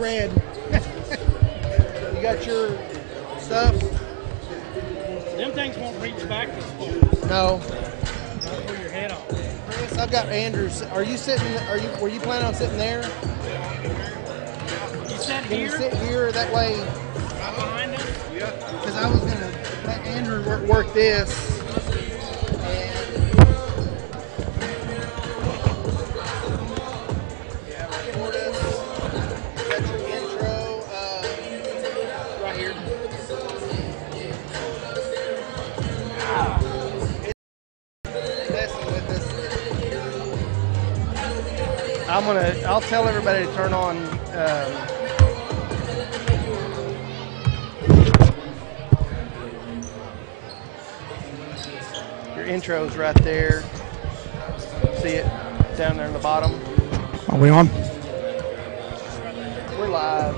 red. You got your stuff? Them things won't reach back this far. No. Don't pull your head off. Chris, I've got Andrews. Are you sitting? Were you planning on sitting there? You sit Can here? you sit here that way? Behind us? Yeah. Because I was gonna let Andrew work this. I'll tell everybody to turn on your intros right there. See it down there in the bottom. Are we on? We're live.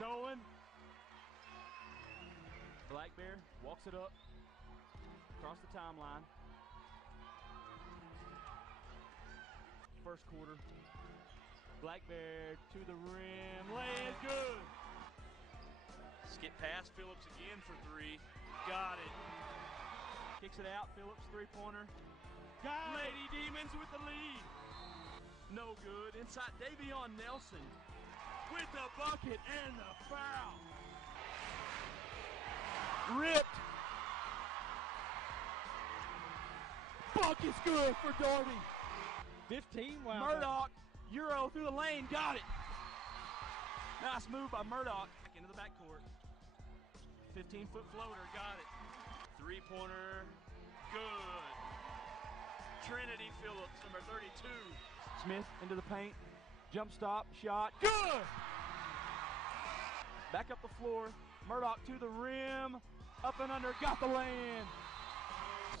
Stolen. Black Bear walks it up across the timeline. First quarter. Black Bear to the rim. Lay it good. Skip past Phillips again for three. Got it. Kicks it out. Phillips three-pointer. Got it. Lady Demons with the lead. No good. Inside Davion Nelson with the bucket and the foul. Ripped. Bucket's good for Darby. 15, wow. Murdoch, Euro through the lane, got it. Nice move by Murdoch. Back into the backcourt. 15-foot floater, got it. Three-pointer, good. Trinity Phillips, number 32. Smith into the paint. Jump stop, shot, good! Back up the floor, Murdoch to the rim, up and under, got the lane.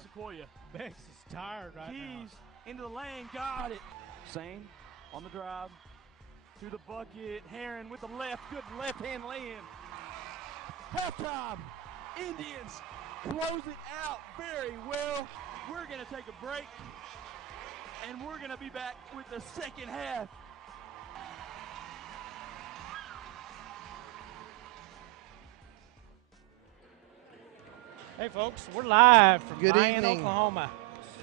Sequoyah. Beggs is tired right now. Keys into the lane, got it. Sane on the drive, to the bucket, Heron with the left, good left-hand lay-in. Halftime, Indians close it out very well. We're gonna take a break, and we're gonna be back with the second half. Hey, folks, we're live from Good Vian, evening. Oklahoma.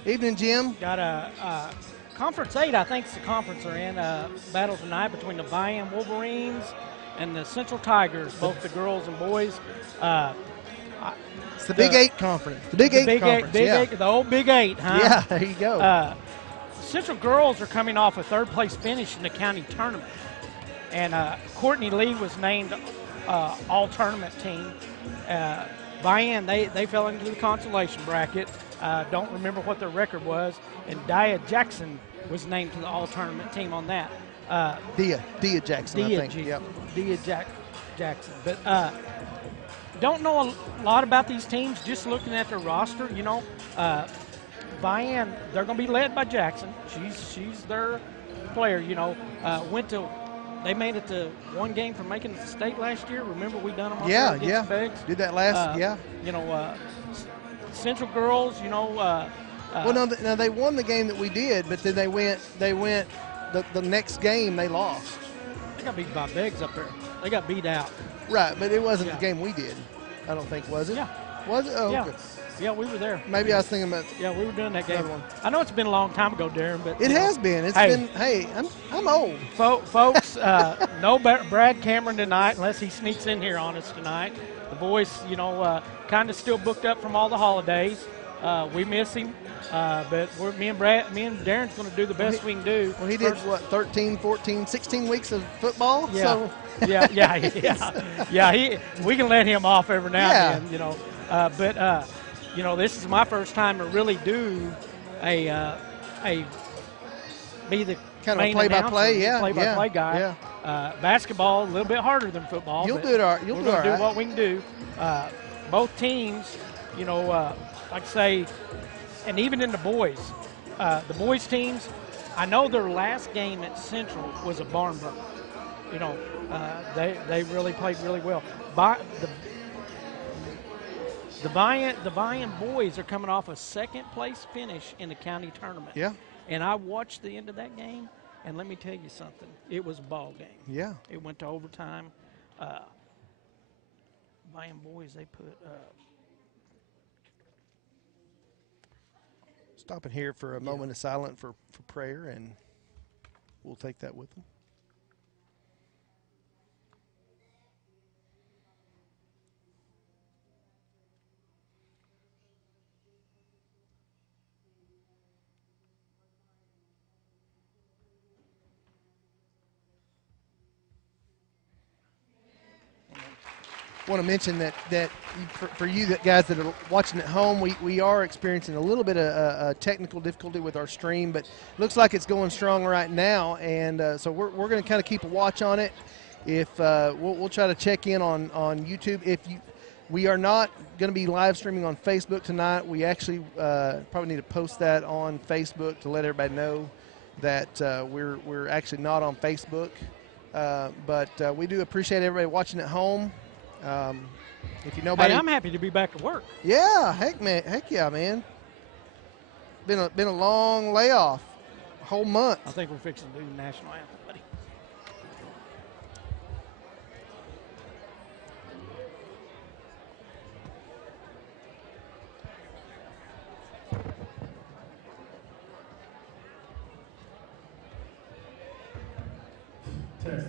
Evening, Jim. Got a Conference 8, I think it's the conference they're in, battle tonight between the Vian Wolverines and the Central Tigers, both the girls and boys. It's the Big 8 conference. The Big 8 conference, yeah. The old Big 8, huh? Yeah, there you go. Central girls are coming off a third-place finish in the county tournament. And Courtney Lee was named all-tournament team. Vian, they fell into the consolation bracket. Don't remember what their record was. And Dia Jackson was named to the all-tournament team on that. Dia Jackson, I think. Yep. Dia Jackson. But don't know a lot about these teams, just looking at their roster. You know, Vian, they're going to be led by Jackson. She's their player, you know. They made it to one game from making it to state last year. Remember we done them on Yeah. Beggs? Did that last, yeah. You know, Central girls, you know. Well, no, they won the game that we did, but then they went the next game they lost. They got beat by Beggs up there. They got beat out. Right, but it wasn't the game we did, I don't think, was it? Yeah. Was it? Oh, yeah. okay. Yeah, we were there. Maybe I was thinking about Yeah, we were doing that game. another one. I know it's been a long time ago, Darren, but It has been. It's been. Hey, I'm old. Folks, no Brad Cameron tonight, unless he sneaks in here on us tonight. The boys, you know, kind of still booked up from all the holidays. We miss him, but me and Darren's going to do the best we can do. Well, he did, 13, 14, 16 weeks of football? Yeah. So. Yeah. We can let him off every now and then, you know. But you know, this is my first time to really do a be the kind of main play-by-play, play-by-play guy. Yeah. Basketball, a little bit harder than football. You'll but do it all right. You'll we're do all going to right. do what we can do. Both teams, like I say, and even in the boys teams, I know their last game at Central was a barn burner. They really played really well. The Vian boys are coming off a second-place finish in the county tournament. Yeah. And I watched the end of that game, and let me tell you something. It was a ball game. Yeah. It went to overtime. Vian boys, they put Stopping here for a moment of silence for prayer, and we'll take that with them. Want to mention that for you guys that are watching at home, we are experiencing a little bit of technical difficulty with our stream, but looks like it's going strong right now, and so we're going to kind of keep a watch on it. If we'll try to check in on YouTube. We are not going to be live streaming on Facebook tonight. We actually probably need to post that on Facebook to let everybody know that we're actually not on Facebook. But we do appreciate everybody watching at home. If you know, I'm happy to be back at work. Yeah, heck yeah, man. Been a long layoff, a whole month. I think we're fixing to do the national anthem, buddy. Test.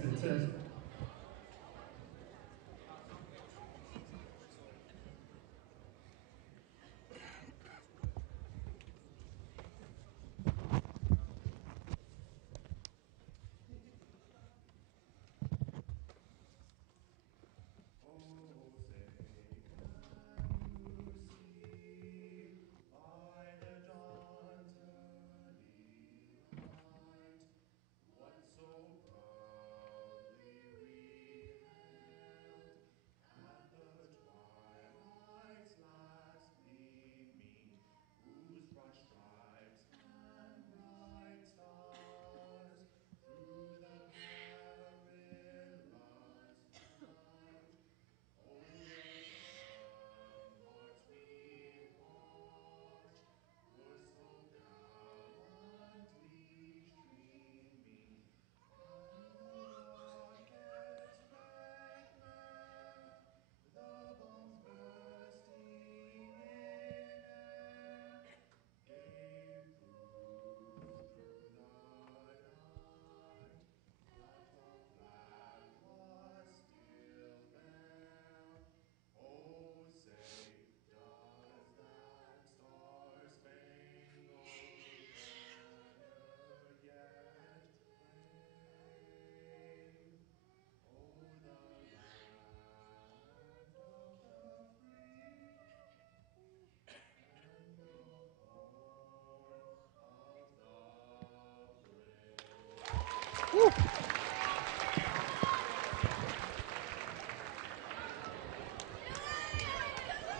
Woo.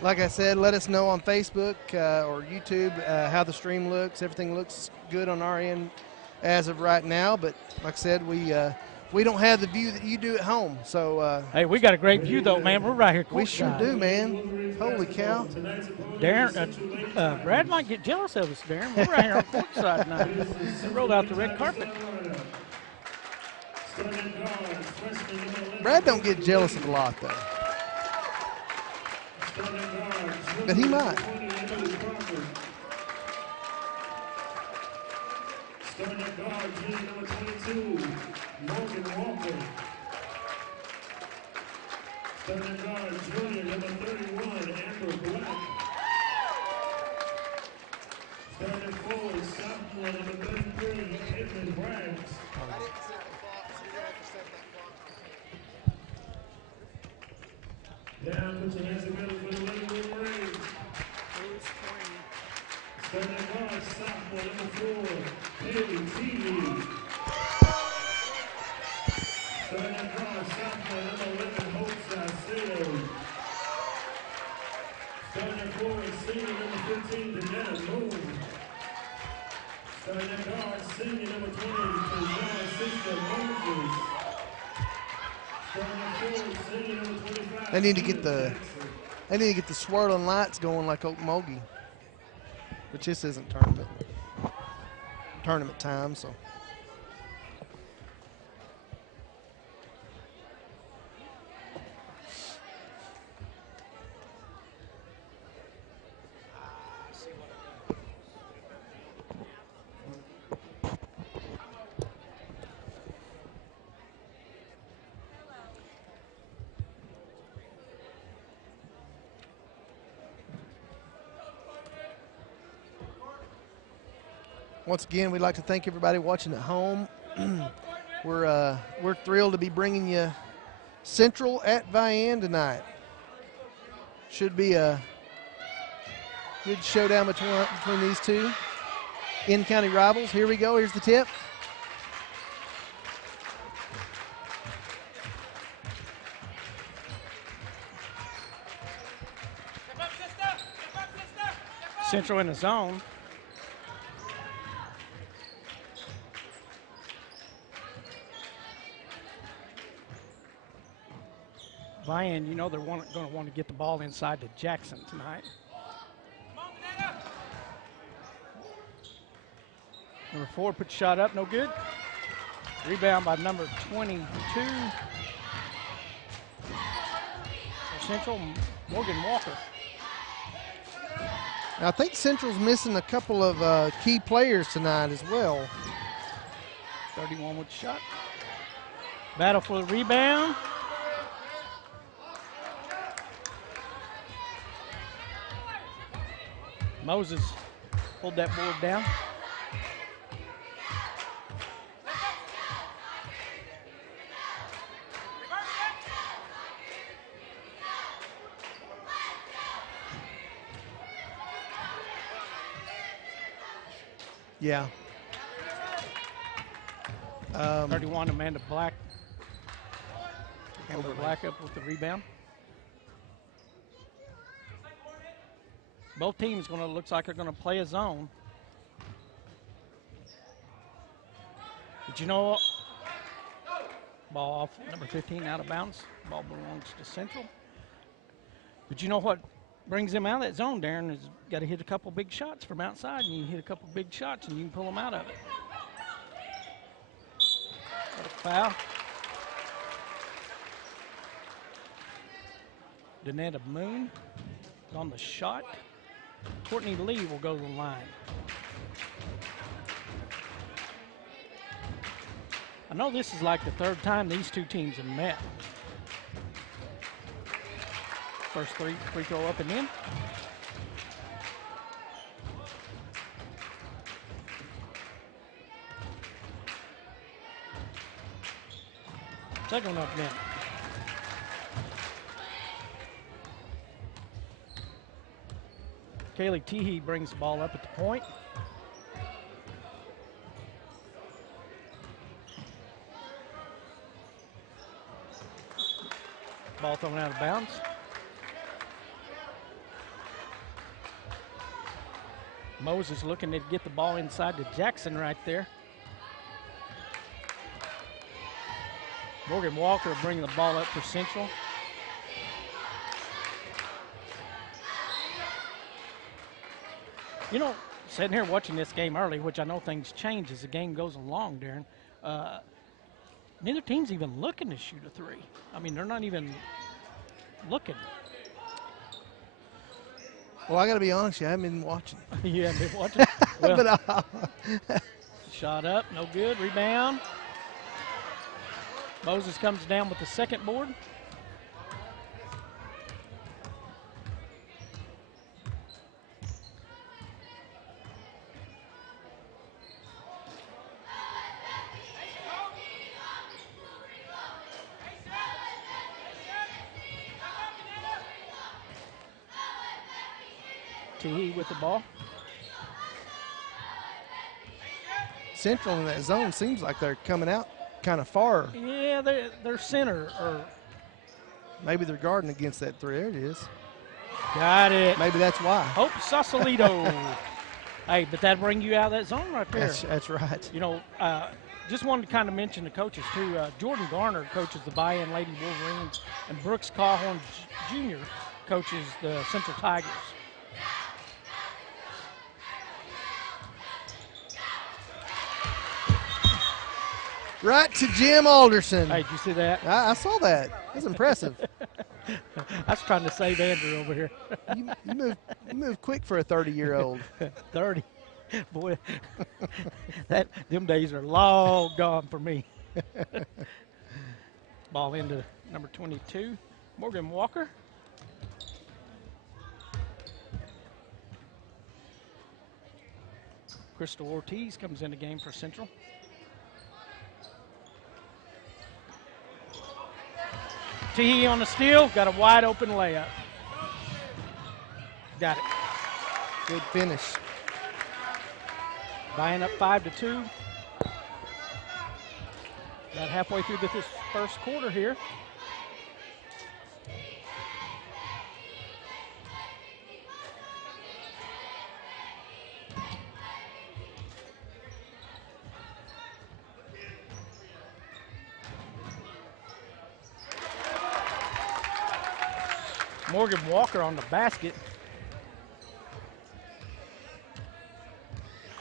Like I said, let us know on Facebook or YouTube how the stream looks. Everything looks good on our end as of right now, but like I said, we don't have the view that you do at home. So hey, we got a great view though, man. We're right here. We sure do, man. Holy cow! Darren, Brad might get jealous of us, Darren. We're right here on courtside now. We rolled out the red carpet. Brad don't get jealous of a lot though, but he might. Starting at guard, junior number 22, Morgan Walker. Starting at guard, junior number 31, Amber Black. Starting at forward, sophomore number 33, Caitlin Braggs. Down, put your hands together for the Lady Ring. Starting at guard, guard, sophomore number 4, Haley T. Starting at guard, sophomore number 11, Hope Salcedo. Starting at forward, senior number 15, Danetta Moon. Starting at guard, senior number 20, Kazan Sister Moses. Starting at forward, senior number 25, They need to get Ian the Jackson. they need to get the swirling lights going like Okmulgee, which this isn't tournament time, so. Once again, we'd like to thank everybody watching at home. We're thrilled to be bringing you Central at Vian tonight. Should be a good showdown between these two in-county rivals. Here we go. Here's the tip. Central in the zone. Vian, you know they're going to want to get the ball inside to Jackson tonight. Number 4 puts shot up, no good. Rebound by number 22. Central, Morgan Walker. Now, I think Central's missing a couple of key players tonight as well. 31 with the shot. Battle for the rebound. Moses pulled that board down. Yeah. 31, Amanda Black. Amber Black up with the rebound. Both teams looks like they're going to play a zone. But you know, ball off number 15 out of bounds. Ball belongs to Central. But you know what brings them out of that zone, Darren, is got to hit a couple big shots from outside, and you hit a couple big shots, and you can pull them out of it. What a foul. Danetta Moon on the shot. Courtney Lee will go to the line. I know this is like the third time these two teams have met. First free throw up and in. Second one up and in. Kaylee Teehee brings the ball up at the point. Ball thrown out of bounds. Moses looking to get the ball inside to Jackson right there. Morgan Walker bringing the ball up for Central. You know, sitting here watching this game early, which I know things change as the game goes along, Darren, neither team's even looking to shoot a three. I mean, they're not even looking. Well, I got to be honest, I haven't been watching. You haven't been watching? Well, But shot up, no good. Rebound. Moses comes down with the second board. Teehee with the ball. Central in that zone seems like they're coming out kind of far. Yeah, they're center. Or Maybe they're guarding against that three. There it is. got it. Maybe that's why. Hope Sausalito. Hey, but that'd bring you out of that zone right there. That's right. You know, just wanted to kind of mention the coaches, too. Jordan Garner coaches the Vian Lady Wolverines, and Brooks Cawhorn Jr. coaches the Central Tigers. Right to Jim Alderson. Hey, did you see that? I saw that. That's impressive. I was trying to save Andrew over here. you move quick for a 30-year-old. 30. Boy, them days are long gone for me. Ball into number 22, Morgan Walker. Crystal Ortiz comes in the game for Central. Teehee on the steal, got a wide open layup. Got it. Good finish. Vian up 5-2. About halfway through this first quarter here. Morgan Walker on the basket.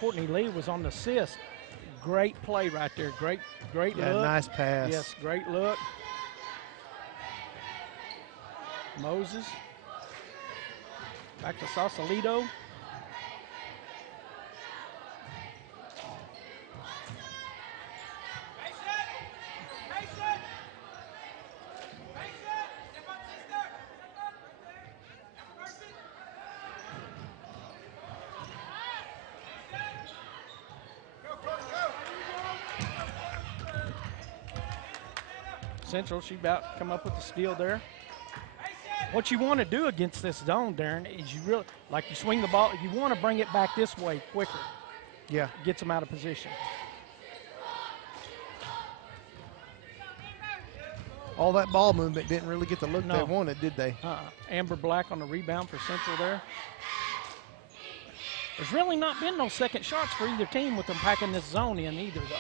Courtney Lee was on the assist. Great play right there. Great look. Nice pass. Yes, great look. Moses. Back to Sausalito. Central, she about to come up with the steal there. What you want to do against this zone, Darren, is you really, like you swing the ball, you want to bring it back this way quicker. Yeah. Gets them out of position. All that ball movement didn't really get the look they wanted, did they? Amber Black on the rebound for Central there. There's really not been no second shots for either team with them packing this zone in either, though.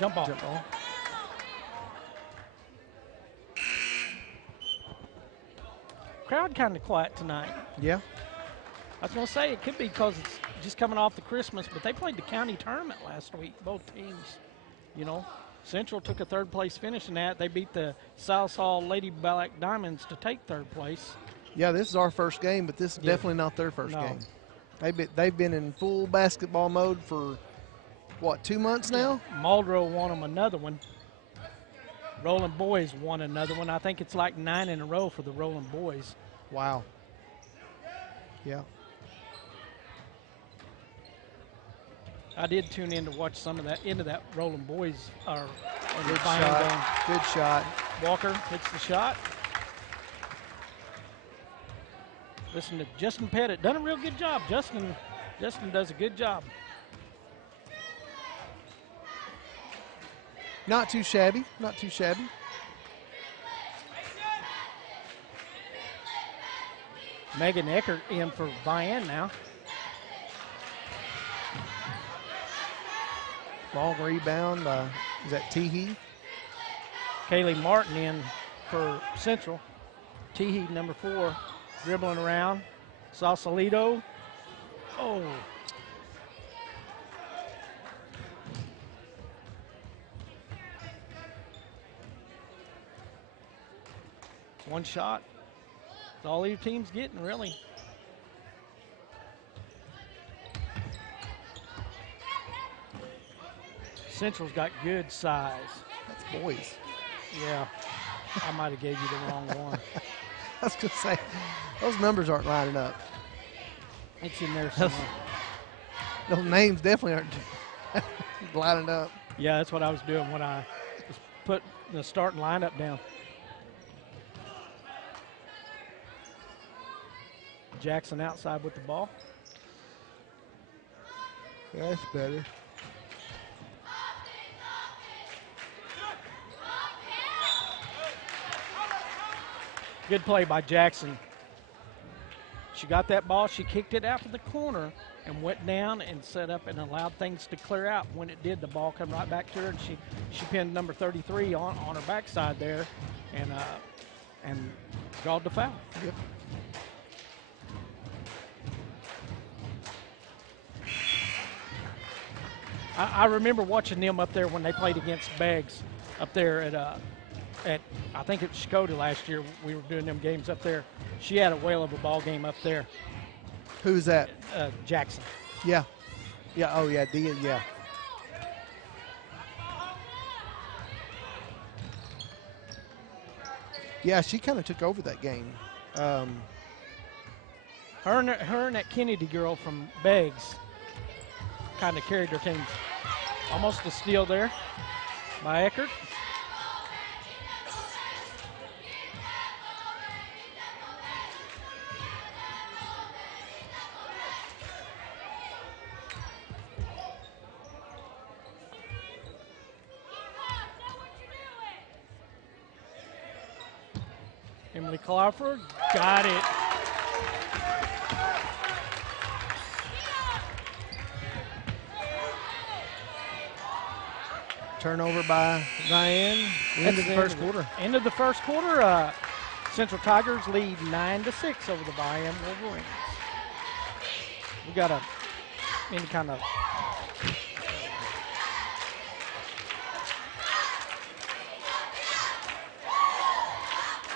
Jump ball. Jump ball. Crowd kind of quiet tonight. Yeah. I was going to say it could be because it's just coming off the Christmas, but they played the county tournament last week, both teams. You know, Central took a third-place finish in that. They beat the South Hall Lady Black Diamonds to take third place. Yeah, this is our first game, but this is definitely not their first game. They've been in full basketball mode for, what, 2 months now? Muldrow won them another one. Rolling Boys won another one. I think it's like 9 in a row for the Rolling Boys. Wow. Yeah. I did tune in to watch some of that into that Rolling Boys. Good shot. Good shot. Walker hits the shot. Listen to Justin Pettit. Done a real good job. Justin does a good job. Not too shabby. Not too shabby. Megan Eckert in for Vian now. Long rebound. Is that Teehee? Kaylee Martin in for Central. Teehee, number 4, dribbling around. Sausalito. Oh. One shot. That's all your team's getting, really. Central's got good size. That's boys. Yeah. I might have gave you the wrong one. I was going to say, those numbers aren't lining up. It's in there somewhere. Those names definitely aren't lining up. Yeah, that's what I was doing when I was putting the starting lineup down. Jackson outside with the ball. That's better. Good play by Jackson. She got that ball. She kicked it out to the corner and went down and set up and allowed things to clear out. When it did, the ball come right back to her, and she pinned number 33 on her backside there and called the foul. Yep. I remember watching them up there when they played against Beggs up there at I think it was Sequoyah last year. We were doing them games up there. She had a whale of a ball game up there. Who's that? Jackson. Yeah. Yeah. Oh, yeah. Dia. Yeah. Yeah, she kind of took over that game. Her and that Kennedy girl from Beggs kind of carried their teams. Almost a steal there by Eckert. Emily Crawford got it. Turnover by Vian. End of the first quarter. End of the first quarter. Central Tigers lead 9-6 over the Vian Wolverines. We got any kind of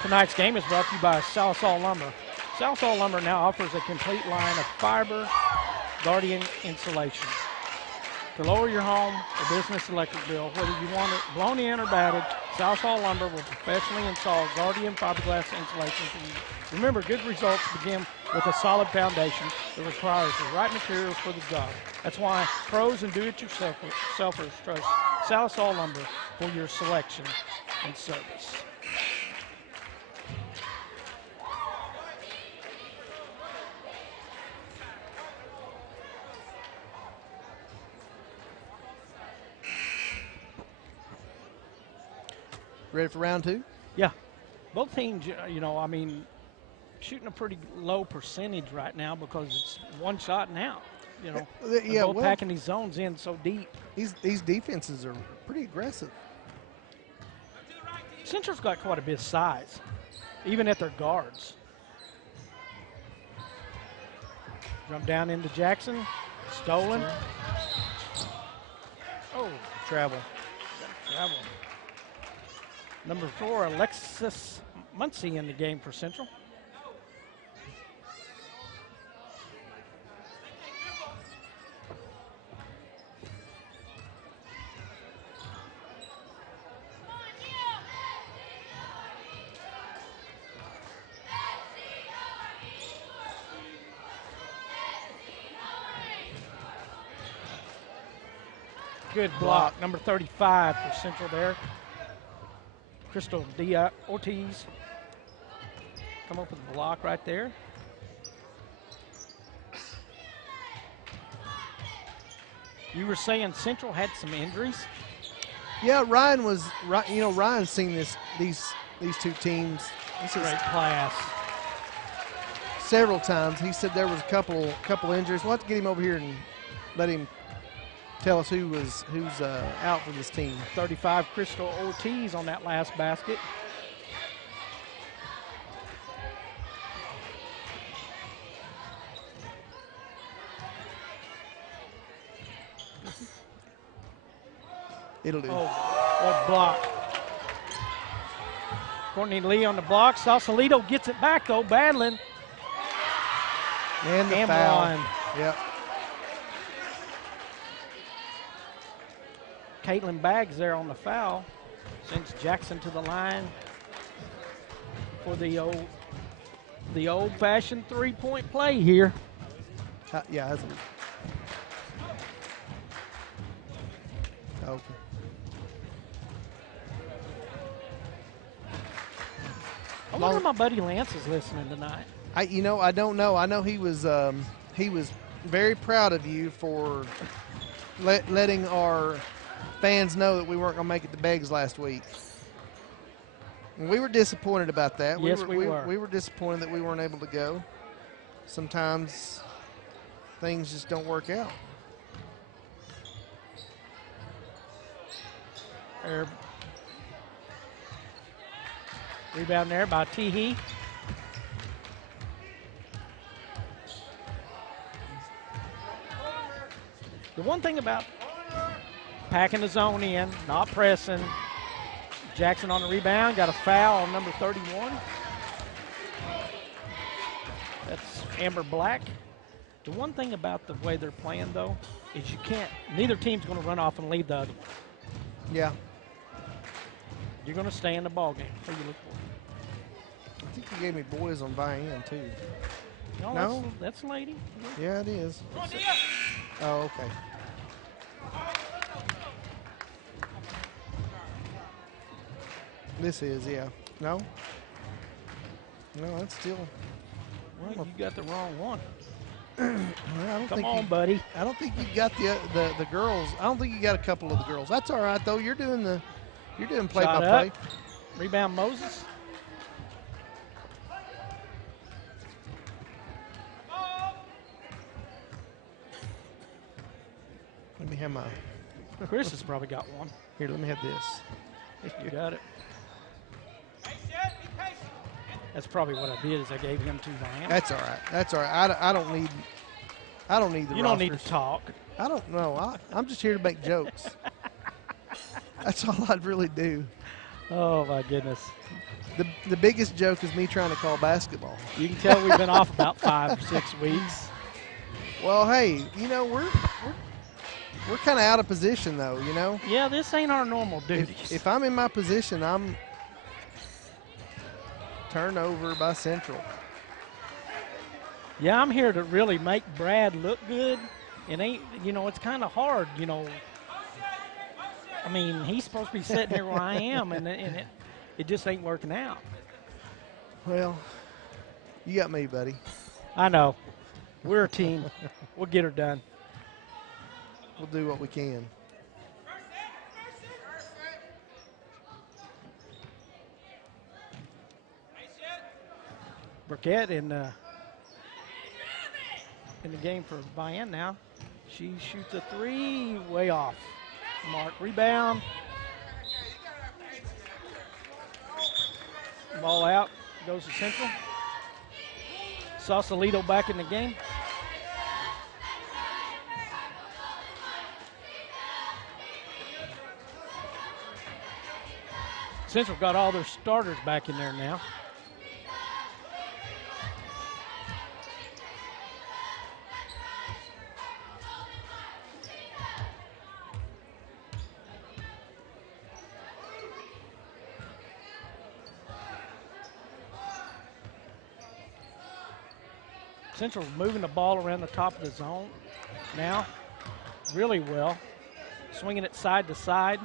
tonight's game is brought to you by Southall Lumber. Southall Lumber now offers a complete line of fiber Guardian insulation. To lower your home or business electric bill, whether you want it blown in or batted, Southall Lumber will professionally install Guardian fiberglass insulation for you. Remember, good results begin with a solid foundation that requires the right materials for the job. That's why pros and do-it-yourselfers trust Southall Lumber for your selection and service. Ready for round two? Yeah. Both teams, I mean, shooting a pretty low percentage right now because it's one shot and out. Yeah, both packing these zones in so deep. These defenses are pretty aggressive. Central's got quite a bit of size, even at their guards. Jump down into Jackson. Stolen. Oh, Travel. travel. Number 4, Alexis Muncie in the game for Central. Good block, number 35 for Central there. Crystal Ortiz come up with a block right there. You were saying Central had some injuries? Yeah, Ryan's seen these two teams. This is Great class. several times. He said there was a couple injuries. We'll have to get him over here and let him tell us who's out for this team. 35 Crystal Ortiz on that last basket. It'll do. Oh, what block. Courtney Lee on the block. Sausalito gets it back, though, battling. And the foul. One. Yep. Caitlin Baggs there on the foul. Sends Jackson to the line for the old-fashioned three-point play here. Yeah, Okay. I wonder if my buddy Lance is listening tonight. I don't know. I know he was very proud of you for letting our fans know that we weren't going to make it to Beggs last week. And we were disappointed about that. Yes, we were. We were disappointed that we weren't able to go. Sometimes things just don't work out. Rebound there by Teehee. The one thing about packing the zone in, not pressing, Jackson on the rebound, got a foul on number 31. That's Amber Black. The one thing about the way they're playing, though, is neither team's going to run off and leave the other one. Yeah. You're going to stay in the ball game. What do you look for? I think you gave me boys on Vian, too. No? That's a lady. Yeah, it is. Oh, okay. This is, yeah. No? No, that's still. Well, you got the wrong one. Come on, buddy. I don't think you got the girls. I don't think you got a couple of the girls. That's all right though. You're doing play by play. Rebound Moses. Let me have my. Chris has probably got one. Here, let me have this. You got it. That's probably what I did. Is I gave him 2 Vian. That's all right. That's all right. I don't need the. You don't need to talk. I don't know. I'm just here to make jokes. That's all I'd really do. Oh my goodness. The biggest joke is me trying to call basketball. You can tell we've been off about 5 or 6 weeks. Well, hey, we're kind of out of position though, Yeah, this ain't our normal duties. If I'm in my position, I'm turnover by Central. Yeah, I'm here to really make Brad look good. It ain't, it's kind of hard, I mean, he's supposed to be sitting here where I am, and it just ain't working out. Well, you got me, buddy. I know. We're a team. We'll get her done. We'll do what we can. Burkett in the game for Vian now. She shoots a 3 way off. Mark rebound. Ball out. Goes to Central. Sausalito back in the game. Central got all their starters back in there now. Central moving the ball around the top of the zone now really well. Swinging it side to side.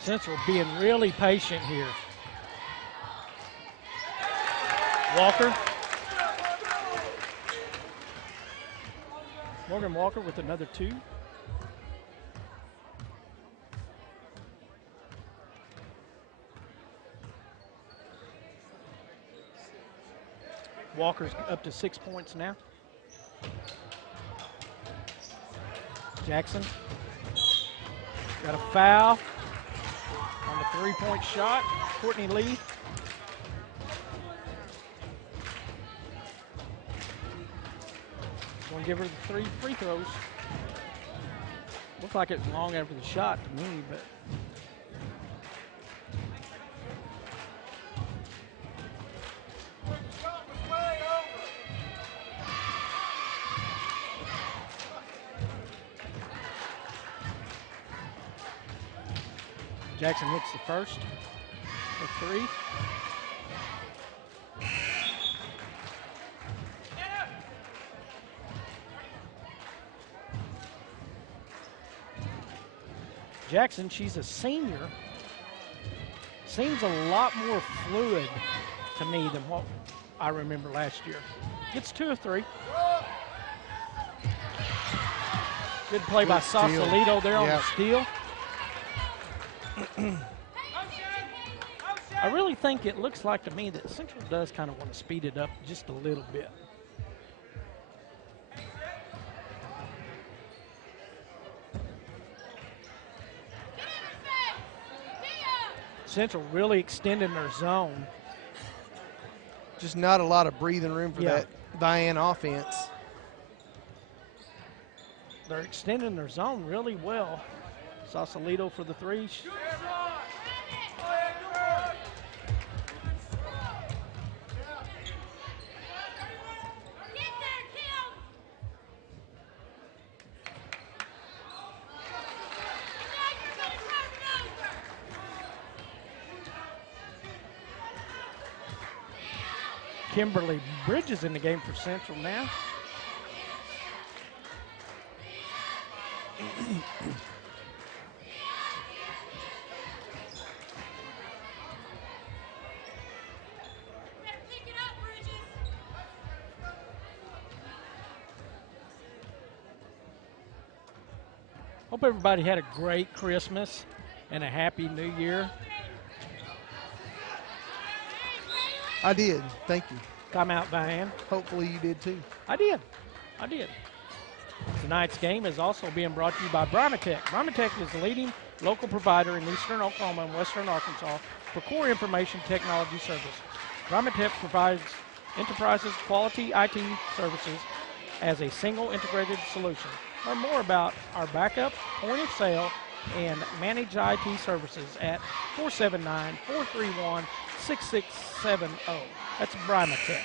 Central being really patient here. Walker. Morgan Walker with another 2. Walker's up to 6 points now. Jackson got a foul on the 3-point shot. Courtney Lee. Going to give her the 3 free throws. Looked like it was long after the shot to me, but. Jackson hits the first. for 3. Jackson, she's a senior. Seems a lot more fluid to me than what I remember last year. Gets 2 of 3. Good play by Sausalito there on the steal. I really think it looks like to me that Central does kind of want to speed it up just a little bit. Central really extending their zone. Just not a lot of breathing room for that Vian offense. They're extending their zone really well. Sausalito for the 3. Kimberly Bridges in the game for Central now. Hope everybody had a great Christmas and a happy New Year. I did. Thank you. Timeout, Vian. Hopefully you did too. I did. Tonight's game is also being brought to you by Brimatech. Brimatech is the leading local provider in eastern Oklahoma and western Arkansas for core information technology services. Brimatech provides enterprises quality IT services as a single integrated solution. Learn more about our backup, point of sale, and managed IT services at 479-431-6670. That's Brimatech.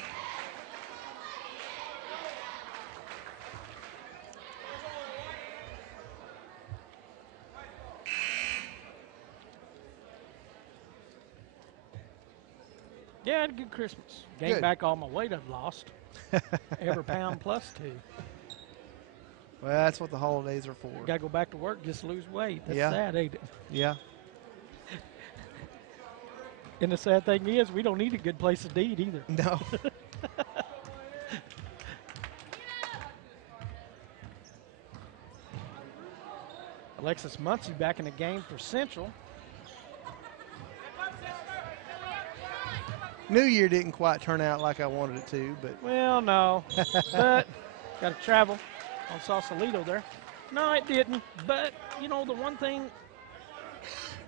Yeah, I had a good Christmas. Gained back all my weight I've lost. Every pound plus 2. Well, that's what the holidays are for. Got to go back to work, just lose weight. That's sad, ain't it? Yeah. And the sad thing is, we don't need a good place to eat either. No. Alexis Muncie back in the game for Central. New Year didn't quite turn out like I wanted it to, but. Well, no. But got to travel on Sausalito there. No, it didn't. But, you know, the one thing,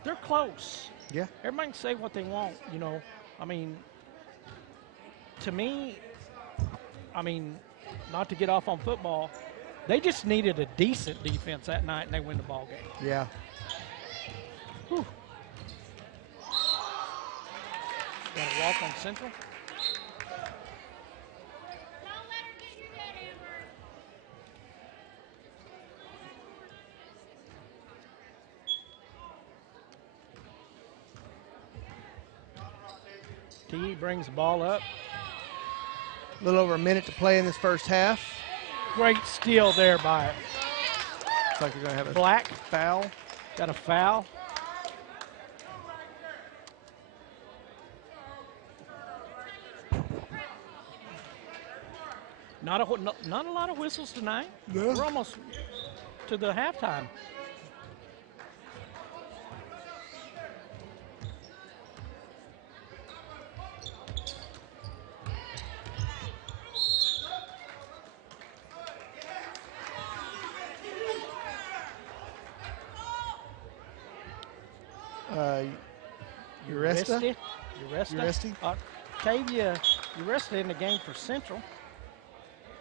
they're close. Yeah. Everybody can say what they want, you know. I mean, to me, not to get off on football, they just needed a decent defense that night and they win the ball game. Yeah. Whew. Got a walk on Central. T brings the ball up. A little over a minute to play in this first half. Great steal there by Looks like you're going to have a Black. foul. Got a foul. Not a lot of whistles tonight. No. We're almost to the halftime. Uresta? Octavia Uresta in the game for Central.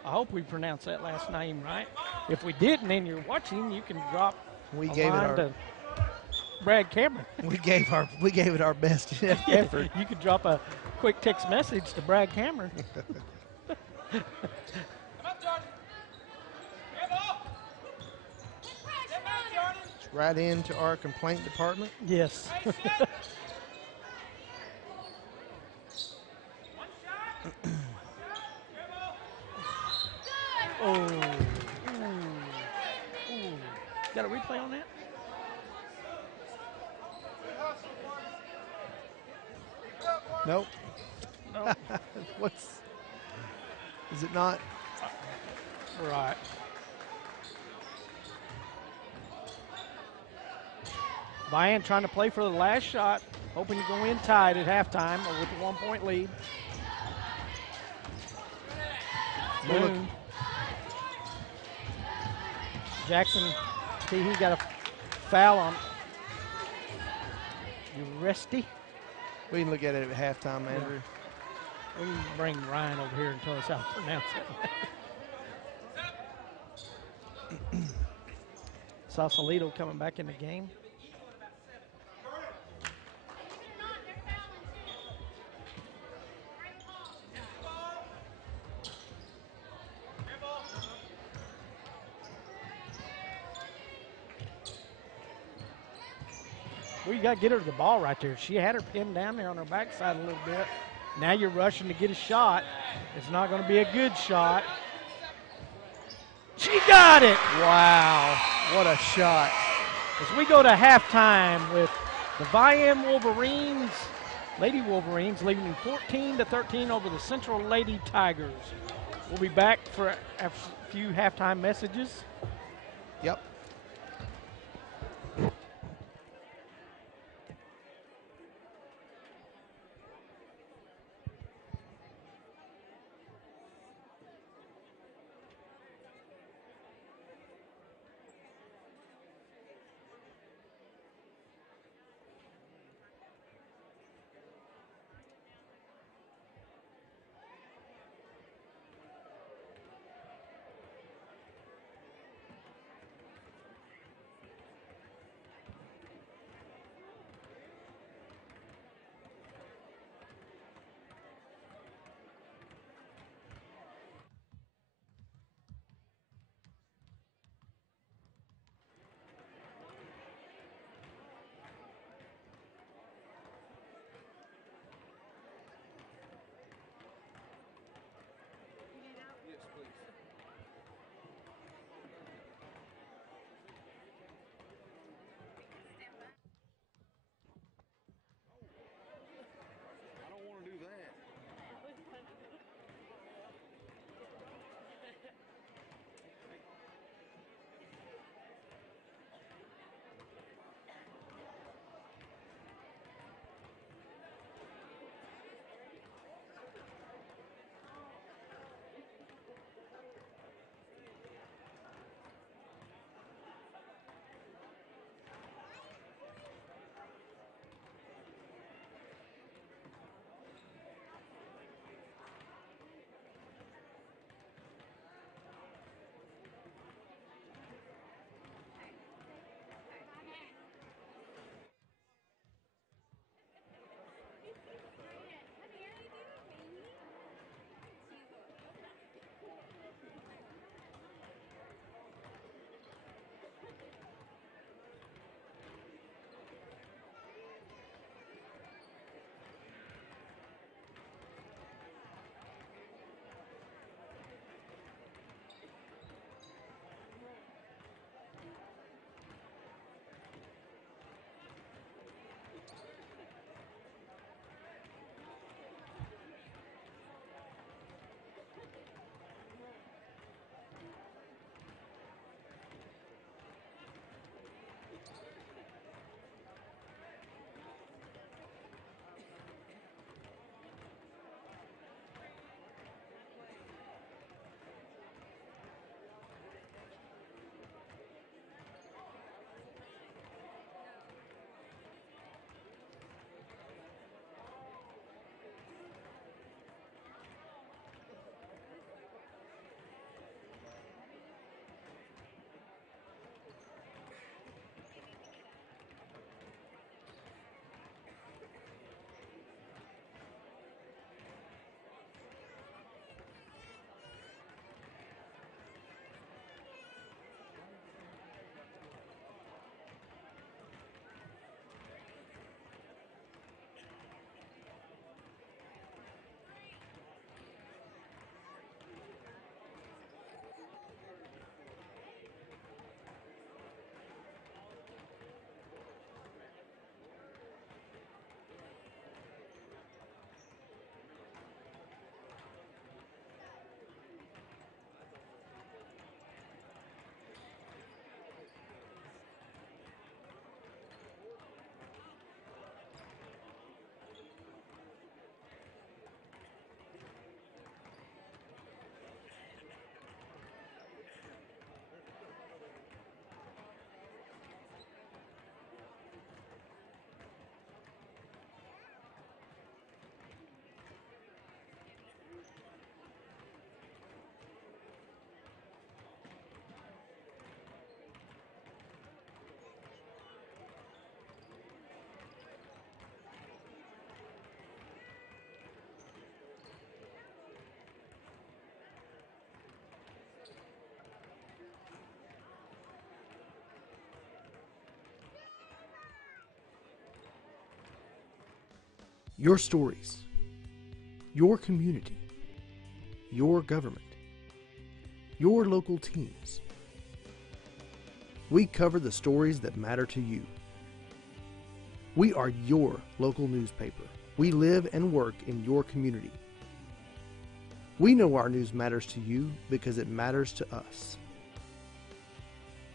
I hope we pronounced that last name right. If we didn't and you're watching, you can drop We a gave it line our to Brad Cameron. we gave it our best effort. You could drop a quick text message to Brad Cameron. Right into our complaint department. Yes. Got a replay on that? Nope. No. Is it not? Right. Vian trying to play for the last shot, hoping to go in tied at halftime or with a 1-point lead. Well, look. Moon. Jackson Teehee got a foul on Uresti. We can look at it at halftime, Andrew. We can bring Ryan over here and tell us how to pronounce it. Sausalito coming back in the game. Well, you got to get her the ball right there. She had her pinned down there on her backside a little bit. Now you're rushing to get a shot. It's not going to be a good shot. She got it. Wow, what a shot. As we go to halftime with the Vian Wolverines, Lady Wolverines, leading 14-13 over the Central Lady Tigers. We'll be back for a few halftime messages. Yep. Your stories, your community, your government, your local teams. We cover the stories that matter to you. We are your local newspaper. We live and work in your community. We know our news matters to you because it matters to us.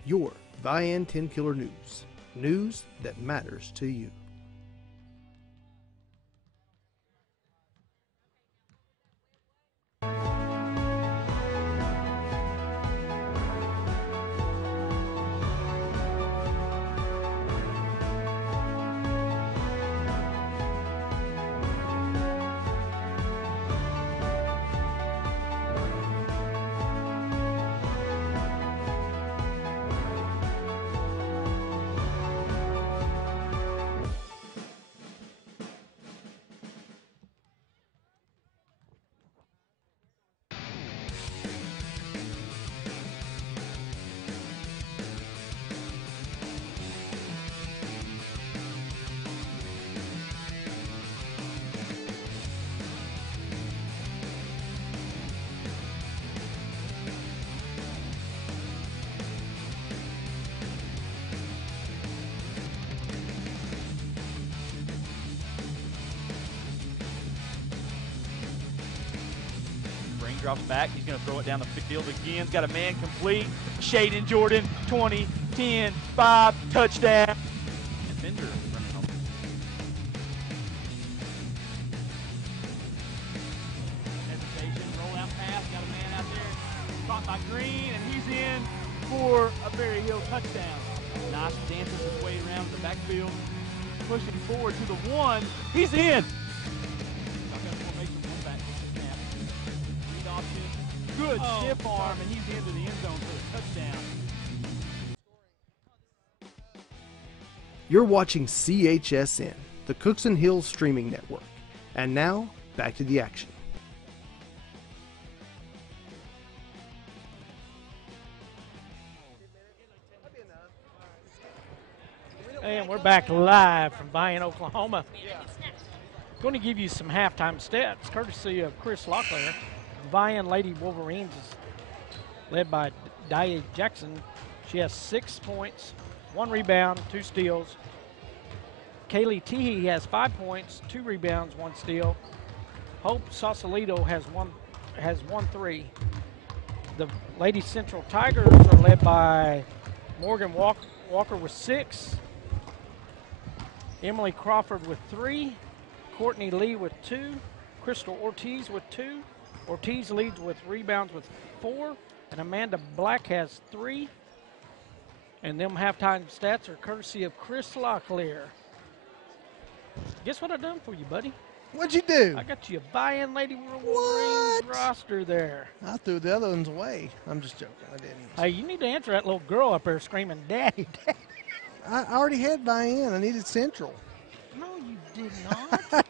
Your Vian 10 Killer News. News that matters to you. Drops back. He's going to throw it down the field again. He's got a man complete. Shaden Jordan, 20, 10, 5, touchdown. Defender running home. Hesitation, roll out pass. Got a man out there. Caught by Green, and he's in for a Berry Hill touchdown. Nice dances his way around the backfield. Pushing forward to the 1. He's in. Good stiff arm, and he's into the end zone for a touchdown. You're watching CHSN, the Cookson Hills Streaming Network. And now, back to the action. And we're back live from Vian, Oklahoma. Going to give you some halftime stats, courtesy of Chris Locklear. Vian Lady Wolverines is led by Dia Jackson. She has 6 points, 1 rebound, 2 steals. Kaylee Teehee has 5 points, 2 rebounds, 1 steal. Hope Sausalito has one 3. The Lady Central Tigers are led by Morgan Walker with 6, Emily Crawford with 3, Courtney Lee with 2, Crystal Ortiz with 2. Ortiz leads with rebounds with 4, and Amanda Black has 3. And them halftime stats are courtesy of Chris Locklear. Guess what I done for you, buddy? What'd you do? I got you a Vian Lady Wolverines roster there. I threw the other ones away. I'm just joking. I didn't. Hey, you need to answer that little girl up there screaming, "Daddy, Daddy." I already had Vian. I needed Central. No, you did not.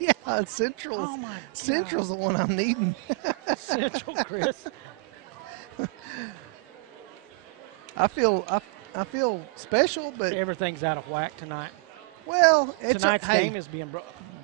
Yeah, Central. Oh my God. Central's the one I'm needing. Central, Chris. I feel special, but Everything's out of whack tonight. well, Tonight's game is being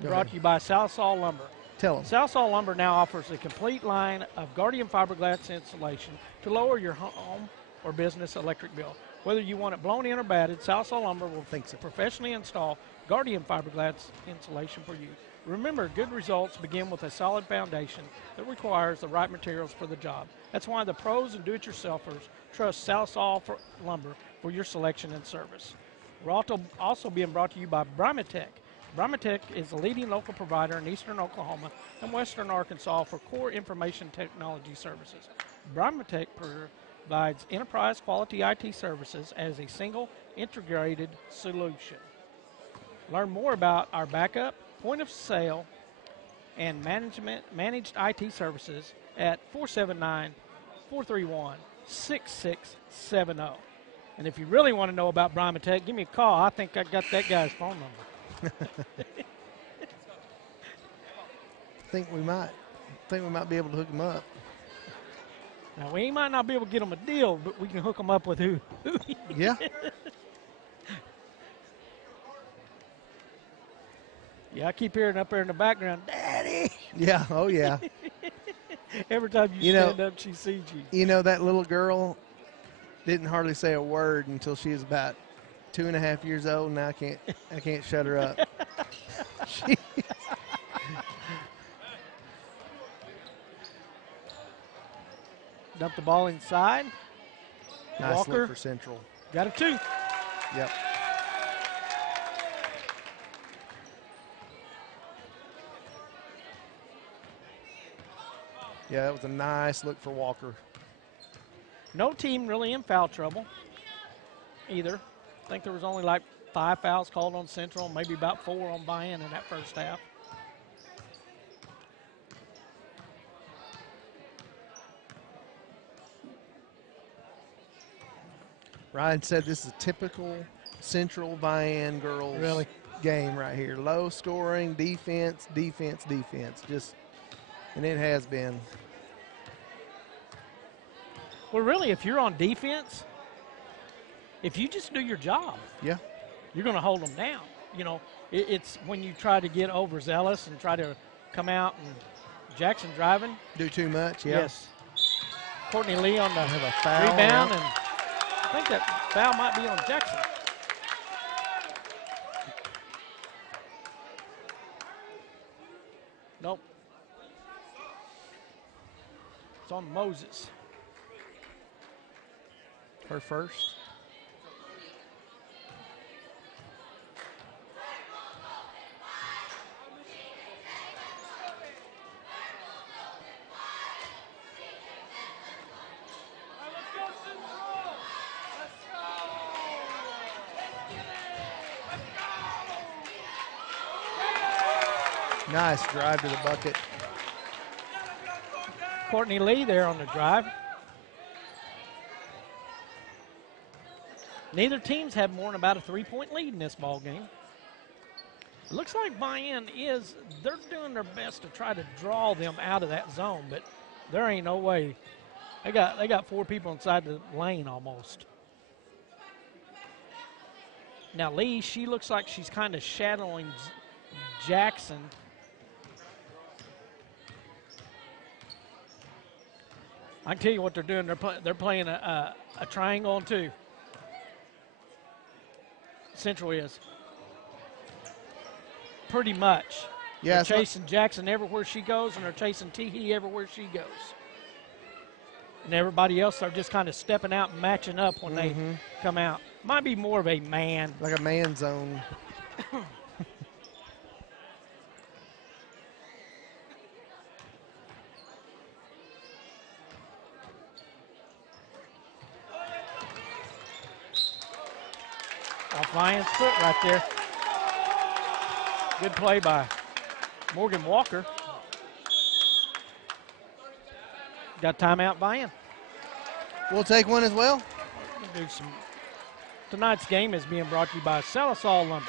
brought to you by Southsaw Lumber. Tell them. Southsaw Lumber now offers a complete line of Guardian fiberglass insulation to lower your home or business electric bill. Whether you want it blown in or batted, Southsaw Lumber will professionally install Guardian fiberglass insulation for you. Remember, good results begin with a solid foundation that requires the right materials for the job. That's why the pros and do-it-yourselfers trust Southsaw Lumber for your selection and service. We're also being brought to you by Brimatech. Brimatech is the leading local provider in eastern Oklahoma and western Arkansas for core information technology services. Brimatech provides enterprise quality IT services as a single integrated solution. Learn more about our backup, point of sale, and managed IT services at 479-431-6670. And if you really want to know about Brimatech, give me a call. I think I got that guy's phone number. I think we might be able to hook him up. Now, we might not be able to get them a deal, but we can hook them up with who Yeah. Yeah, I keep hearing up there in the background, Daddy. Yeah, oh yeah. Every time you stand up, she sees you. You know, that little girl didn't hardly say a word until she was about 2.5 years old. Now I can't shut her up. Dump the ball inside. Nice Walker look for Central. got a 2. Yep. Yeah, that was a nice look for Walker. No team really in foul trouble either. I think there was only like 5 fouls called on Central, maybe about 4 on Vian in that first half. Ryan said this is a typical Central Vian girls game right here. Low scoring, defense, defense, defense. And it has been. Well, really, if you're on defense, if you just do your job, Yeah. you're going to hold them down. You know, it's when you try to get overzealous and try to come out and Jackson driving. Do too much, yeah. Yes. Courtney Lee on the Have a foul, rebound, yeah. and I think that foul might be on Jackson. Nope. It's on Moses. Her first. Nice drive to the bucket. Courtney Lee there on the drive. Neither teams have more than about a 3-point lead in this ball game. It looks like Vian they're doing their best to try to draw them out of that zone, but there ain't no way. They got 4 people inside the lane almost. Now Lee, she looks like she's kind of shadowing Jackson. I can tell you what they're doing. They're playing a triangle on 2. Central is. Pretty much. Yeah, they're chasing Jackson everywhere she goes, and they're chasing Teehee everywhere she goes. And everybody else are just kind of stepping out and matching up when they come out. Might be more of a man. Like a man zone. Off Vian's foot right there. Good play by Morgan Walker. Got timeout Vian. We'll take one as well. Tonight's game is being brought to you by Salisol Lumber.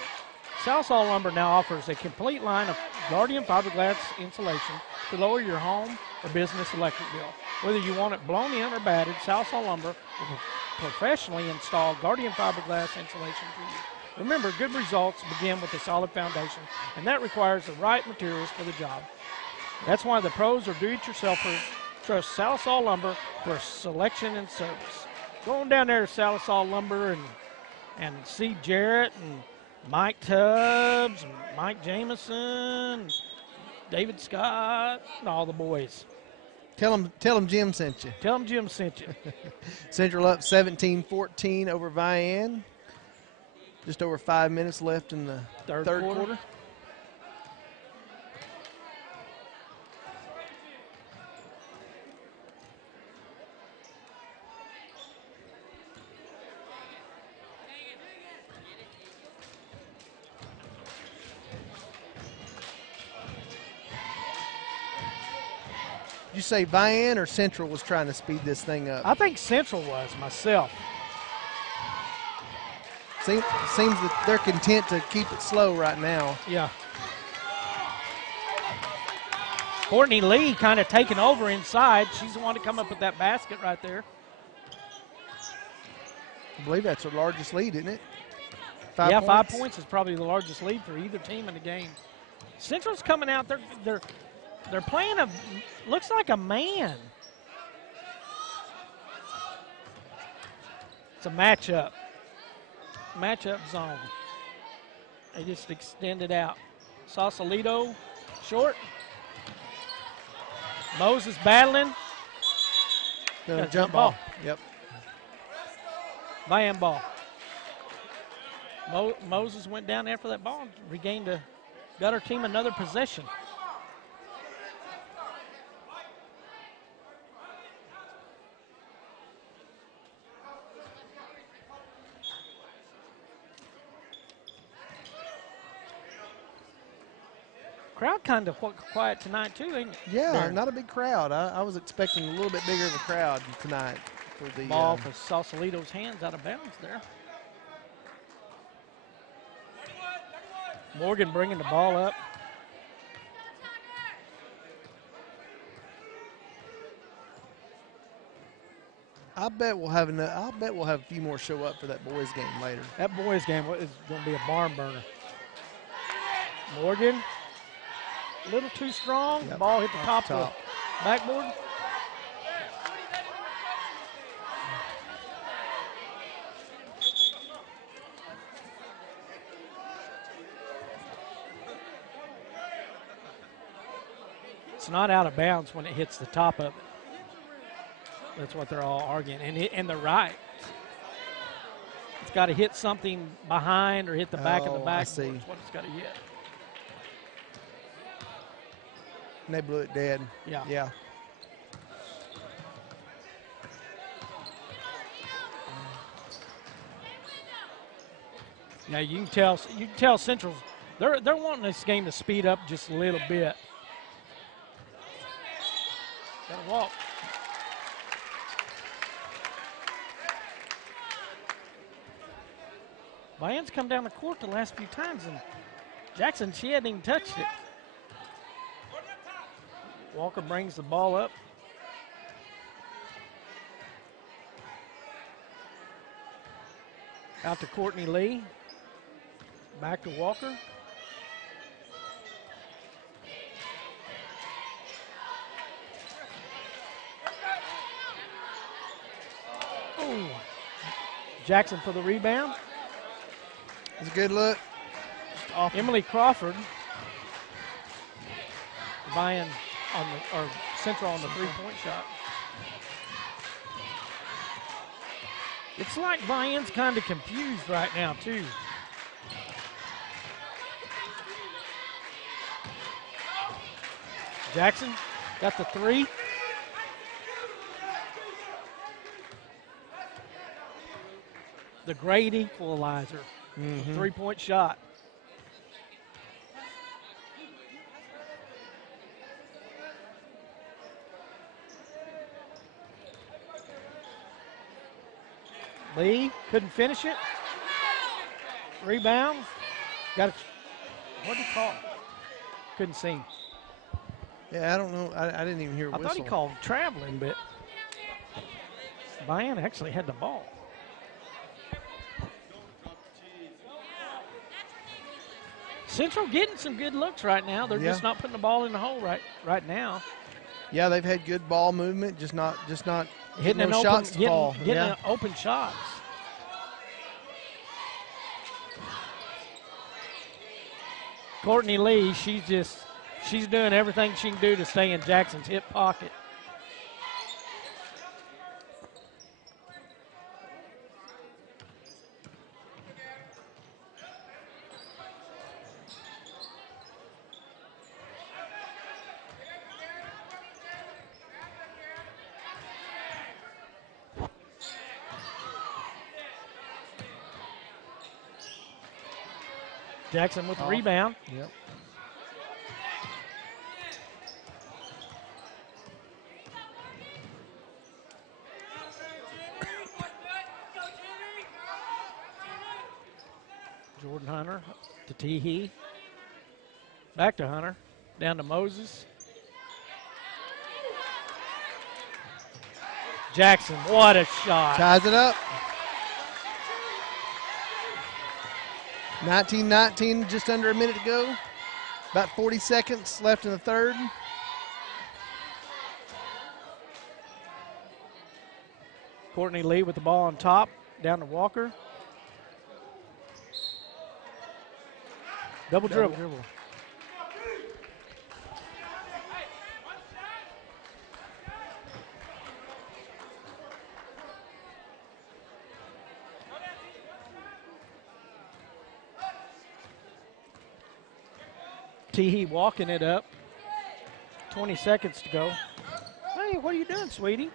Salisol Lumber now offers a complete line of Guardian fiberglass insulation to lower your home or business electric bill. Whether you want it blown in or batted, Salisol Lumber will professionally install Guardian fiberglass insulation for you. Remember, good results begin with a solid foundation, and that requires the right materials for the job. That's why the pros or do-it-yourselfers trust Salisol Lumber for selection and service. Go on down there to Salisol Lumber and see Jarrett and Mike Tubbs and Mike Jameson, David Scott, and all the boys. Tell them Jim sent you. Tell them Jim sent you. Central up 17-14 over Vian. Just over 5 minutes left in the third quarter. Did you say Vian or Central was trying to speed this thing up? I think Central was myself. Seems that they're content to keep it slow right now. Yeah. Courtney Lee kind of taking over inside. She's the one to come up with that basket right there. I believe that's her largest lead, isn't it? 5 points is probably the largest lead for either team in the game. Central's coming out. They're playing looks like a man. It's a matchup zone. They just extended out. Sausalito short. Moses battling. The jump ball. Yep. Vian ball. Moses went down after that ball, got our team another possession. Crowd kind of quiet tonight too, ain't it? Yeah, There. not a big crowd. I was expecting a little bit bigger of a crowd tonight for the Ball for Sausalito's hands out of bounds there. Morgan bringing the ball up. I bet we'll have a few more show up for that boys game later. That boys game is going to be a barn burner. Morgan, a little too strong. Yep. Ball hit the Off top the of top. the backboard. It's not out of bounds when it hits the top of it. That's what they're all arguing. And they're right. It's got to hit something behind or hit the back of the I backboard. see. That's what it's got to hit. And they blew it dead. Yeah. Yeah. Now you can tell Central's they're wanting this game to speed up just a little bit. Gotta walk. Vian's come down the court the last few times, and Jackson, she hadn't even touched it. Walker brings the ball up. Out to Courtney Lee. Back to Walker. Ooh. Jackson for the rebound. It's a good look. Off. Emily Crawford. Vian or Central on the three-point shot. It's like Vian's kind of confused right now, too. Jackson got the three. The great equalizer. Three-point shot. Lee couldn't finish it. Rebound. Got it. What did he call? Couldn't see him. Yeah, I don't know. I didn't even hear a whistle. I thought he called traveling, but Vian actually had the ball. Central getting some good looks right now. They're just not putting the ball in the hole right now. Yeah, they've had good ball movement, just not Hitting no an open, shots to fall. getting Yeah. an open shots. Courtney Lee, she's doing everything she can do to stay in Jackson's hip pocket. Jackson with the rebound. Yep. Jordan Hunter to Teehee. Back to Hunter. Down to Moses. Jackson, what a shot. Ties it up. 19-19, just under a minute to go. About 40 seconds left in the third. Courtney Lee with the ball on top, down to Walker. Double dribble. Teehee walking it up. 20 seconds to go. Hey, what are you doing, sweetie?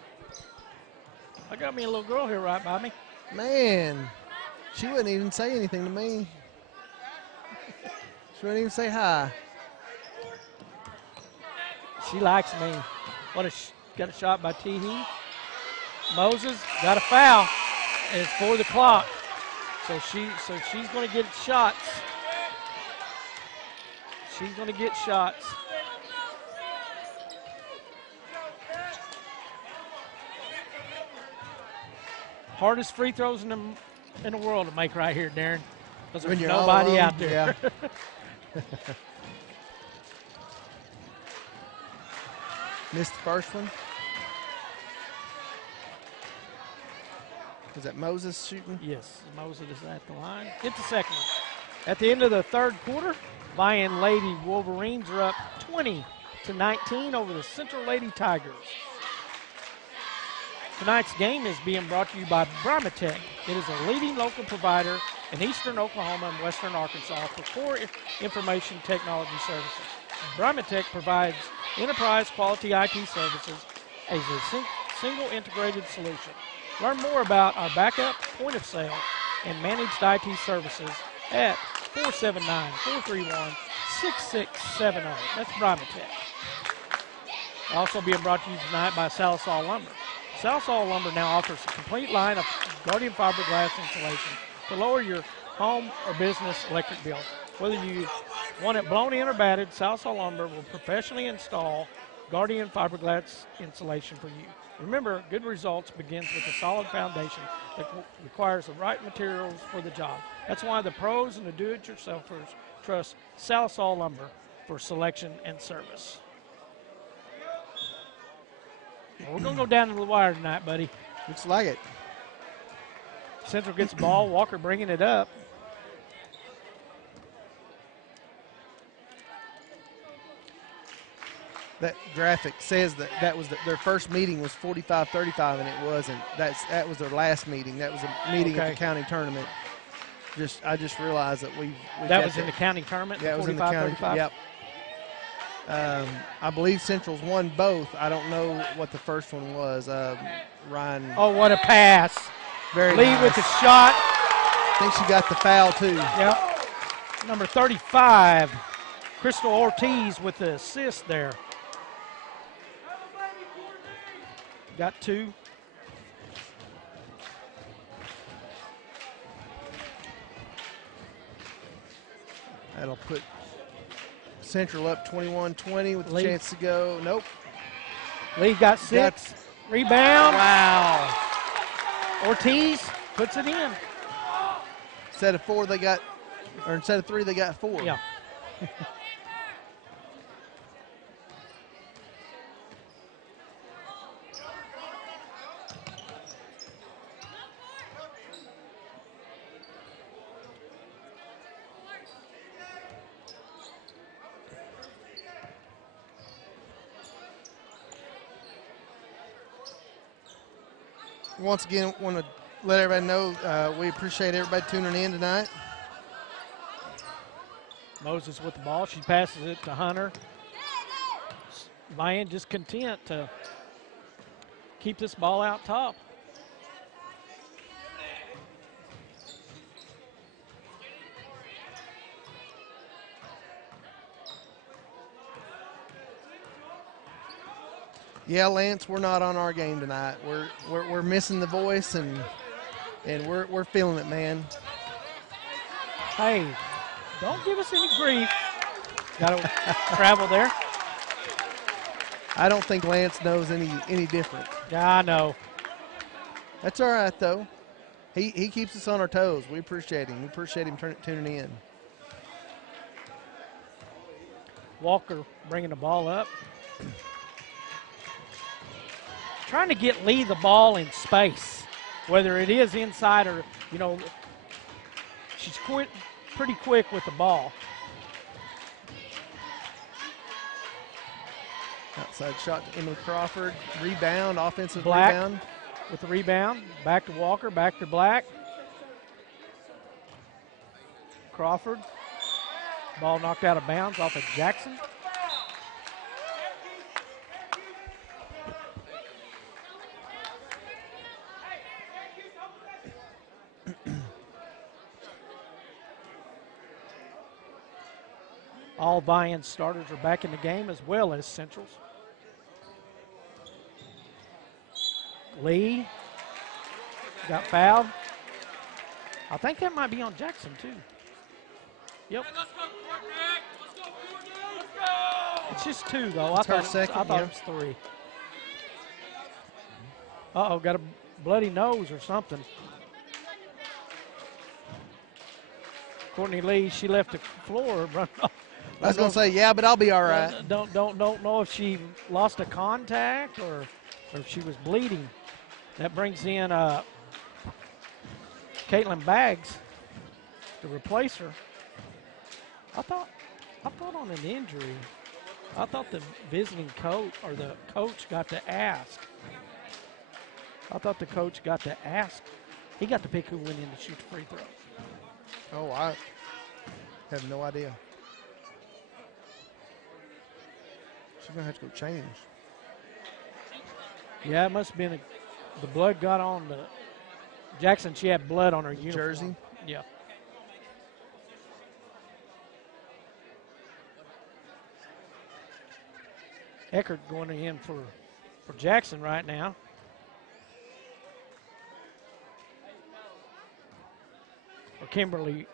I got me a little girl here right by me. Man, she wouldn't even say anything to me. She wouldn't even say hi. She likes me. Got a shot by Teehee. Moses got a foul. It's for the clock. So she's going to get shots. She's going to get shots. Hardest free throws in the world to make right here, Darren. Because there's nobody out there. Yeah. Missed the first one. Was that Moses shooting? Yes, Moses is at the line. Get the second one. At the end of the third quarter, Vian Lady Wolverines are up 20-19 over the Central Lady Tigers. Tonight's game is being brought to you by Brimatech. It is a leading local provider in eastern Oklahoma and western Arkansas for core information technology services. Brimatech provides enterprise quality IT services as a single integrated solution. Learn more about our backup, point of sale, and managed IT services at 479-431-6670. That's Brimatech. Also being brought to you tonight by Salisal Lumber. Salisal Lumber now offers a complete line of Guardian fiberglass insulation to lower your home or business electric bill. Whether you want it blown in or batted, Salisal Lumber will professionally install Guardian fiberglass insulation for you. Remember, good results begins with a solid foundation that requires the right materials for the job. That's why the pros and the do-it-yourselfers trust Salisal Lumber for selection and service. We're going to go down to the wire tonight, buddy. Looks like it. Central gets the ball. Walker bringing it up. That graphic says that was their first meeting was 45-35, and it wasn't. That was their last meeting. That was a meeting at the county tournament. I just realized that we that was in the county tournament. Yeah, it was in the county. 45-35? Yep. I believe Central's won both. I don't know what the first one was. Ryan. Oh, what a pass! Very Lee nice. with the shot. I think she got the foul too. Yep. Number 35, Crystal Ortiz with the assist there. Got two. That'll put Central up 21-20 with a Lee. chance to go. Nope. Lee got six. Rebound. Wow. Ortiz puts it in. Instead of instead of three, they got four. Yeah. Once again, want to let everybody know we appreciate everybody tuning in tonight. Moses with the ball. She passes it to Hunter. Vian just content to keep this ball out top. Yeah, Lance, we're not on our game tonight. We're missing the voice, and we're feeling it, man. Hey, don't give us any grief. Got to travel there. I don't think Lance knows any different. Yeah, I know. That's all right, though. He keeps us on our toes. We appreciate him. We appreciate him tuning in. Walker bringing the ball up. Trying to get Lee the ball in space, whether it is inside or, you know, she's pretty quick with the ball. Outside shot to Emily Crawford. Rebound, offensive Black rebound. with the rebound. Back to Walker, back to Black. Crawford. Ball knocked out of bounds off of Jackson. All Vian starters are back in the game as well as Centrals. Lee got fouled. I think that might be on Jackson too. Yep. It's just 2 though. I thought it was 3. Uh-oh, got a bloody nose or something. Courtney Lee, she left the floor. I was going to say, yeah, but I'll be all right. Don't know if she lost a contact or if she was bleeding. That brings in Caitlin Baggs to replace her. I thought on an injury, I thought the visiting coach or the coach got to ask. I thought the coach got to ask. He got to pick who went in to shoot the free throws. Oh, I have no idea. She's going to have to go change. Yeah, it must have been the blood got on the Jackson. She had blood on her uniform. Jersey? Yeah. Eckert going in for Jackson right now. Or Kimberly,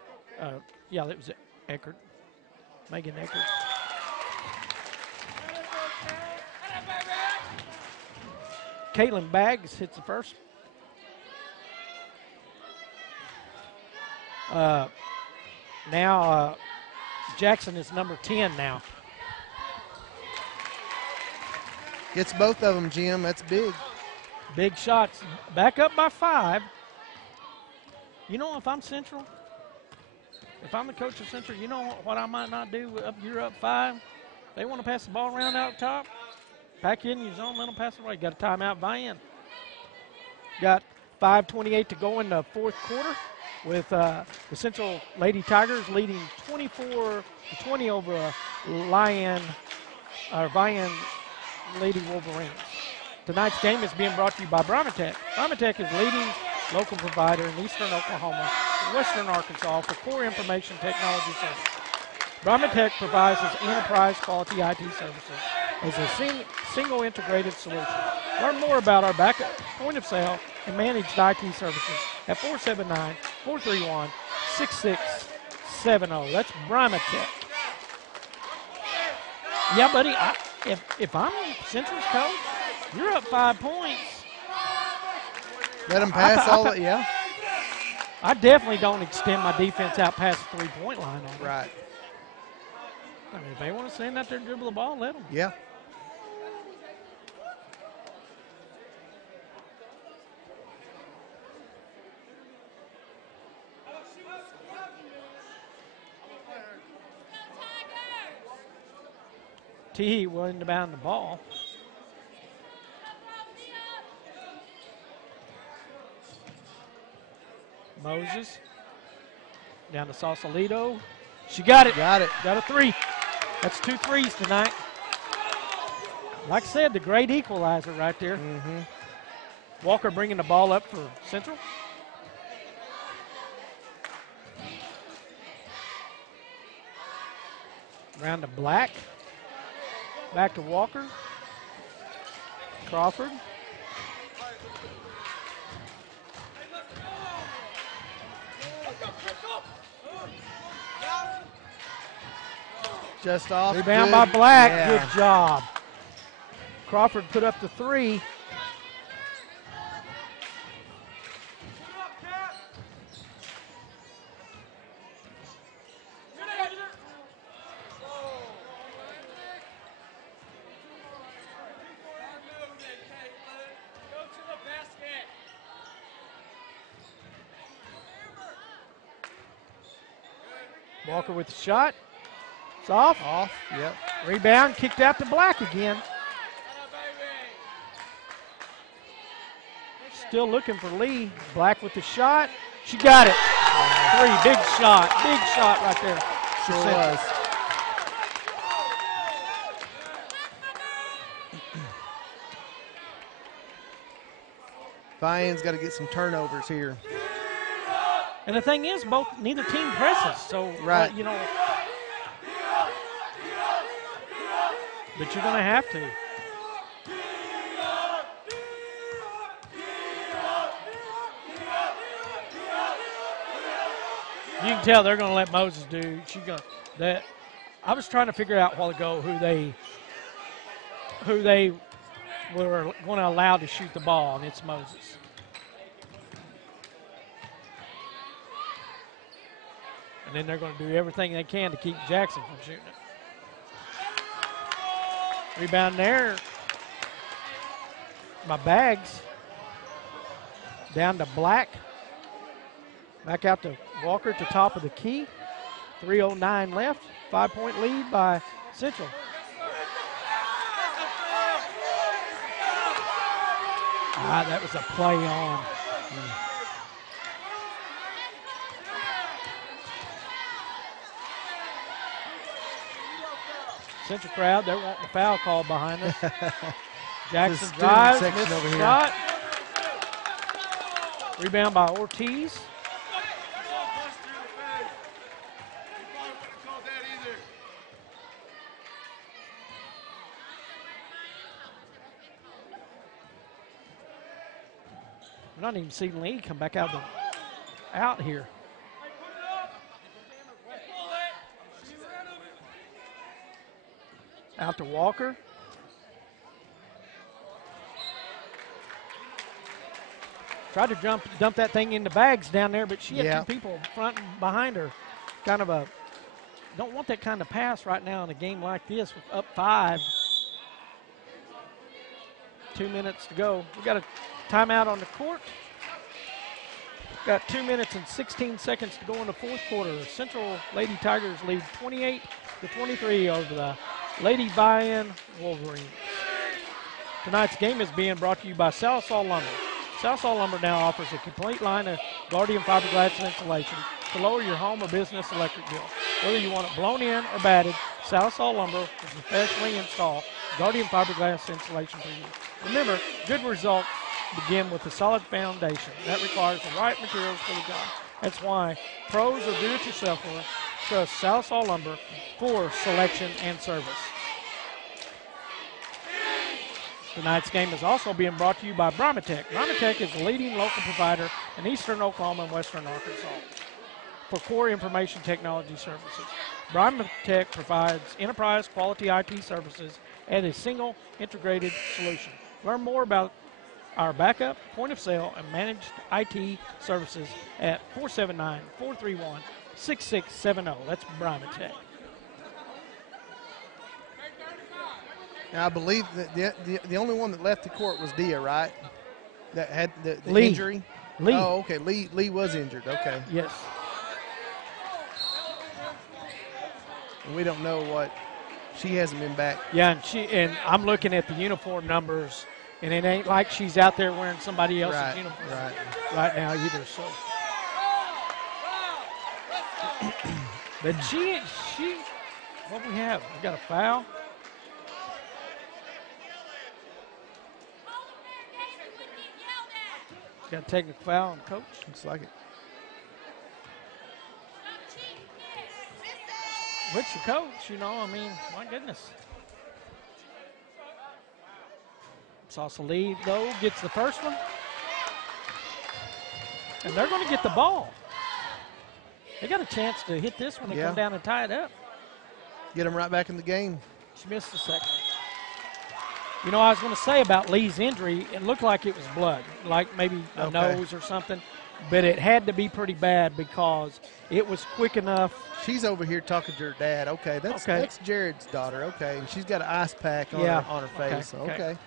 yeah, that was Eckert. Megan Eckert. Caitlin Baggs hits the first. Now Jackson is number 10 now. Gets both of them, Jim. That's big. Big shots. Back up by 5. You know, if I'm Central, if I'm the coach of Central, you know what I might not do? You're up 5. They want to pass the ball around out top. Pack in your zone, let them pass it away. Got a timeout, Vian. Got 5:28 to go in the fourth quarter with the Central Lady Tigers leading 24-20 over Vian Lady Wolverines. Tonight's game is being brought to you by Bromatech. Bromatech is leading local provider in eastern Oklahoma and western Arkansas for core information technology services. Bromatech provides its enterprise quality IT services as a single integrated solution. Learn more about our backup, point of sale, and managed IT services at 479-431-6670. That's Bromatech. Yeah, buddy, if I'm Central's coach, you're up 5 points. Let them pass yeah. I definitely don't extend my defense out past the three-point line on them. Right. I mean, if they want to stand out there and dribble the ball, let them. Yeah. T will inbound the ball. Moses down to Sausalito. She got it. Got it. Got a 3. That's 2 threes tonight. Like I said, the great equalizer right there. Mm-hmm. Walker bringing the ball up for Central. Round to Black. Back to Walker. Crawford. Just off. Rebound Good. by Black. Yeah. Good job. Crawford put up the 3. Walker with the shot. It's off. Off. Yep. Rebound, kicked out to Black again. Still looking for Lee. Black with the shot. She got it. 3, big shot right there. Sure was. Vian's got to get some turnovers here. And the thing is, neither team presses, so right. You know. But you're going to have to. You can tell they're going to let Moses do. I was trying to figure out a while ago who they were going to allow to shoot the ball, and it's Moses. And then they're going to do everything they can to keep Jackson from shooting it. Rebound there by Bags. Down to Black. Back out to Walker at the top of the key. 3:09 left. 5-point lead by Central. That was a play on. Central crowd, they're wanting a foul call behind us. Jackson drives, misses the shot. Rebound by Ortiz. I'm not even seeing Lee come back out here. Out to Walker. Tried to dump that thing into Bags down there, but she had 2 people front and behind her. Kind of don't want that kind of pass right now in a game like this with up 5. 2 minutes to go. We got a timeout on the court. Got 2 minutes and 16 seconds to go in the 4th quarter. Central Lady Tigers lead 28-23 over the Lady Vian Wolverines. Tonight's game is being brought to you by Southall Lumber. Southall Lumber now offers a complete line of Guardian fiberglass and insulation to lower your home or business electric bill. Whether you want it blown in or batted, Southall Lumber will professionally install Guardian fiberglass insulation for you. Remember, good results begin with a solid foundation. That requires the right materials for the job. That's why pros or do-it-yourselfers trust Southall Lumber for selection and service. Tonight's game is also being brought to you by Bromatech. Bromatech is the leading local provider in eastern Oklahoma and western Arkansas for core information technology services. Bromatech provides enterprise quality IT services and a single integrated solution. Learn more about our backup, point of sale, and managed IT services at 479-431-6670. That's Bromatech. Now, I believe that the only one that left the court was Dia, right? That had the Lee. injury? Lee. Oh, okay. Lee was injured. Okay. Yes. And we don't know what. She hasn't been back. Yeah, and I'm looking at the uniform numbers, and it ain't like she's out there wearing somebody else's uniform right now either. So, but she, what we have? We got a foul. Got a technical foul on coach. Looks like it. Which the coach, I mean, my goodness. Salsa lead, though, gets the first one. And they're going to get the ball. They got a chance to hit this one and come down and tie it up. Get them right back in the game. She missed the second. I was going to say about Lee's injury, it looked like it was blood, like maybe a nose or something. But it had to be pretty bad because it was quick enough. She's over here talking to her dad. Okay, that's Jared's daughter. Okay, and she's got an ice pack on her face. Okay.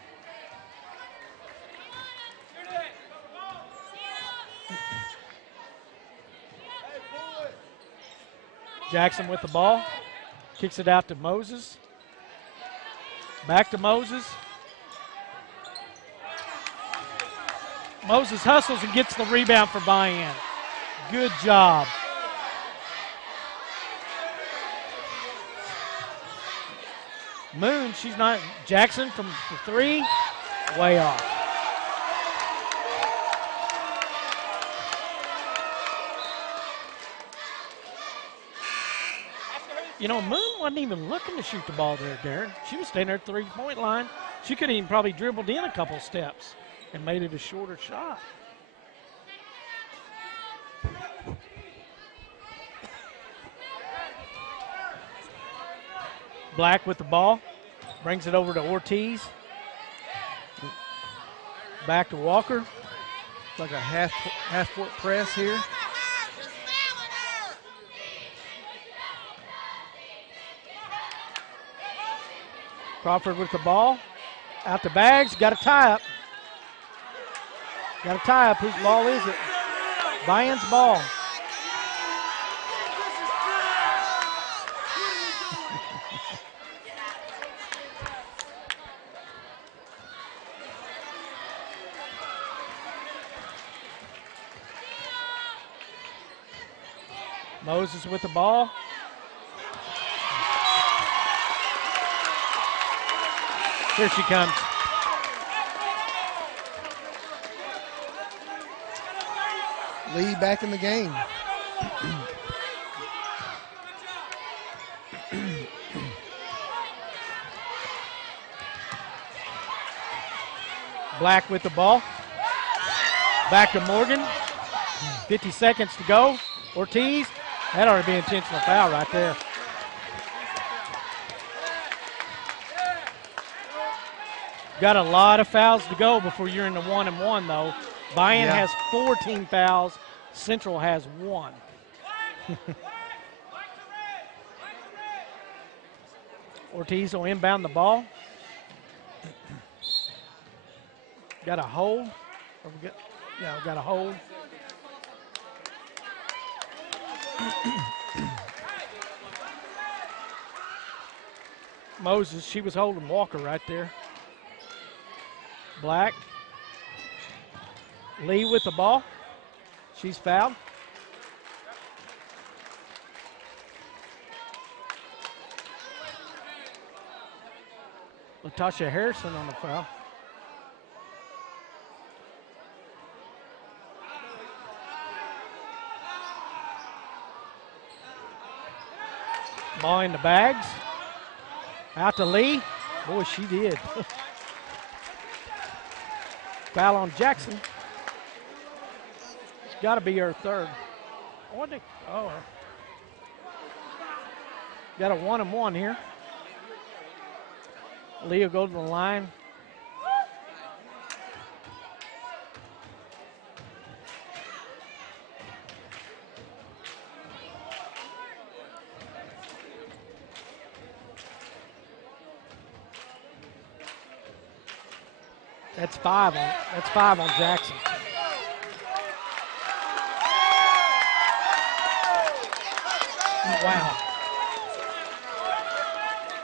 Jackson with the ball. Kicks it out to Moses. Back to Moses. Moses hustles and gets the rebound for Vian. Good job. Moon, she's not. Jackson from the three, way off. You know, Moon wasn't even looking to shoot the ball there, Darren. She was standing there at the three-point line. She could have even probably dribbled in a couple steps and made it a shorter shot. Black with the ball. Brings it over to Ortiz. Back to Walker. Like a half-court press here. Crawford with the ball. Out to Bags. Got a tie-up. Got a tie-up. Whose ball is it? Vian's ball. Moses with the ball. Here she comes. Lee back in the game. Black with the ball. Back to Morgan. 50 seconds to go. Ortiz. That ought to be an intentional foul right there. Got a lot of fouls to go before you're in the 1-and-1, though. Vian has 14 fouls. Central has 1. Ortiz will inbound the ball. Got a hold. Yeah, we got a hold. Moses, she was holding Walker right there. Black. Lee with the ball. She's fouled. Latasha Harrison on the foul. Ball in the Bags. Out to Lee. Boy, she did. Foul on Jackson. It's got to be her third. Got a 1-and-1 here. Lee will go to the line. That's five on Jackson. Wow.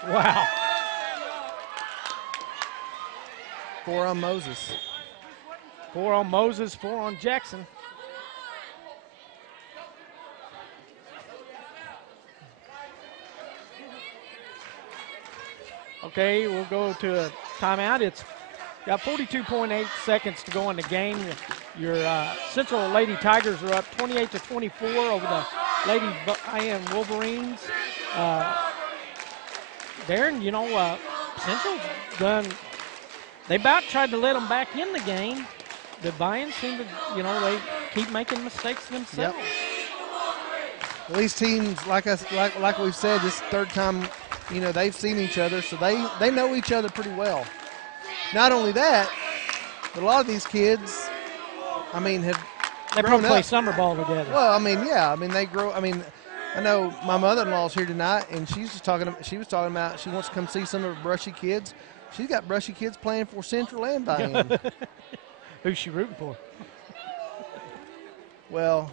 Wow. 4 on Moses. 4 on Moses, 4 on Jackson. Okay, we'll go to a timeout. It's got 42.8 seconds to go in the game. Your Central Lady Tigers are up 28-24 over the Lady Vian Wolverines. Darren, Central's done. They about tried to let them back in the game. The Vian seem to, they keep making mistakes themselves. Yep. Well, these teams, like we've said, this third time, they've seen each other, so they know each other pretty well. Not only that, but a lot of these kids, have they probably play summer ball together. Well, they grow. I know my mother-in-law's here tonight, and she was talking about she wants to come see some of her brushy kids. She's got brushy kids playing for Central and Vian. Who's she rooting for? Well,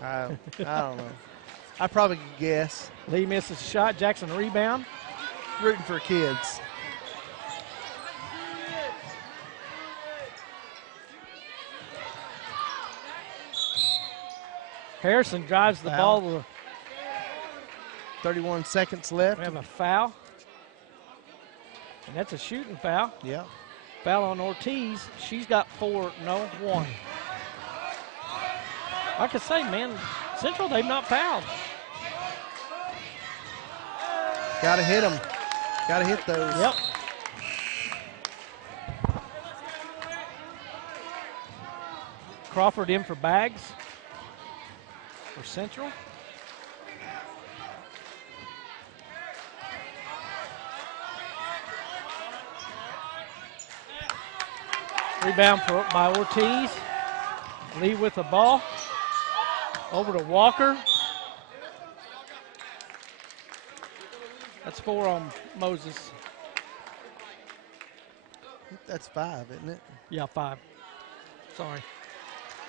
I don't know. I probably could guess. Lee misses a shot. Jackson rebound. Rooting for kids. Harrison drives the Foul. ball. 31 seconds left. We have a foul. And that's a shooting foul. Yeah. Foul on Ortiz. She's got 4, no, 1. Like I say, man, Central, they've not fouled. Got to hit them. Got to hit those. Yep. Crawford in for Bags for Central. Rebound by Ortiz. Lee with the ball. Over to Walker. That's 4 on Moses. That's 5, isn't it? Yeah, 5. Sorry.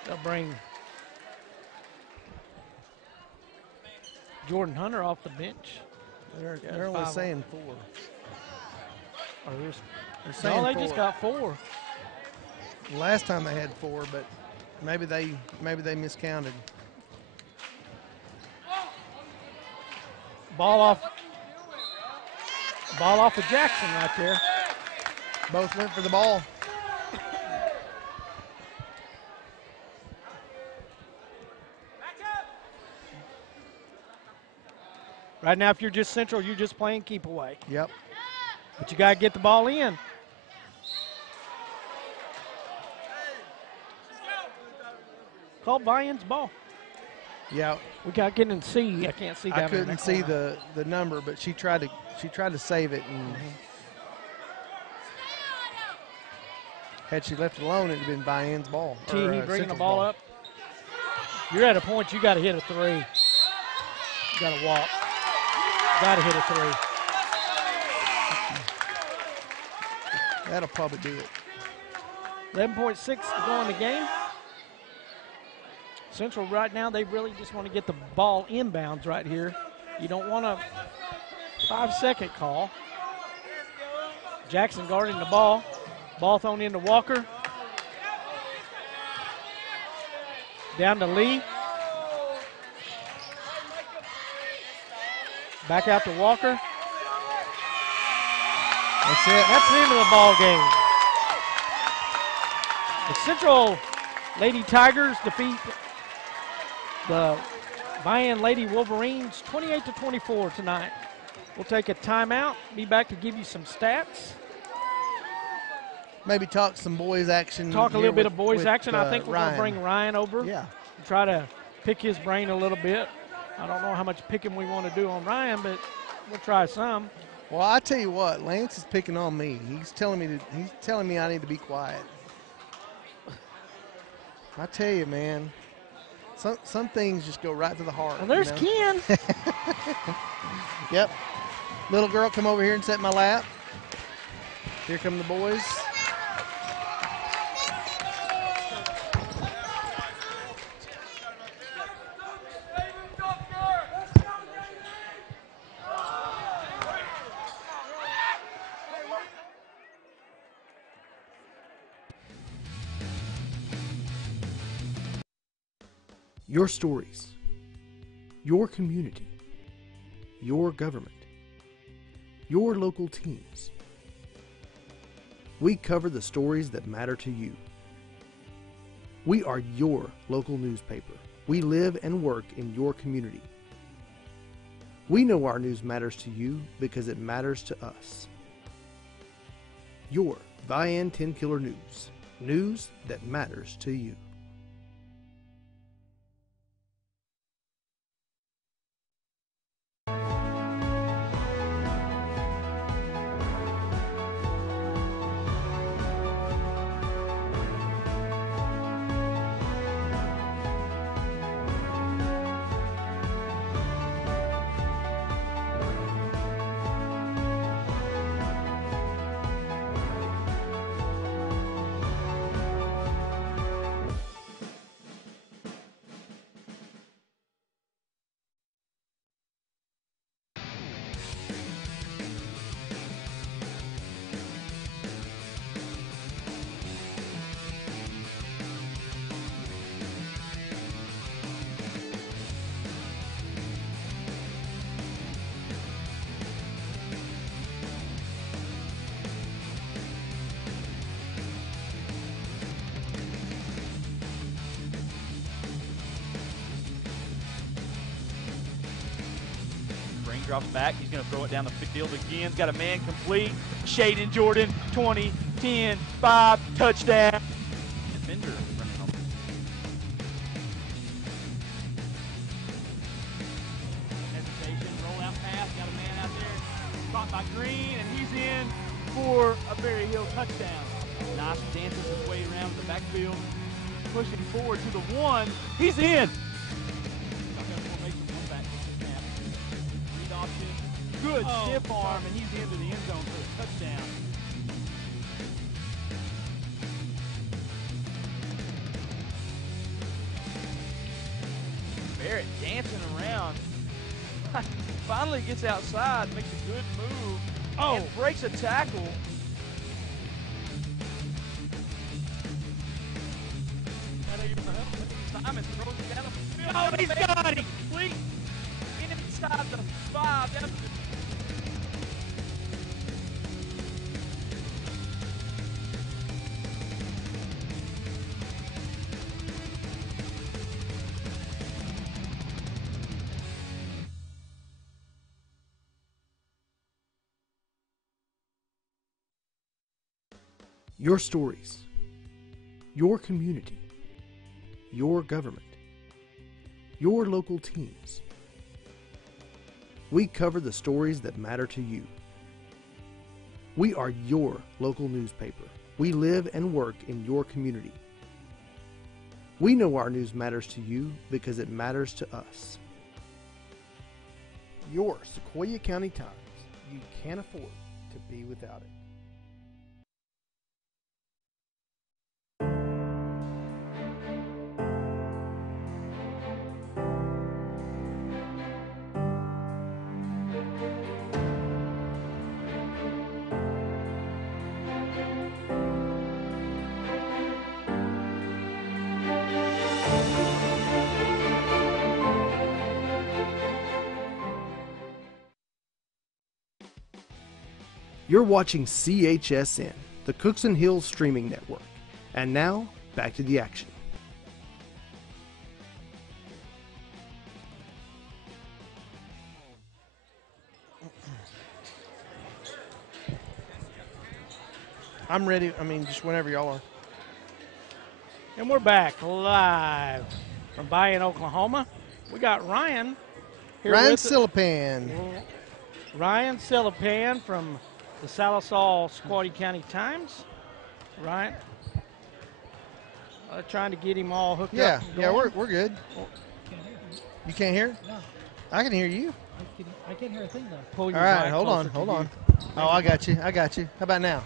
They'll bring Jordan Hunter off the bench. They're only 5 saying 4. Or They're saying no, they 4. just got 4. Last time they had 4, but maybe they miscounted. Ball off of Jackson right there. Both went for the ball. Right now, if you're just Central, you're just playing keep away. Yep. But you got to get the ball in. Call Vian's ball. Yeah. We got to get in C. I can't see down I couldn't in that see corner. the number, but she tried to save it, and had she left it alone, it'd have been Vian's ball. He bringing the Central's ball up. You're at a point you got to hit a 3. You got to walk. Got to hit a 3. That'll probably do it. 11.6 to go in the game. Central right now, they really just want to get the ball inbounds right here. You don't want a 5-second call. Jackson guarding the ball. Ball thrown into Walker. Down to Lee. Back out to Walker. That's it. That's the end of the ball game. The Central Lady Tigers defeat the Vian Lady Wolverines 28-24 tonight. We'll take a timeout. Be back to give you some stats. Maybe talk some boys action. Talk a little bit of boys with, action. I think we're going to Ryan. bring Ryan over. Yeah. Try to pick his brain a little bit. I don't know how much picking we want to do on Ryan, but we'll try some. Well, I tell you what, Lance is picking on me. He's telling me I need to be quiet. I tell you, man, some things just go right to the heart. Well, there's Ken. Yep. Little girl, come over here and sit in my lap. Here come the boys. Your stories, your community, your government, your local teams. We cover the stories that matter to you. We are your local newspaper. We live and work in your community. We know our news matters to you because it matters to us. Your Vian 10 Killer News. News that matters to you. drops back. He's going to throw it down the field again. Got a man complete. Shaden Jordan, 20, 10, 5, touchdown. Defender running home. Hesitation, roll out pass. Got a man out there. Caught by Green, and he's in for a Berry Hill touchdown. Nice dances his way around the backfield. Pushing forward to the 1. He's in. Read option. Good stiff arm, and he's into the end zone for a touchdown. Barrett dancing around. Finally gets outside, makes a good move. And breaks a tackle. Oh, he's got it! Complete inside the 5. Your stories, your community, your government, your local teams. We cover the stories that matter to you. We are your local newspaper. We live and work in your community. We know our news matters to you because it matters to us. Your Sequoyah County Times. You can't afford to be without it. You're watching CHSN, the Cookson Hills Streaming Network. And now, back to the action. I'm ready. I mean, just whenever y'all are. And we're back live from Vian, Oklahoma. We got Ryan here Ryan with us. Sillipan. Ryan Sillipan from the Salisal Sequoyah County Times. Ryan, trying to get him all hooked up. Yeah, we're good. You can't hear? No. I can hear you. I can't hear a thing though. Pull All your right, mic hold on. closer to you. Oh, I got you. How about now?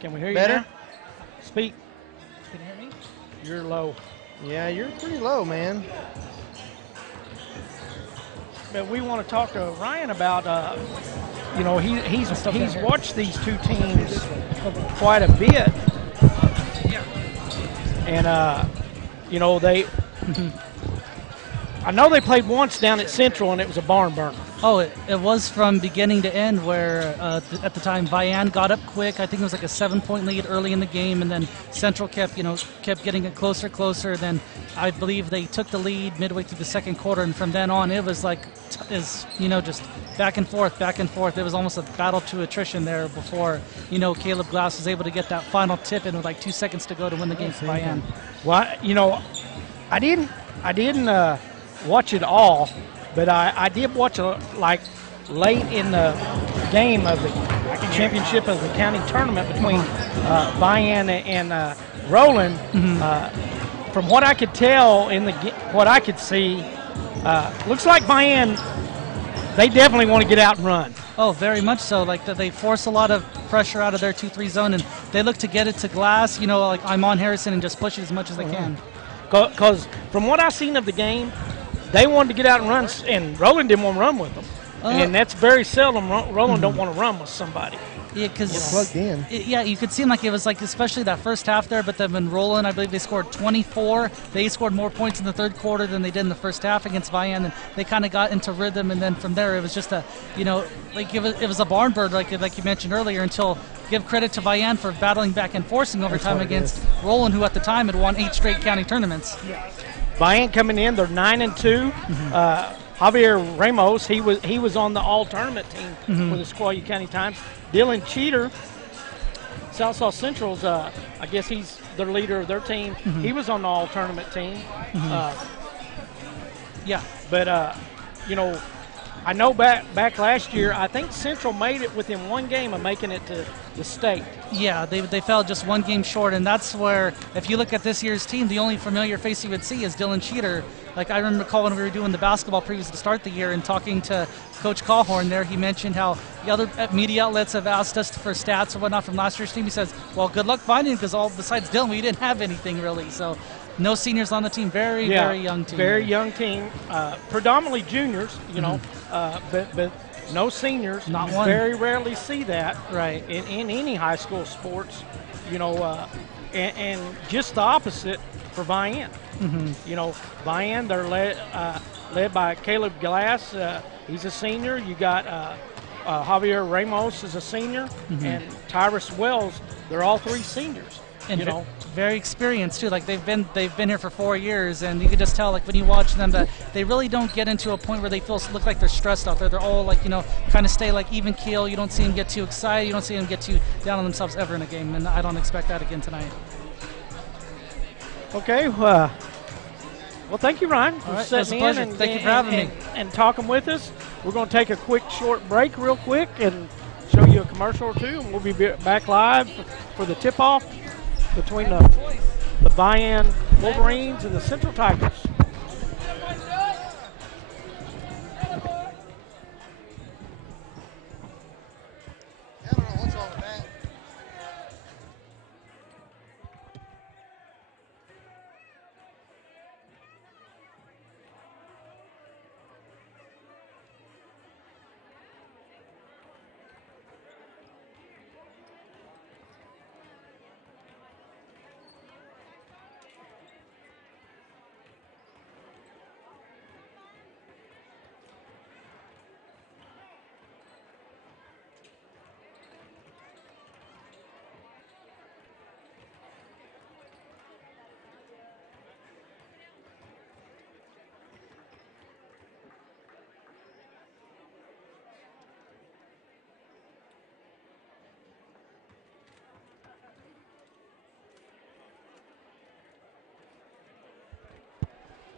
Can we hear Better? you now? Speak. Can you hear me? You're low. Yeah, you're pretty low, man. But we want to talk to Ryan about, he's watched these two teams quite a bit. And, I know they played once down at Central, and it was a barn burner. Oh, it was from beginning to end where at the time Vian got up quick. I think it was like a 7-point lead early in the game, and then Central kept getting it closer. Then I believe they took the lead midway through the second quarter, and from then on it was like, just back and forth. It was almost a battle to attrition there before, Caleb Glass was able to get that final tip in with like 2 seconds to go to win the game for Vian. Well, I didn't watch it all, but I did watch like late in the game of the championship of the county tournament between Vian and Roland. Mm-hmm. From what I could tell what I could see, looks like Vian, they definitely want to get out and run. Oh, very much so. Like they force a lot of pressure out of their 2-3 zone, and they look to get it to Glass. Like I'm on Harrison and just push it as much as they can. Because from what I've seen of the game, they wanted to get out and run, and Roland didn't want to run with them. And that's very seldom. Roland don't want to run with somebody. Yeah, because plugged in. You could seem like it was like, especially that first half there. But then when Roland, I believe they scored 24. They scored more points in the third quarter than they did in the first half against Vian, and they kind of got into rhythm. And then from there, it was just it was a barn bird, like you mentioned earlier. Until give credit to Vian for battling back and forcing overtime against Roland, who at the time had won 8 straight county tournaments. Vian coming in, they're 9-2. Javier Ramos, he was on the all-tournament team for the Sequoyah County Times. Dylan Cheater, Southsaw Central's, I guess he's their leader of their team. He was on the all-tournament team. Yeah. But, you know, I know back last year, I think Central made it within one game of making it to the state. Yeah, they fell just one game short, and that's where, if you look at this year's team, the only familiar face you would see is Dylan Cheater. Like, I recall when we were doing the basketball previews to start the year and talking to Coach Callhorn there, he mentioned how the other media outlets have asked us for stats or whatnot from last year's team. He says, well, good luck finding because all besides Dylan, we didn't have anything really. So no seniors on the team, very young team. Very young team, predominantly juniors, you know, but no seniors. Not you one. Very rarely see that Right. in any high school sports, you know, and just the opposite for Vian. You know, Vian, they're led by Caleb Glass. He's a senior. You got Javier Ramos is a senior, and Tyrus Wells. They're all three seniors. And you know, very experienced too. Like they've been here for 4 years, and you can just tell like when you watch them that they really don't get into a point where they look like they're stressed out there. They're all like, you know, kind of stay like even keel. You don't see them get too excited. You don't see them get too down on themselves ever in a game, and I don't expect that again tonight. okay. Well, thank you, Ryan, for All right, sitting it was a in pleasure. Thank you for having me. and talking with us. We're going to take a quick, short break real quick and show you a commercial or two, and we'll be back live for the tip-off between the Vian Wolverines and the Central Tigers. I don't know what's wrong with that.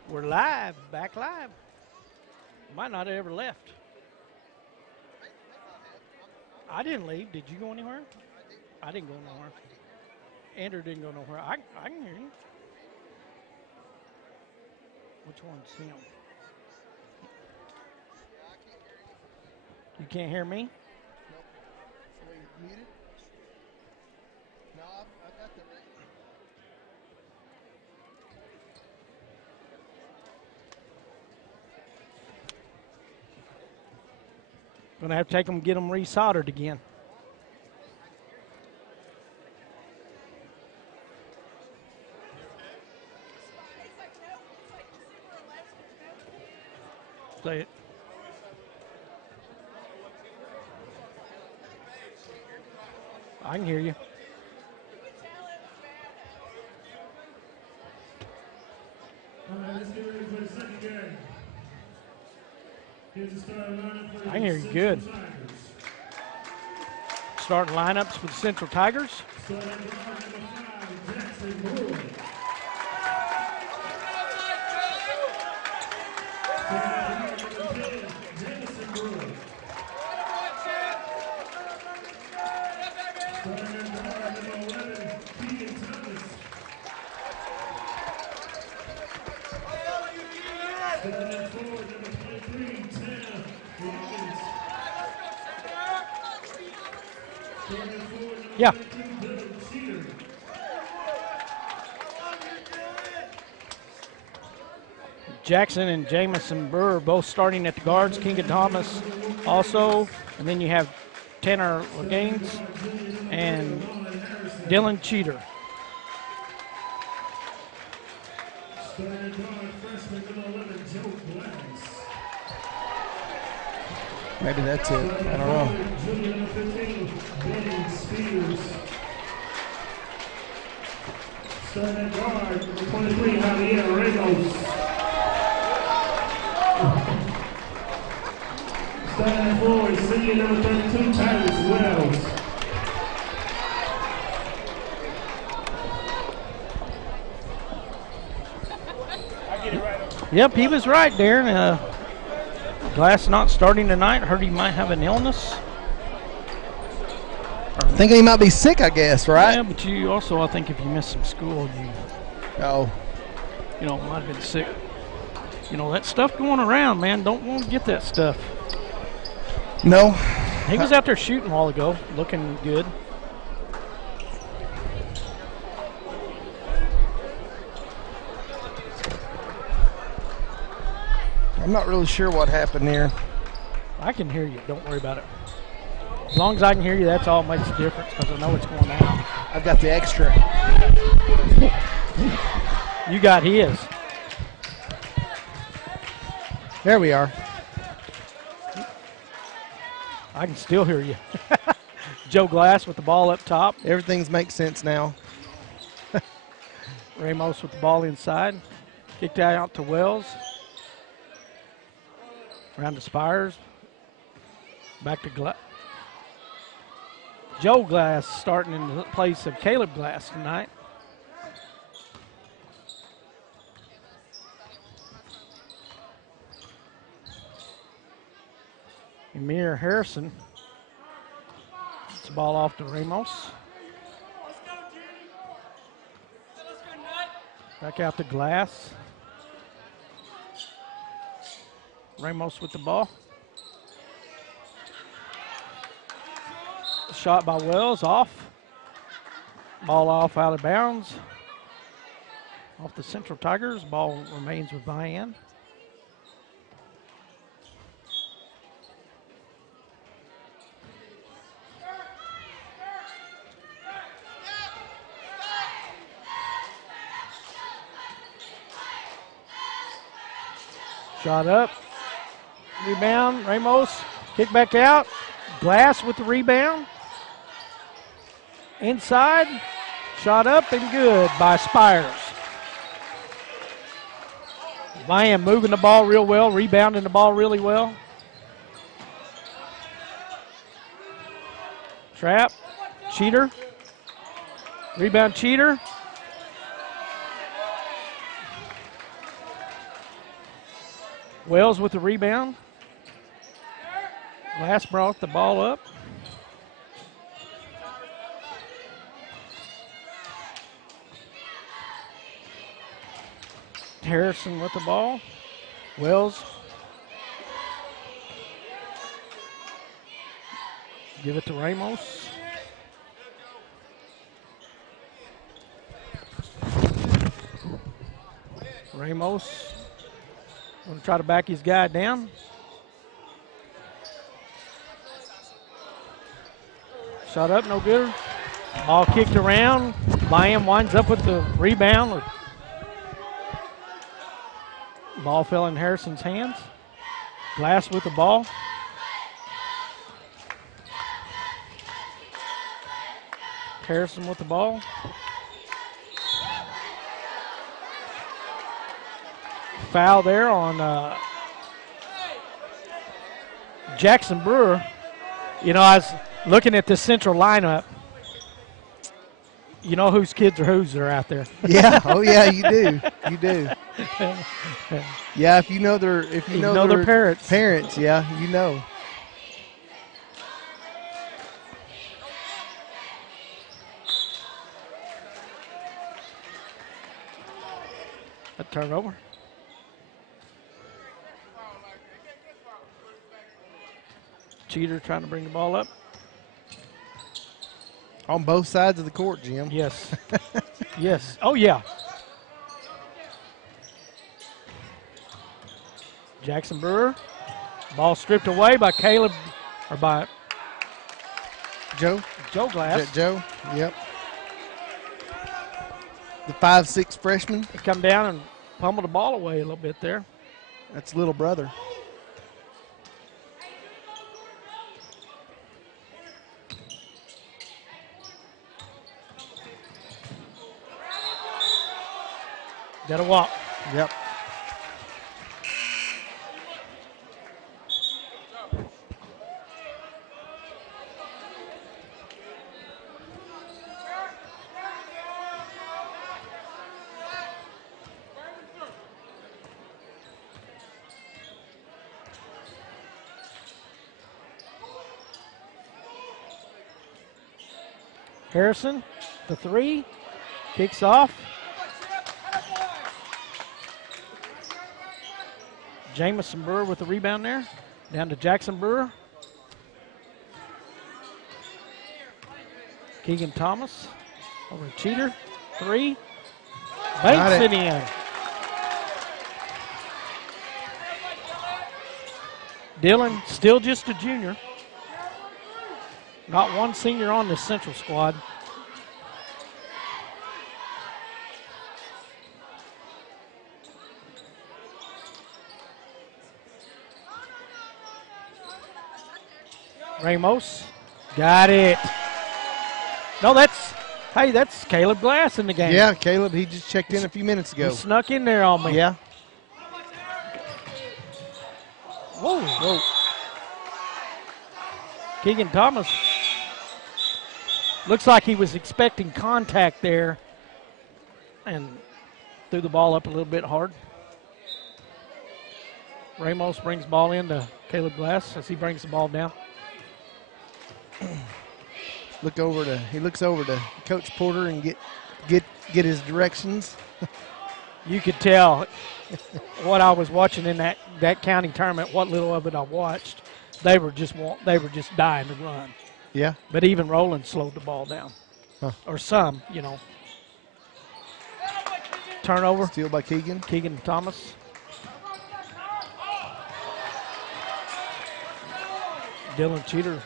We're live, back live. Might not have ever left. I didn't leave. Did you go anywhere? I didn't go nowhere. Andrew didn't go nowhere. I can hear you. Which one's him? You can't hear me? Nope. Are we muted? No, I've got the right. Gonna have to take them, get them resoldered again. Say it. I can hear you. All right, let's get ready for the second game. Here's the starting lineup for I can hear you the good. Central Tigers. Starting lineups for the Central Tigers. Starting guard number 5, Jackson Moore. Starting guard number 10, Jamison Moore. Starting guard number 11, Keegan Thomas. Starting forward number 23, Tanner Watkins. Starting forward number Yeah. 22, Dylan Cheater. Jackson and Jamison Burr both starting at the guards. Keegan Thomas also. And then you have Tanner Gaines and Dylan Cheater. Starting guard freshman number 11, Joe Glass. Maybe that's it. I don't know. Junior number 15, Benny Spears. Starting guard number 23, Javier Ramos. Starting forward, senior number 32, Tyrus Wells. Yep, he was right, Darren. Glass not starting tonight. Heard he might have an illness. Thinking he might be sick, I guess, right? Yeah, but you also, I think if you miss some school, Oh. you know, might have been sick. You know, that stuff going around, man. Don't want to get that stuff. No. He was out there shooting a while ago, looking good. I'm not really sure what happened there. I can hear you. Don't worry about it. As long as I can hear you, that's all that makes a difference because I know it's going out. I've got the extra. You got his. There we are. I can still hear you. Joe Glass with the ball up top. Everything's makes sense now. Ramos with the ball inside. Kicked out to Wells. Around to Spires. Back to Glass. Joe Glass starting in the place of Caleb Glass tonight. Amir Harrison. Gets the ball off to Ramos. Back out to Glass. Ramos with the ball. Shot by Wells, off. Ball off out of bounds. Off the Central Tigers. Ball remains with Vian. Shot up. Rebound. Ramos. Kick back out. Glass with the rebound. Inside. Shot up and good by Spires. Vian moving the ball real well. Rebounding the ball really well. Trap. Cheater. Rebound Cheater. Wells with the rebound. Glass brought the ball up. Harrison with the ball. Wells. Give it to Ramos. Ramos. Going to try to back his guy down. Shot up, no good. Ball kicked around. Vian winds up with the rebound. Ball fell in Harrison's hands. Glass with the ball. Harrison with the ball. Foul there on Jackson Brewer. You know, I was looking at this central lineup. You know whose kids are whose are out there. Yeah. Oh yeah, you do. You do. Yeah, if you know their their parents. Parents, yeah, you know. A turnover. Cheater trying to bring the ball up. On both sides of the court, Jim. Yes. Yes. Oh, yeah. Jackson Brewer. Ball stripped away by Caleb, or by Joe Glass. Joe, yep. The 5'6" freshman. He come down and pummeled the ball away a little bit there. That's little brother. Got to walk. Yep. Harrison, the three, kicks off. Jamison Brewer with the rebound there. Down to Jackson Brewer. Keegan Thomas over to Cheater. Three. Banks it in. Dylan, still just a junior. Not one senior on this Central squad. Ramos, got it. No, that's Caleb Glass in the game. Yeah, Caleb, he just checked in a few minutes ago. He snuck in there on me. Yeah. Whoa, whoa. Keegan Thomas looks like he was expecting contact there and threw the ball up a little bit hard. Ramos brings ball in to Caleb Glass as he brings the ball down. He looks over to Coach Porter and get his directions. You could tell what I was watching in that county tournament, what little of it I watched. They were just dying to run. Yeah. But even Roland slowed the ball down. Huh. Or some, Turnover. Steal by Keegan. Keegan Thomas. Dylan Cheater.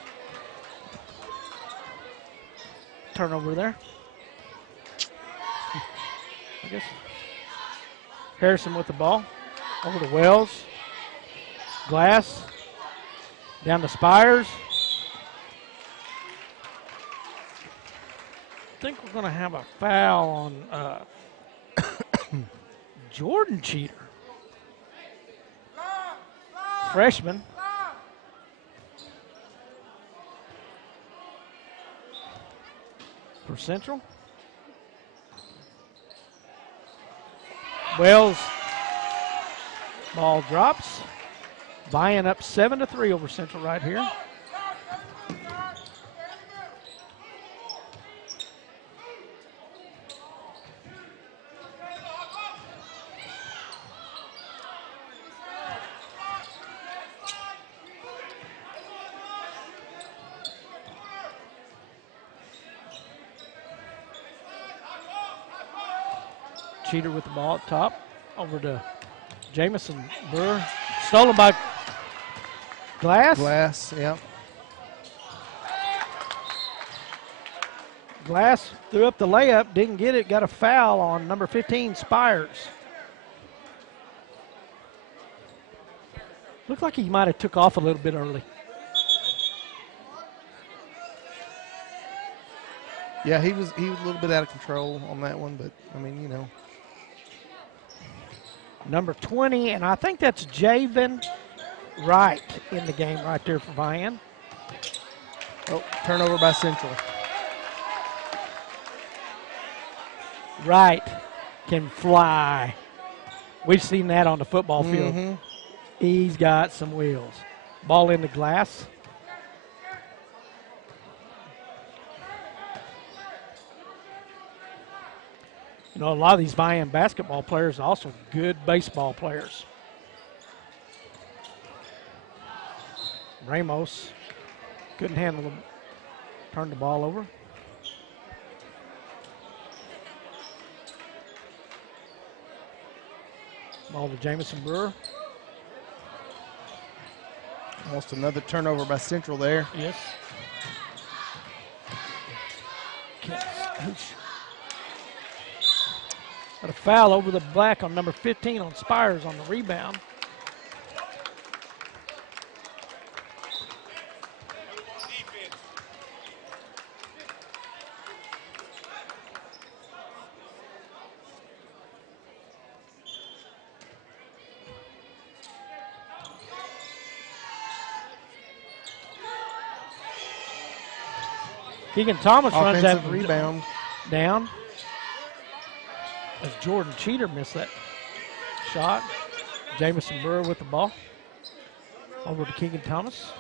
Turnover there. I guess. Harrison with the ball. Over to Wells. Glass. Down to Spires. I think we're going to have a foul on Jordan Cheater. Freshman. For Central. Wells. Ball drops. Vian up 7-3 over Central right here. Cheater with the ball at top. Over to Jamison Burr. Stolen by Glass. Glass, yeah. Glass threw up the layup, didn't get it, got a foul on number 15, Spires. Looked like he might have took off a little bit early. Yeah, he was a little bit out of control on that one, but I mean, Number 20, and I think that's Javen Wright in the game right there for Vian. Oh, turnover by Central. Wright can fly. We've seen that on the football field. Mm-hmm. He's got some wheels. Ball in the Glass. A lot of these Vian basketball players are also good baseball players. Ramos couldn't handle them. Turned the ball over. Ball to Jamison Brewer. Almost another turnover by Central there. Yes. Got a foul over the black on number 15 on Spires on the rebound. Keegan Thomas runs that Offensive rebound down. As Jordan Cheater missed that shot. Jamison Brewer with the ball. Over to Keegan Thomas.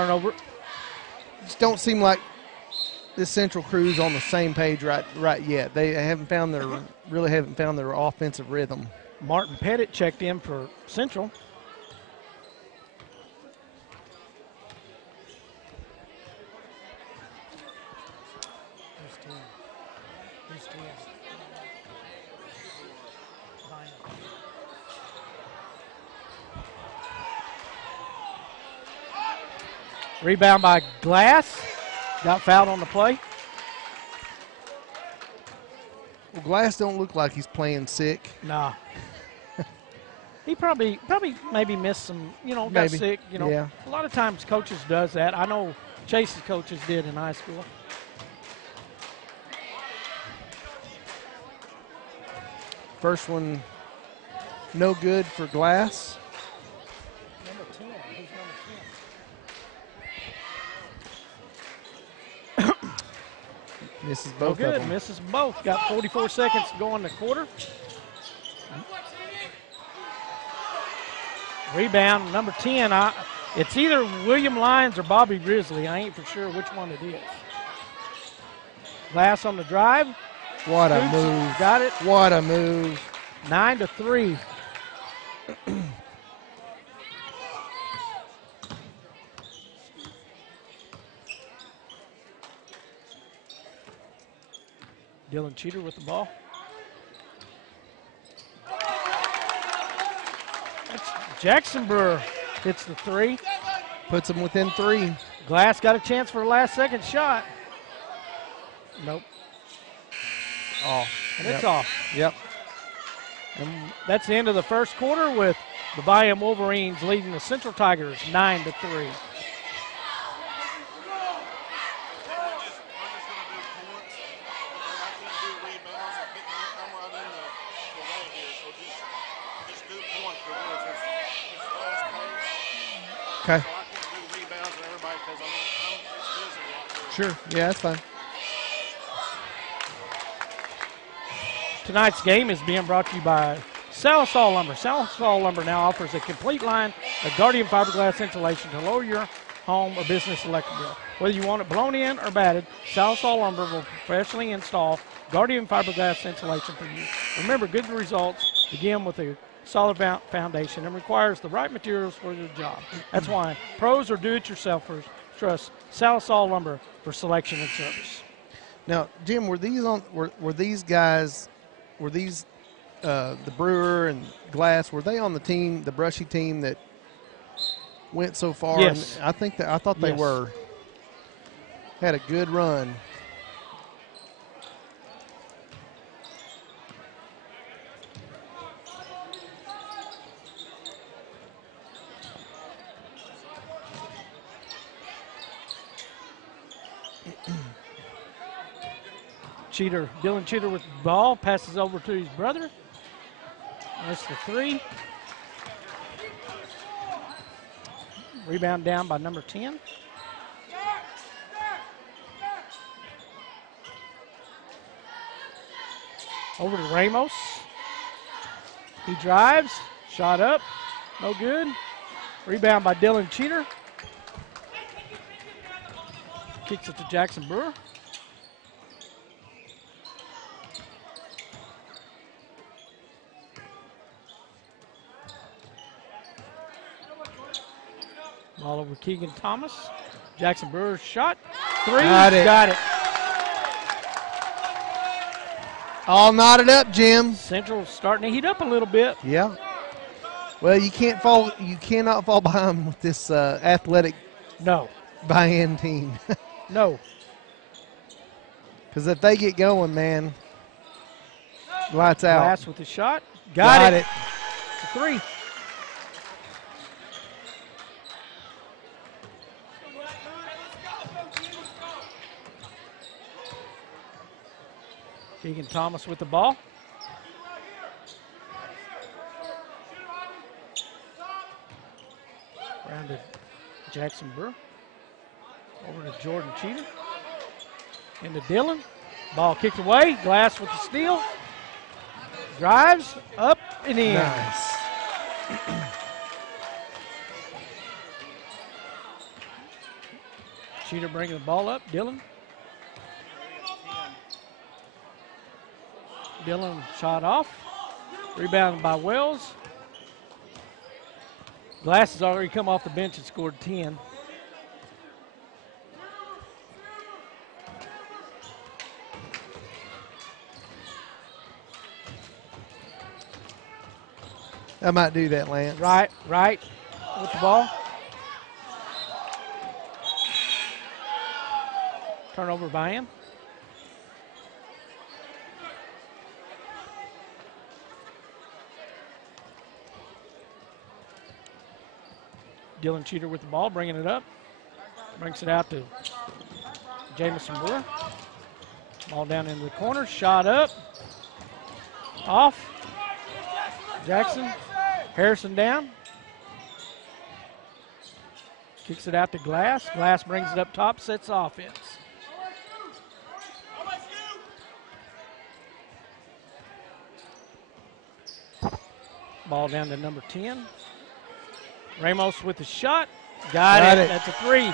Turnover. Just don't seem like this Central crew's on the same page right yet. They really haven't found their offensive rhythm. Martin Pettit checked in for Central. Rebound by Glass. Got fouled on the play. Well, Glass don't look like he's playing sick. Nah. He probably maybe missed some, got Maybe. sick. Yeah. A lot of times coaches does that. I know Chase's coaches did in high school. First one, no good for Glass. Number 10. Who's number 10? Misses No both good. of them. Misses both. Got 44 seconds to go in the quarter. Rebound, number 10. It's either William Lyons or Bobby Grizzly. I ain't for sure which one it is. Glass on the drive. What a Scoops, move. got it. What a move. 9-3. Dylan Cheater with the ball. That's Jackson Brewer hits the three. Puts them within 3. Glass got a chance for a last-second shot. Nope. Off. And it's off. Yep. And that's the end of the first quarter with the Vian Wolverines leading the Central Tigers 9-3. Okay. Sure. Yeah, that's fine. Tonight's game is being brought to you by Salisol Lumber. Salisol Lumber now offers a complete line of Guardian fiberglass insulation to lower your home or business electric bill. Whether you want it blown in or batted, Salisol Lumber will professionally install Guardian fiberglass insulation for you. Remember, good results begin with a solid foundation and requires the right materials for your job. That's why pros or do-it-yourselfers trust Salisol Lumber for selection and service. Now, Jim, were these guys, the Brewer and Glass, were they on the team, the Brushy team that went so far? Yes. And I thought they Yes. were. Had a good run. Dylan Cheater with the ball, passes over to his brother. That's the three. Rebound down by number 10. Over to Ramos. He drives, shot up, no good. Rebound by Dylan Cheater. Kicks it to Jackson Brewer. Ball over Keegan Thomas. Jackson Brewer's shot. Three. Got it. All knotted up, Jim. Central starting to heat up a little bit. Yeah. Well, you cannot fall behind with this athletic No. Vian team. No. Because if they get going, man, lights out. Glass with the shot. Got it. It's a three. Keegan Thomas with the ball. Round to Jackson Brewer. Over to Jordan Cheater. Into Dylan. Ball kicked away. Glass with the steal. Drives up and in. Nice. Cheater bringing the ball up. Dylan. Dylan shot off. Rebounded by Wells. Glass has already come off the bench and scored 10. I might do that, Lance. Right with the ball. Turnover by him. Dylan Cheater with the ball, bringing it up. Brings it out to Jamison Brewer. Ball down into the corner, shot up. Off. Jackson. Harrison down. Kicks it out to Glass. Glass brings it up top, sets offense. Ball down to number 10. Ramos with the shot. Got it. That's a 3.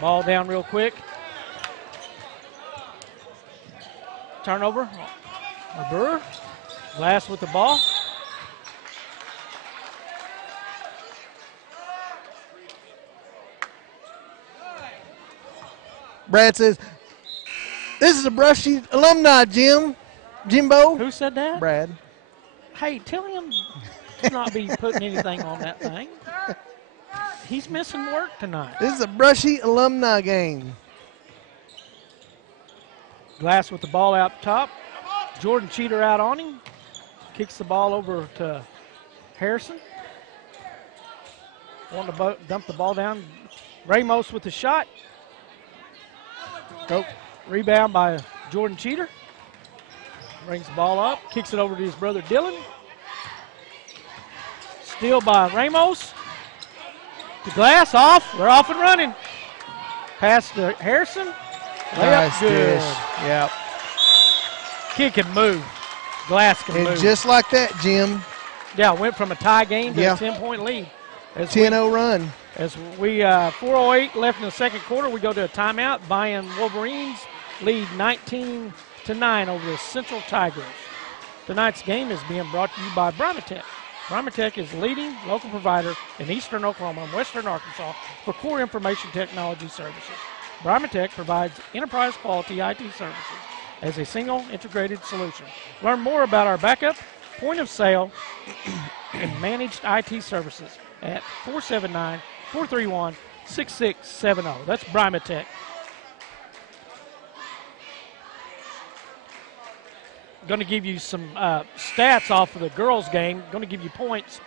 Ball down real quick. Turnover. Brewer. Glass with the ball. Brad says, "This is a Brushy alumni, Jimbo." Who said that? Brad. Hey, tell him to not be putting anything on that thing. He's missing work tonight. This is a Brushy alumni game. Glass with the ball out top. Jordan Cheater out on him. Kicks the ball over to Harrison. Want to dump the ball down. Ramos with the shot. Oh, rebound by Jordan Cheater. Brings the ball up. Kicks it over to his brother Dylan. Steal by Ramos. To Glass, off. They're off and running. Pass to Harrison. Layup, Nice good. dish. Yep. Kick and move. Glass can And move. just like that, Jim, Yeah, went from a tie game to Yeah. a 10-point lead. As 10-0 run. we 4:08 left in the second quarter, we go to a timeout. Vian Wolverines lead 19-9 over the Central Tigers. Tonight's game is being brought to you by Brimatech. Brimatech is leading local provider in eastern Oklahoma and western Arkansas for core information technology services. Brimatech provides enterprise quality IT services as a single integrated solution. Learn more about our backup, point of sale, and managed IT services at 479-431-6670. That's Brimatech. Going to give you some stats off of the girls' game. Going to give you points.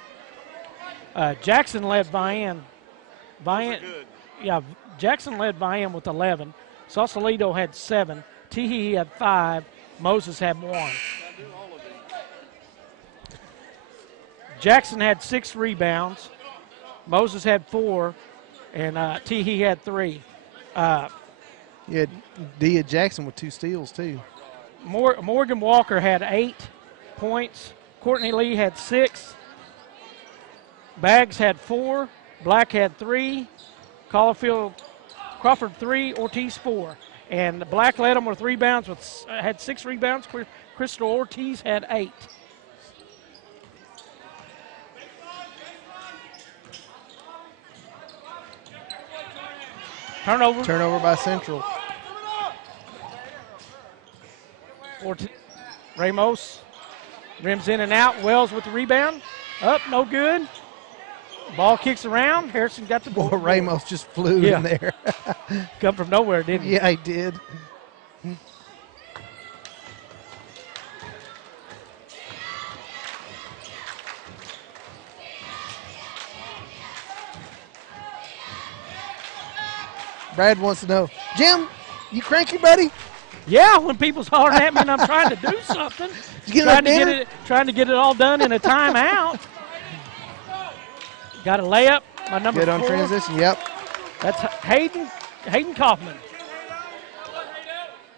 Jackson led Vian. Jackson led Vian with 11. Sausalito had 7. Teehee had 5. Moses had 1. Jackson had 6 rebounds. Moses had 4. And Teehee had 3. Yeah, Dia Jackson with 2 steals, too. Morgan Walker had 8 points. Courtney Lee had 6. Baggs had 4. Black had 3. Crawford 3. Ortiz 4. And Black led them with rebounds. Had 6 rebounds. Crystal Ortiz had 8. Turnover by Central. Ramos rims in and out. Wells with the rebound. Up, no good. Ball kicks around. Harrison got the ball. Ramos just flew in there. Come from nowhere, didn't he? Yeah, he did. Brad wants to know, Jim, you cranky, buddy? Yeah, when people's hollering at me and I'm trying to do something, trying to get it all done in a timeout. Got a layup. My number 4. Good on transition. Yep. That's Hayden Kaufman.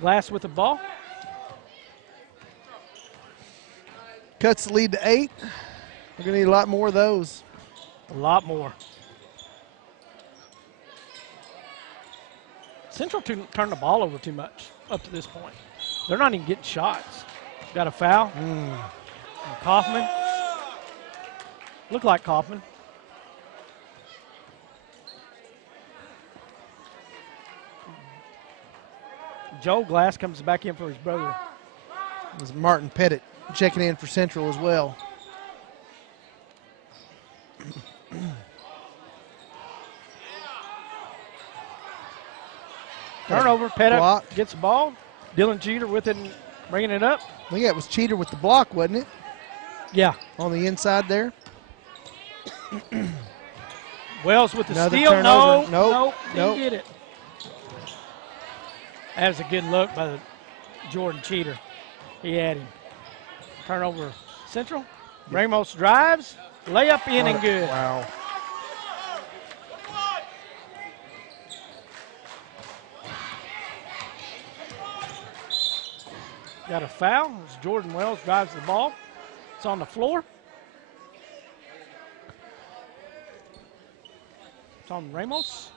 Glass with the ball. Cuts the lead to 8. We're going to need a lot more of those. A lot more. Central turned the ball over too much up to this point. They're not even getting shots. Got a foul. And Kaufman. Looked like Kaufman. Joe Glass comes back in for his brother. It's Martin Pettit checking in for Central as well. Turnover. Pettit Block. gets the ball. Dylan Cheater with it and bringing it up. I think that was Cheater with the block, wasn't it? Yeah. On the inside there. Wells with the Another steal. turnover. No, didn't Nope. get it. That was a good look by the Jordan Cheater. He had him. Turnover Central. Ramos drives. Layup in and good. Wow. Got a foul as Jordan Wells drives the ball. It's on the floor. It's on Ramos.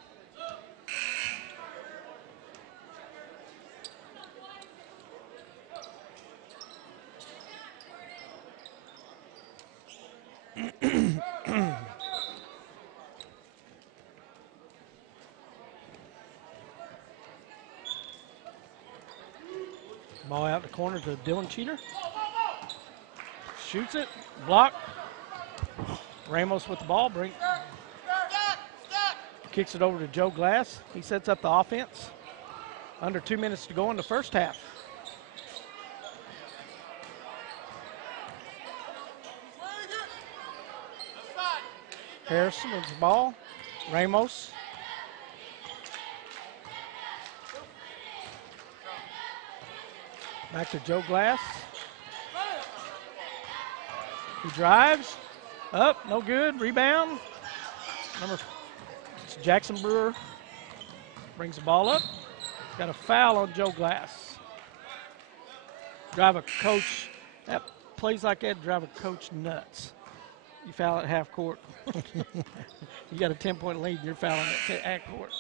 Ball out the corner to Dylan Cheater. Shoots it. Block. Ramos with the ball. Kicks it over to Joe Glass. He sets up the offense. Under 2 minutes to go in the first half. Harrison with the ball. Ramos. Back to Joe Glass. He drives. Up, no good. Rebound. It's Jackson Brewer. Brings the ball up. Got a foul on Joe Glass. Drive a coach. That plays like that drive a coach nuts. You foul at half court. You got a 10-point lead and you're fouling at court.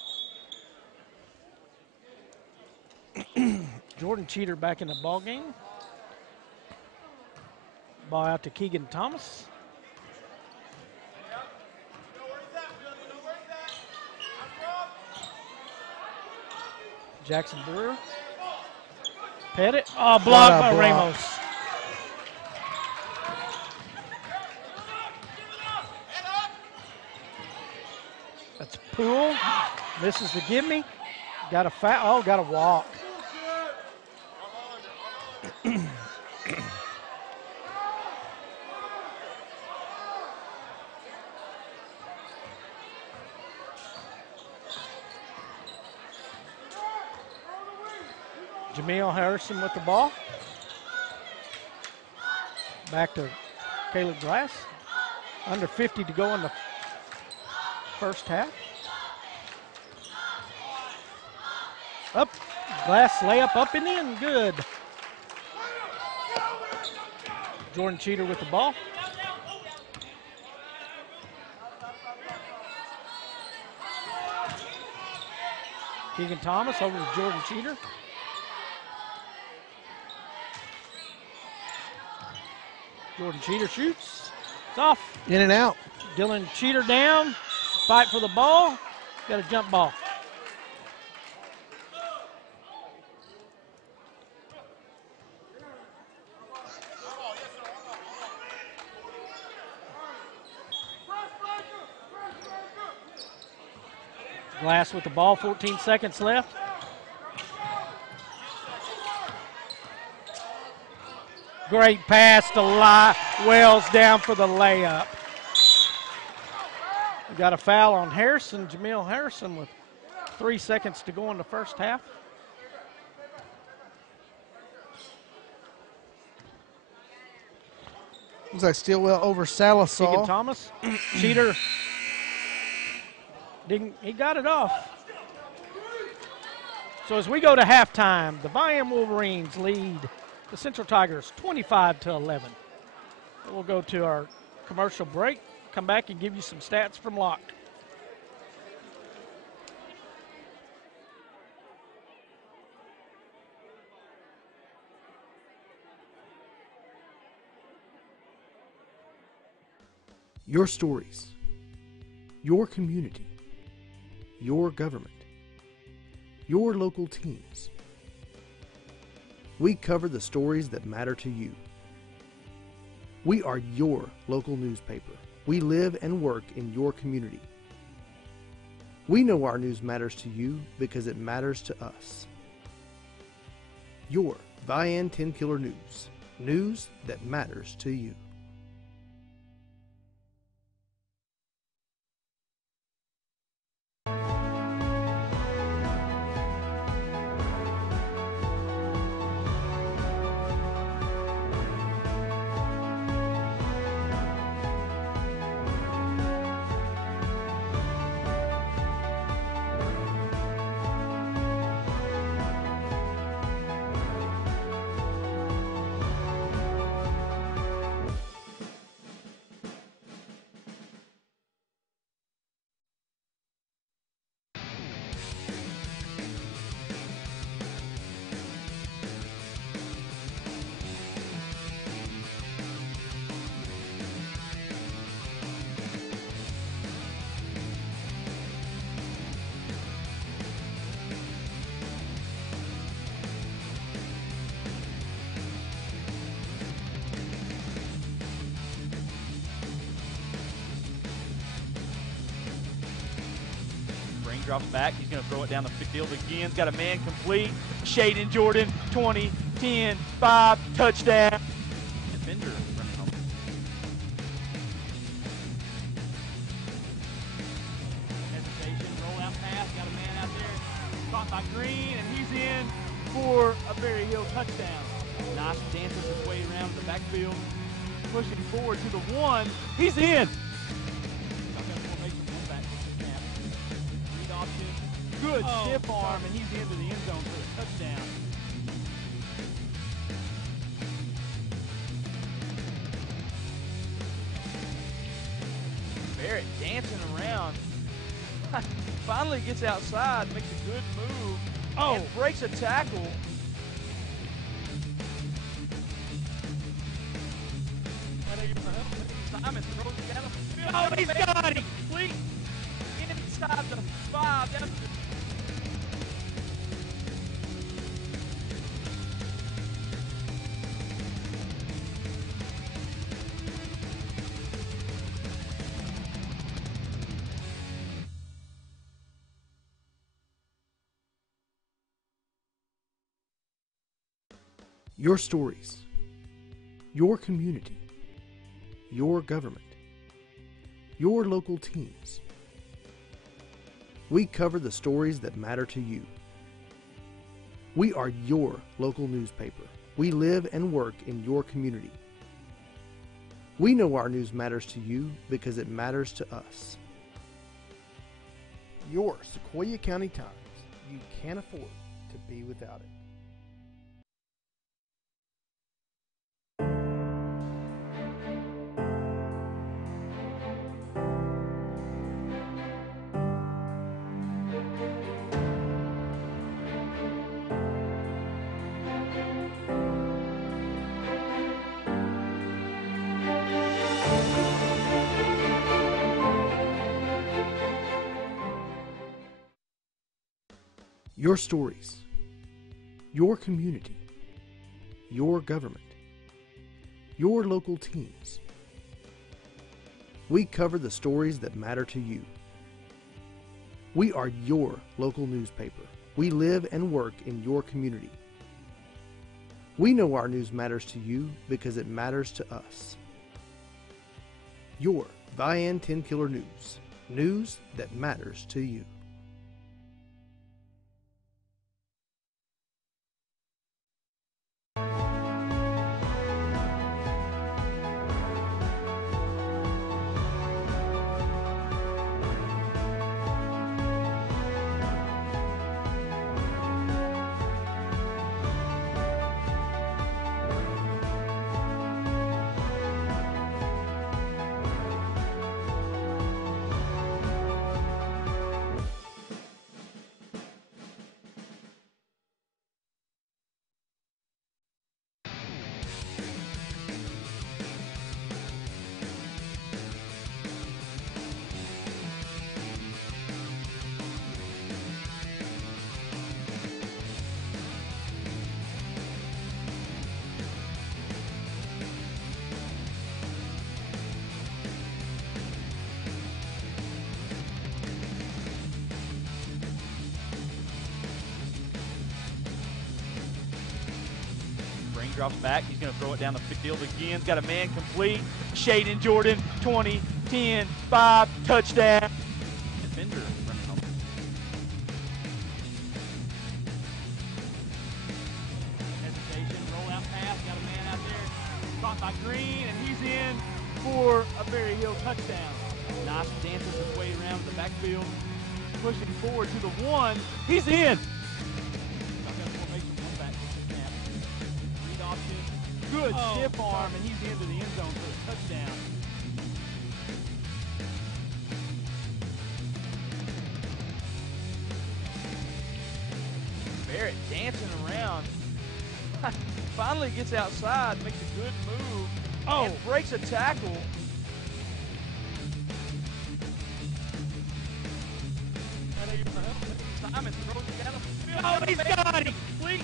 Jordan Cheater back in the ball game. Ball out to Keegan Thomas. Jackson Brewer. Pettit. Oh, blocked by Ramos. That's Poole. Misses the give me. Got a foul. Oh, got a walk. Jameel Harrison with the ball. Back to Caleb Glass. Under 50 to go in the first half. Up. Glass layup up and in. Good. Jordan Cheater with the ball. Keegan Thomas over to Jordan Cheater. Jordan Cheater shoots. It's off. In and out. Dylan Cheater down. Fight for the ball. Got a jump ball. Glass with the ball, 14 seconds left. Great pass to Wells down for the layup. We got a foul on Harrison, Jameel Harrison, with 3 seconds to go in the first half. Looks like Stillwell over Sallisaw. Keegan Thomas. Cheater. He got it off. So as we go to halftime, the Vian Wolverines lead the Central Tigers 25-11. We'll go to our commercial break, come back and give you some stats from Locke. Your stories, your community, your government, your local teams. We cover the stories that matter to you. We are your local newspaper. We live and work in your community. We know our news matters to you because it matters to us. Your Vian 10 Killer News. News that matters to you. Drops back. He's going to throw it down the field again. He's got a man complete. Shaden Jordan, 20, 10, 5, touchdown. Defender running home. Hesitation, roll out pass. Got a man out there. Caught by Green, and he's in for a Berry Hill touchdown. Nice dances his way around the backfield. Pushing forward to the one. He's in. Good stiff arm, and he's into the end zone for a touchdown. Barrett dancing around. Finally gets outside, makes a good move, and breaks a tackle. Simon throws it down the field. Oh, he's got it! Complete inside the 5. That's Your stories, your community, your government, your local teams. We cover the stories that matter to you. We are your local newspaper. We live and work in your community. We know our news matters to you because it matters to us. Your Sequoyah County Times. You can't afford to be without it. Your stories, your community, your government, your local teams. We cover the stories that matter to you. We are your local newspaper. We live and work in your community. We know our news matters to you because it matters to us. Your Vian 10 Killer News. News that matters to you. drops back. He's going to throw it down the field again. He's got a man complete. Shaden Jordan, 20, 10, 5, touchdown. Defender running home. Hesitation, roll out pass. Got a man out there. Caught by Green, and he's in for a Berry Hill touchdown. Nice dances his way around the backfield. Pushing forward to the 1. He's in. Read option. Good stiff arm, and he's into the end zone for a touchdown. Barrett dancing around. Finally gets outside, makes a good move. And breaks a tackle. Simon throws it down the field. Oh, he's got it! Complete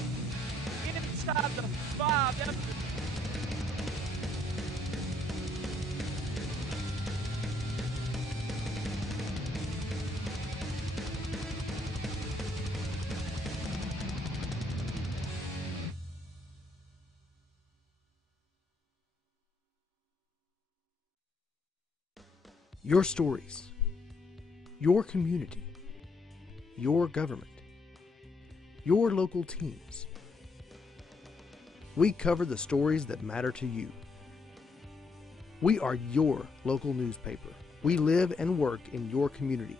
inside the 5. That's Your stories, your community, your government, your local teams. We cover the stories that matter to you. We are your local newspaper. We live and work in your community.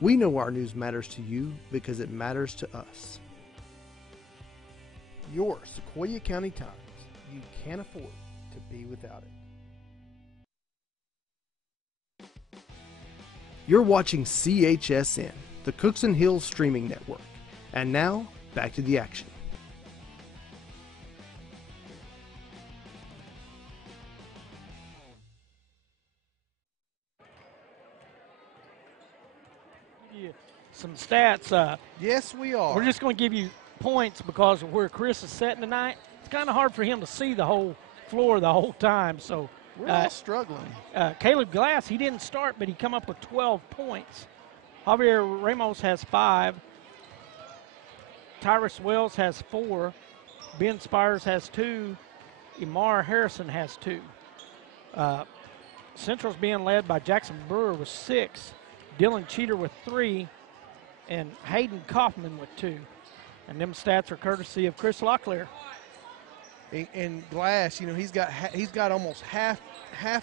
We know our news matters to you because it matters to us. Your Sequoyah County Times. You can't afford to be without it. You're watching CHSN, the Cookson Hills Streaming Network. And now, back to the action. Some stats. Yes, we are. We're just going to give you points because of where Chris is sitting tonight. It's kind of hard for him to see the whole floor the whole time, so we're all struggling. Caleb Glass, he didn't start, but he come up with 12 points. Javier Ramos has 5. Tyrus Wells has 4. Ben Spires has 2. Imar Harrison has 2. Central's being led by Jackson Brewer with 6. Dylan Cheater with 3. And Hayden Kaufman with 2. And them stats are courtesy of Chris Locklear. And Glass, you know, he's got almost half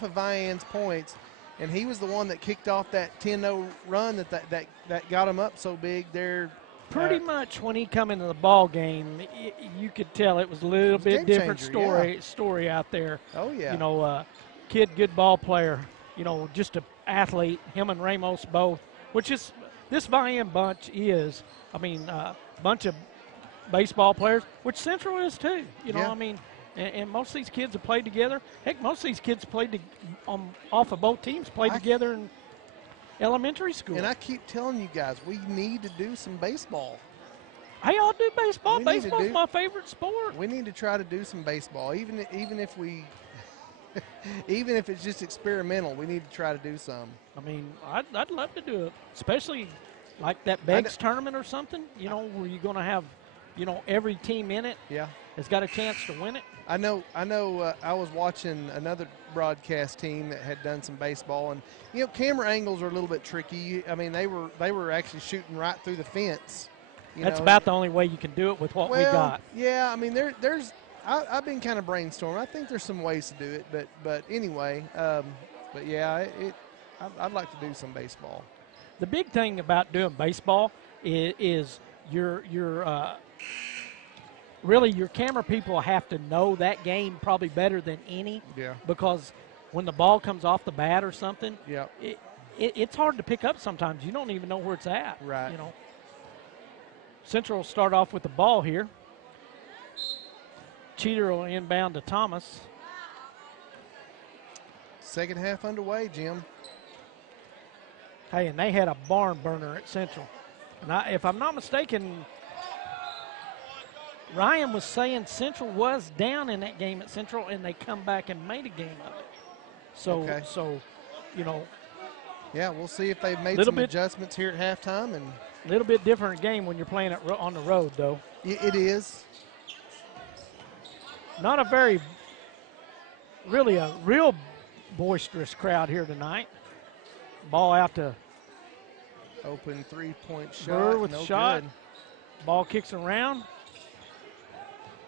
of Vian's points, and he was the one that kicked off that 10-0 run that got him up so big there. Pretty much when he come into the ball game, you could tell it was a little bit different story out there. Oh yeah. You know, kid, good ball player. You know, just an athlete. Him and Ramos both, which is this Vian bunch is. I mean, bunch of baseball players, which Central is too. You know, I mean, and most of these kids have played together. Heck, most of these kids played off of both teams, played together in elementary school. And I keep telling you guys, we need to do some baseball. Hey, I'll do baseball. Baseball's my favorite sport. We need to try to do some baseball, even if we, even if it's just experimental. We need to try to do some. I mean, I'd love to do it, especially like that Beggs tournament or something. You know, where you're going to have, you know, every team in it has got a chance to win it. I know. I was watching another broadcast team that had done some baseball, and you know, camera angles are a little bit tricky. I mean, they were actually shooting right through the fence. That's about the only way you can do it with what we got. Yeah, I mean, there's. I've been kind of brainstorming. I think there's some ways to do it, but anyway, but yeah, I'd like to do some baseball. The big thing about doing baseball is your really your camera people have to know that game probably better than any. Yeah. Because when the ball comes off the bat or something, yeah, it's hard to pick up sometimes. You don't even know where it's at. Right. You know. Central will start off with the ball here. Cheater will inbound to Thomas. Second half underway, Jim. Hey, and they had a barn burner at Central. And if I'm not mistaken, Ryan was saying Central was down in that game at Central, and they come back and made a game of it. So you know. Yeah, we'll see if they've made some adjustments here at halftime. And a little bit different game when you're playing it on the road, though. It is. not a really a real boisterous crowd here tonight. Ball out to Open three-point shot. Burr with no a shot. Good. Ball kicks around.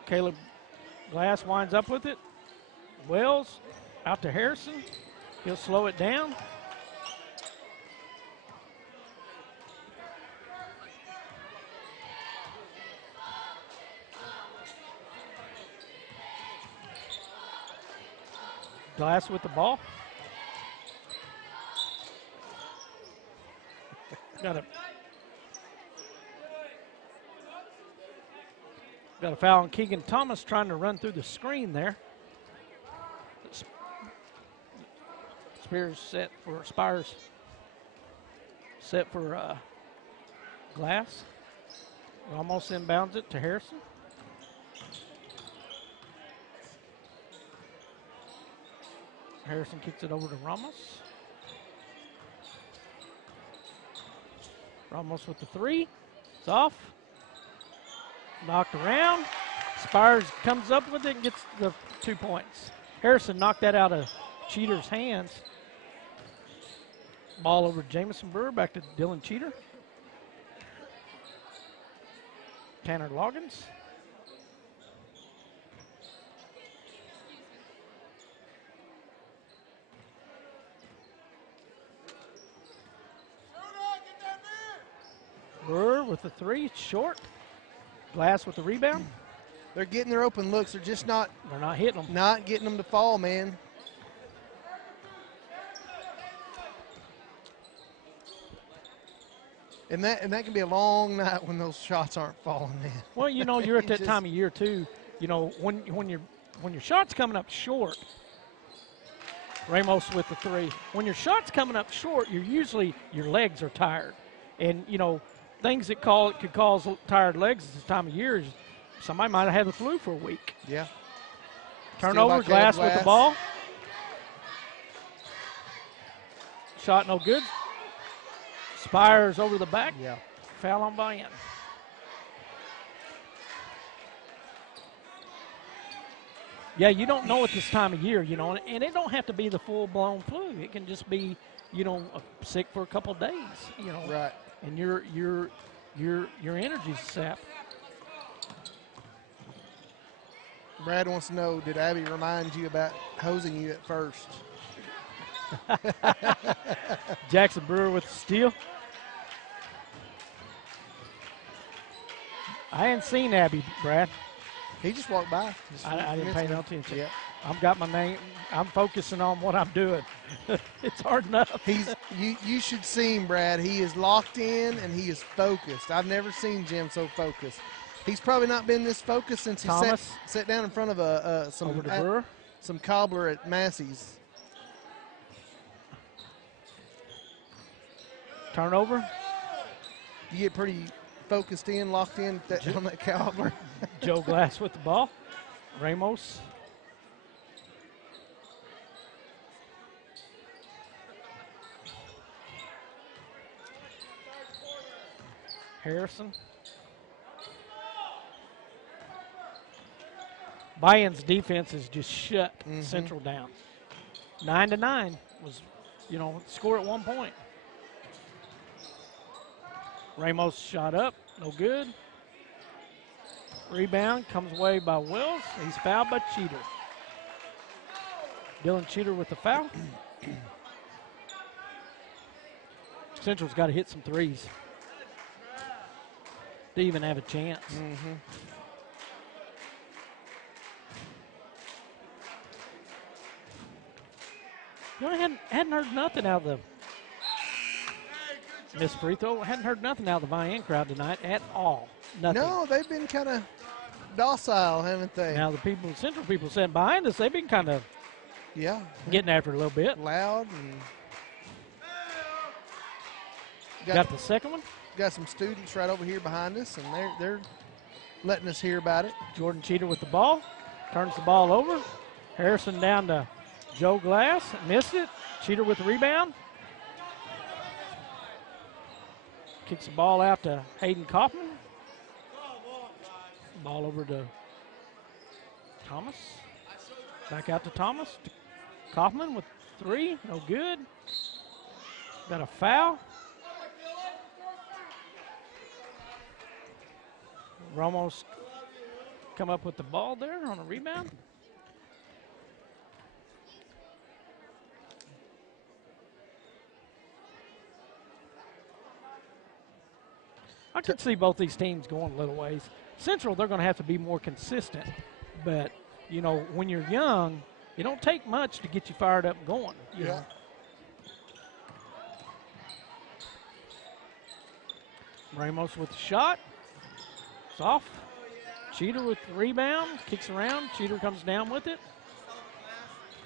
Caleb Glass winds up with it. Wells out to Harrison. He'll slow it down. Glass with the ball. Got a foul on Keegan Thomas trying to run through the screen there. Spires set for Glass. Almost inbounds it to Harrison. Harrison kicks it over to Ramos. Ramos with the three. It's off. Knocked around. Spires comes up with it and gets the 2 points. Harrison knocked that out of Cheater's hands. Ball over to Jamison Brewer, back to Dylan Cheater. Tanner Loggins. Brewer with the three, short. Glass with the rebound. They're getting their open looks. They're just not hitting them. Not getting them to fall, man. And that can be a long night when those shots aren't falling, man. Well, you know, you're at that time of year too. You know, when your shot's coming up short. Ramos with the three. When your shot's coming up short, your legs are tired, and you know things that could cause tired legs at this time of year is somebody might have had the flu for a week. Yeah. Turnover, Glass with the ball. Shot no good. Spires over the back. Yeah. Foul on Vian. Yeah, you don't know at this time of year, you know, and it don't have to be the full-blown flu. It can just be, you know, sick for a couple of days, you know. Right. And your energy's sapped. Brad wants to know, did Abby remind you about hosing you at first? Jackson Brewer with the steal. I hadn't seen Abby, Brad. He just walked by. I didn't pay no attention. Yeah. I've got my name. I'm focusing on what I'm doing. It's hard enough. You should see him, Brad. He is locked in and he is focused. I've never seen Jim so focused. He's probably not been this focused since he sat down in front of some cobbler at Massey's. Turnover. You get pretty focused in, locked in on that cobbler. Joe Glass with the ball. Ramos. Harrison. Vian's defense is just shut Central down. 9-9 was, you know, score at 1 point. Ramos shot up, no good. Rebound comes away by Wills. He's fouled by Cheater. Dylan Cheater with the foul. Central's got to hit some threes to even have a chance. You know, I hadn't heard nothing out of the Miss Frito. Hadn't heard nothing out of the Vian crowd tonight at all. Nothing. No, they've been kind of docile, haven't they? Now the Central people sitting behind us, they've been kind of getting after it a little bit. Loud and got the second one. Got some students right over here behind us, and they're letting us hear about it. Jordan Cheater with the ball, turns the ball over. Harrison down to Joe Glass, missed it. Cheater with the rebound. Kicks the ball out to Hayden Kaufman. Ball over to Thomas. Back out to Thomas. Kaufman with 3. No good. Got a foul. Ramos come up with the ball there on a rebound. I could see both these teams going a little ways. Central, they're going to have to be more consistent. But, you know, when you're young, it don't take much to get you fired up and going. You know. Ramos with the shot. It's off. Cheater with the rebound. Kicks around. Cheater comes down with it.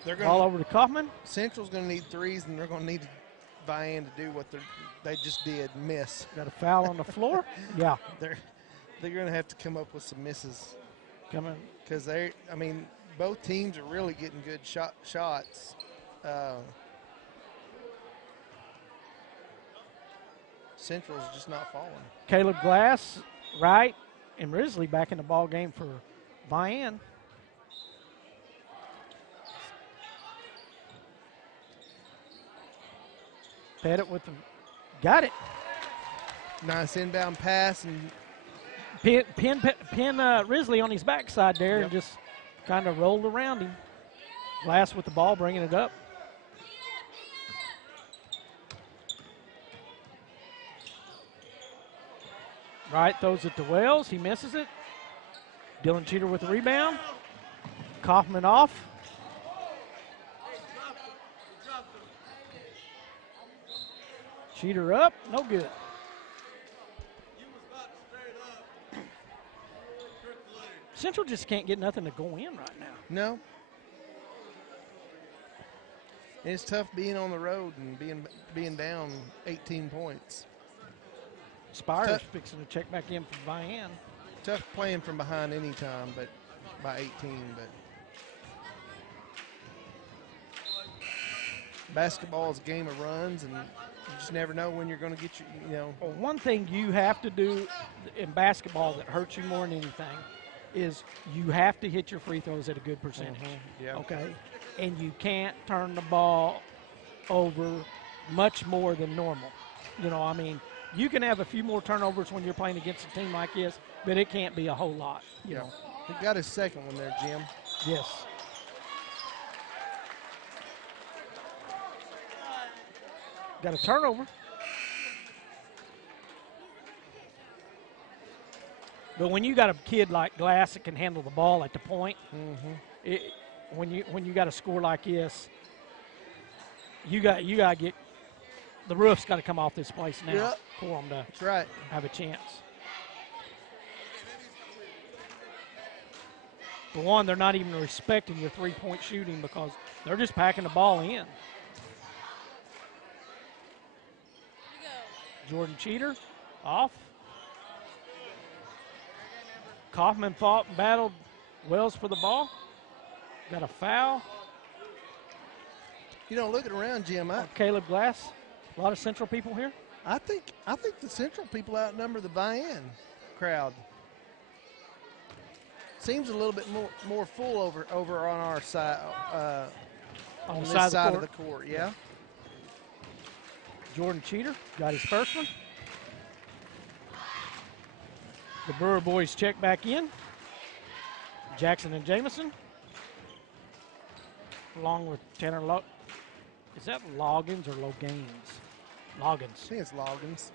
They're Ball over to Kaufman. Central's going to need threes, and they're going to need Vian to do what they just did, miss. Got a foul on the floor. Yeah. They're going to have to come up with some misses. Coming. Because both teams are really getting good shots. Central's just not falling. Caleb Glass, right, and Risley back in the ball game for Vian. Pettit with the, got it. Nice inbound pass and Pin Risley on his backside there and just kind of rolled around him. Glass with the ball, bringing it up. Right, throws it to Wells. He misses it. Dylan Cheater with the rebound. Kaufman off. Cheater up, no good. Central just can't get nothing to go in right now. No. It's tough being on the road and being down 18 points. Spires fixing to check back in for Vian. Tough playing from behind any time, but by 18. But basketball is a game of runs, and you just never know when you're going to get your. Well, one thing you have to do in basketball that hurts you more than anything is you have to hit your free throws at a good percentage. Yeah. Okay, and you can't turn the ball over much more than normal. You know, I mean, you can have a few more turnovers when you're playing against a team like this, but it can't be a whole lot. You know. He got his second one there, Jim. Yes. Got a turnover. But when you got a kid like Glass that can handle the ball at the point, when you got a score like this, you got to get the roof's got to come off this place now for them to have a chance. For one, they're not even respecting your three-point shooting because they're just packing the ball in. Jordan Cheater off. Kaufman fought and battled Wells for the ball. Got a foul. You know, looking around, Jim, Caleb Glass. A lot of Central people here. I think the Central people outnumber the Vian crowd. Seems a little bit more full over on our side, on this side of the court. Yeah. Jordan Cheater got his first one. The Brewer boys check back in. Jackson and Jamison, along with Tanner Is that Loggins or Logains? Loggins. I think it's Loggins.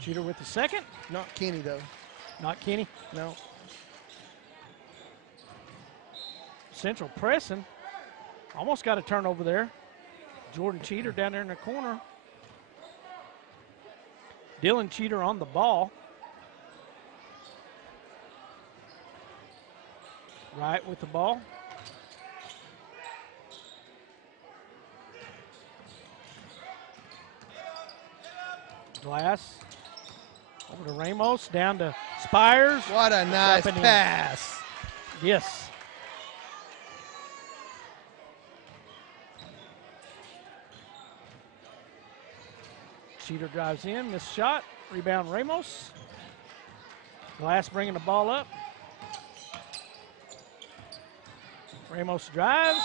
Cheater with the second. Not Kenny, though. Not Kenny? No. Central pressing. Almost got a turnover there. Jordan Cheater down there in the corner. Dylan Cheater on the ball. Right with the ball. Glass. Over to Ramos. Down to Spires. What a nice pass. Yes. Cheater drives in, missed shot, rebound Ramos. Glass bringing the ball up. Ramos drives.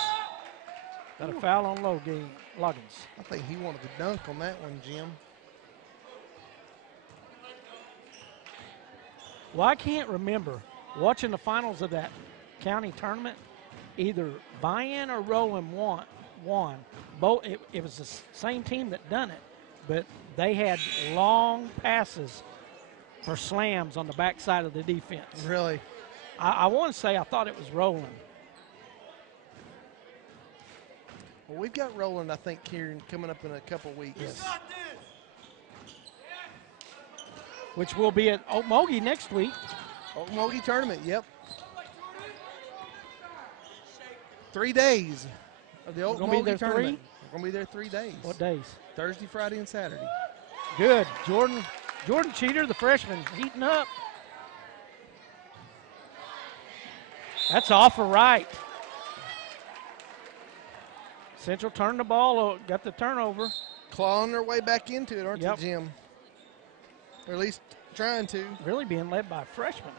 Got a foul on Loggins. I think he wanted to dunk on that one, Jim. Well, I can't remember watching the finals of that county tournament. Either Vian or Roland won. Both. It was the same team that done it, but they had long passes for slams on the backside of the defense. Really? I want to say I thought it was Roland. Well, we've got Roland, I think, here coming up in a couple weeks. Yes. Which will be at Okmulgee next week. Okmulgee tournament, yep. 3 days of the Okmulgee tournament. We're going to be there 3 days. What days? Thursday, Friday, and Saturday. Good. Jordan Cheater, the freshman, heating up. That's off or right. Central turned the ball, got the turnover. Clawing their way back into it, aren't Yep. you, Jim? Or at least trying to. Really being led by a freshman.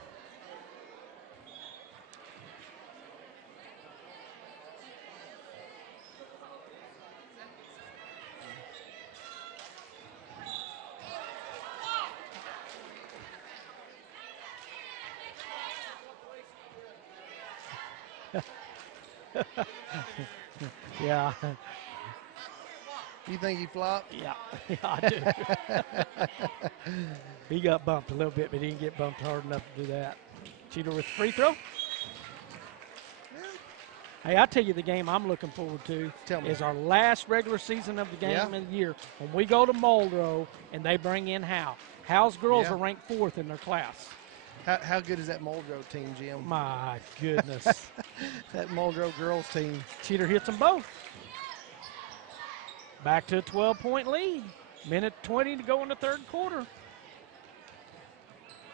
Yeah. You think he flopped? Yeah, I do. He got bumped a little bit, but he didn't get bumped hard enough to do that. Cheater with the free throw. Hey, I'll tell you the game I'm looking forward to is our last regular season of the game of the year. When we go to Muldrow and they bring in Howe. Howe's girls are ranked 4th in their class. How good is that Muldrow team, Jim? My goodness. That Muldrow girls team. Cheater hits them both. Back to a 12-point lead. Minute 20 to go in the third quarter.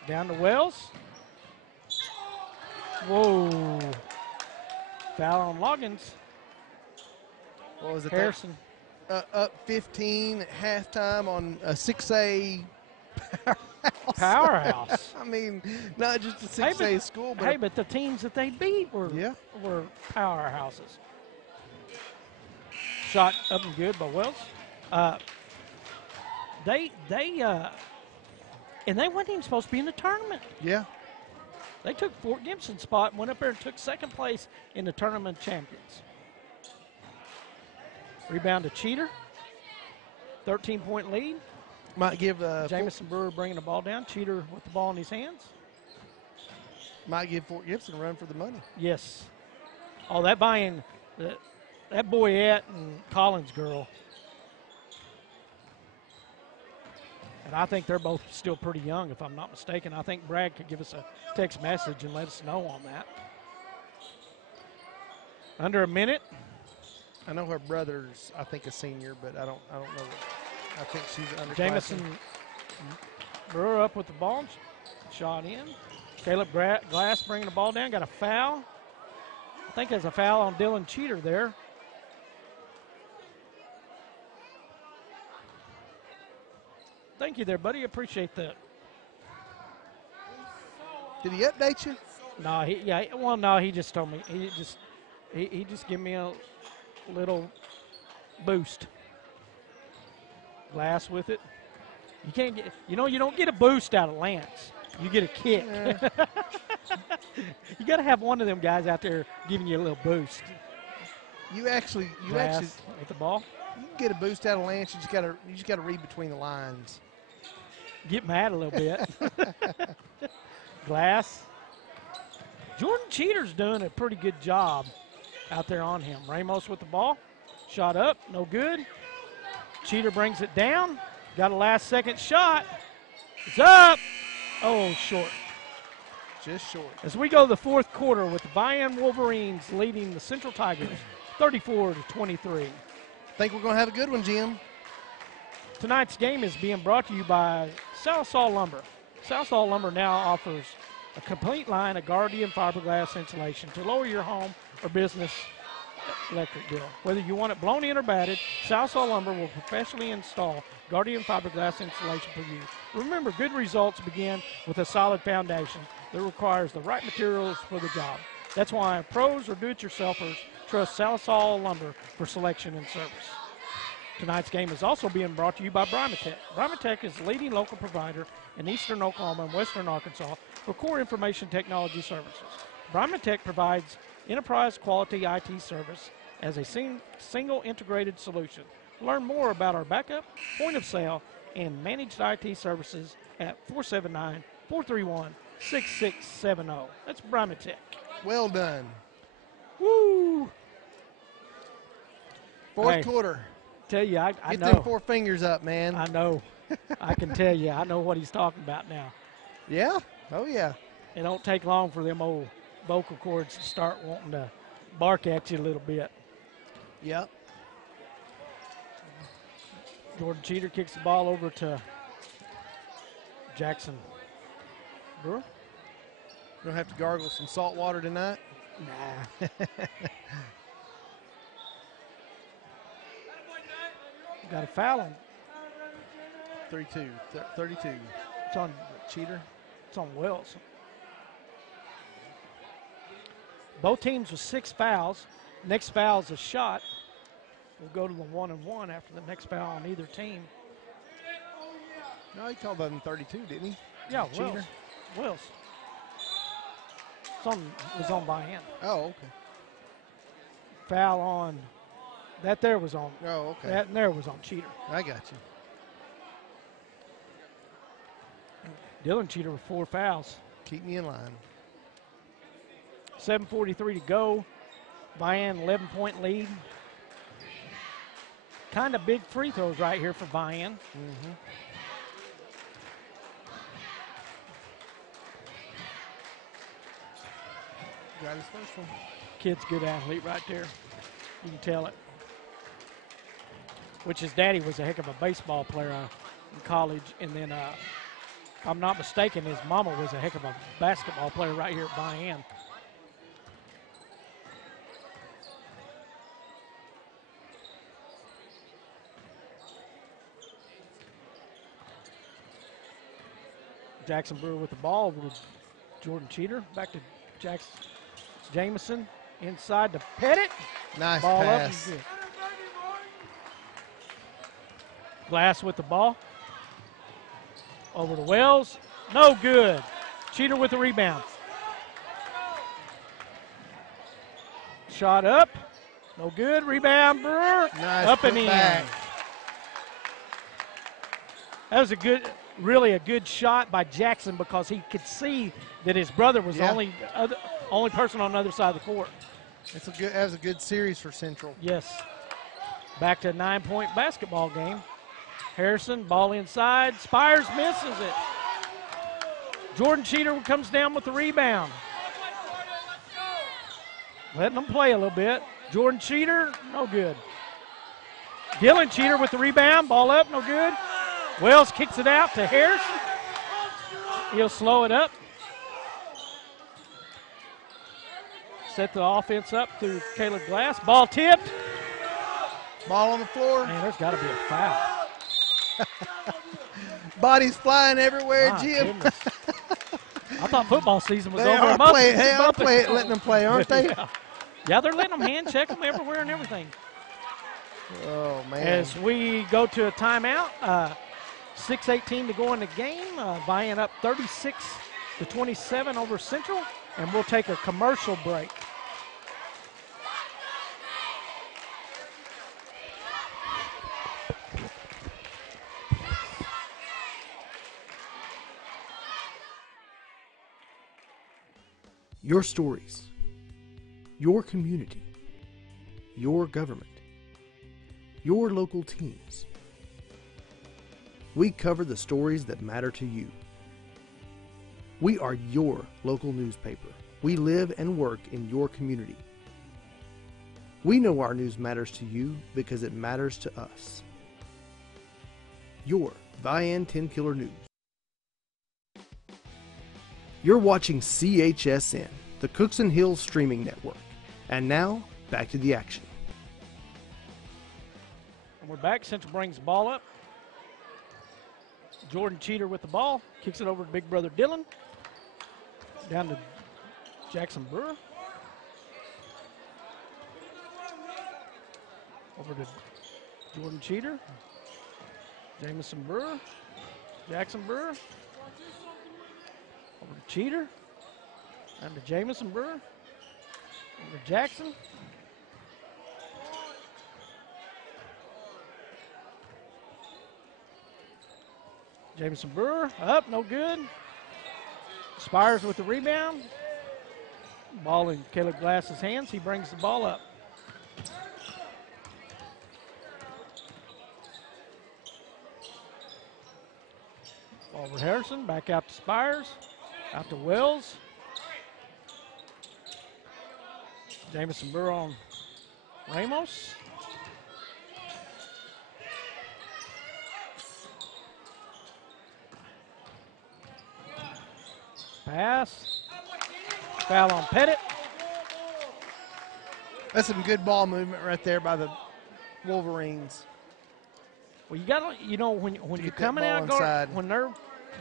Down to Wells. Whoa. Foul on Loggins. What was it? Harrison. Up 15 at halftime on a 6A powerhouse. I mean, not just a 6A school, but but the teams that they beat were powerhouses. Shot up and good by Wells. They wasn't even supposed to be in the tournament. Yeah. They took Fort Gibson's spot and went up there and took second place in the tournament champions. Rebound to Cheater. 13-point lead. Might give Jamison Brewer bringing the ball down. Cheater with the ball in his hands. Might give Fort Gibson a run for the money. Yes. Oh, that Vian, that Boyette and Collins girl. And I think they're both still pretty young, if I'm not mistaken. I think Brad could give us a text message and let us know on that. Under a minute. I know her brother's, I think, a senior, but I don't know. I think she's underclassman. Jamison Brewer up with the ball. Shot in. Caleb Glass bringing the ball down. Got a foul. I think there's a foul on Dylan Cheater there. Thank you there, buddy. Appreciate that. Did he update you? No, he just told me. He just gave me a little boost. Glass with it. You can't get, you don't get a boost out of Lance. You get a kick. Yeah. You got to have one of them guys out there giving you a little boost. You actually with the ball. You can get a boost out of Lance. You just got to read between the lines. Get mad a little bit. Glass. Jordan Cheater's doing a pretty good job out there on him. Ramos with the ball. Shot up, no good. Cheater brings it down. Got a last-second shot. It's up. Oh, short. Just short. As we go to the fourth quarter with the Vian Wolverines leading the Central Tigers 34-23. Think we're going to have a good one, Jim. Tonight's game is being brought to you by Southsaw Lumber. Southsaw Lumber now offers a complete line of Guardian fiberglass insulation to lower your home or business electric bill. Whether you want it blown in or batted, Southsaw Lumber will professionally install Guardian fiberglass insulation for you. Remember, good results begin with a solid foundation that requires the right materials for the job. That's why pros or do-it-yourselfers trust Salisal Lumber for selection and service. Tonight's game is also being brought to you by Brimatech. Brimatech is the leading local provider in eastern Oklahoma and western Arkansas for core information technology services. Brimatech provides enterprise-quality IT service as a single integrated solution. Learn more about our backup, point of sale, and managed IT services at 479-431-6670. That's Brimatech. Well done. Woo! Fourth quarter. Tell you, I Get know. them 4 fingers up, man. I know. I can tell you. I know what he's talking about now. Yeah? Oh, yeah. It don't take long for them old vocal cords to start wanting to bark at you a little bit. Yep. Jordan Cheater kicks the ball over to Jackson Brewer. Gonna have to gargle some salt water tonight. Nah. Got a foul on. 32. It's on Cheater. It's on Wells. Both teams with 6 fouls. Next foul is a shot. We'll go to the 1-and-1 after the next foul on either team. No, he called that in 32, didn't he? Yeah, Cheater. Wells. It was on by hand. Oh, okay. Foul on. That there was on. Oh, okay. That there was on Cheater. I got you. Dylan Cheater with 4 fouls. Keep me in line. 7:43 to go. Vian 11-point lead. Kind of big free throws right here for Vian. Mm-hmm. Got his first one. Kid's a good athlete right there. You can tell it. Which his daddy was a heck of a baseball player in college. And then, if I'm not mistaken, his mama was a heck of a basketball player right here at Vian. Jackson Brewer with the ball over to Jordan Cheater. Back to Jamison. Inside to Pettit. Nice Ball pass. up. Glass with the ball. Over to Wells. No good. Cheater with the rebound. Shot up. No good. Rebound, Brewer. Nice up and put in. back. That was really a good shot by Jackson because he could see that his brother was the only person on the other side of the court. That was a good series for Central. Yes. Back to a 9-point basketball game. Harrison, ball inside. Spires misses it. Jordan Cheater comes down with the rebound. Letting them play a little bit. Jordan Cheater, no good. Dylan Cheater with the rebound. Ball up, no good. Wells kicks it out to Harrison. He'll slow it up. Set the offense up through Caleb Glass. Ball tipped. Ball on the floor. Man, there's got to be a foul. Bodies flying everywhere, My Jim. goodness. I thought football season was They over. are playing. Hey, I'm playing, letting them play, aren't they? Yeah, they're letting them hand check them everywhere and everything. Oh, man. As we go to a timeout, 6:18 to go in the game. Vian up 36-27 over Central, and we'll take a commercial break. Your stories, your community, your government, your local teams. We cover the stories that matter to you. We are your local newspaper. We live and work in your community. We know our news matters to you because it matters to us. Your Vian 10 Killer News. You're watching CHSN, the Cookson Hills Streaming Network. And now, back to the action. And we're back. Central brings the ball up. Jordan Cheater with the ball. Kicks it over to big brother Dylan. Down to Jackson Brewer. Over to Jordan Cheater. Jamison Brewer. Jackson Brewer. Over to Cheater. And to Jamison Brewer. Over to Jackson. Jamison Brewer, up, no good. Spires with the rebound. Ball in Caleb Glass's hands. He brings the ball up. Ball over Harrison, back out to Spires. Out to Wells. Jamison Brewer on Ramos. Pass. Foul on Pettit. That's some good ball movement right there by the Wolverines. Well, you got to, you know, when you're get that coming ball out, inside. when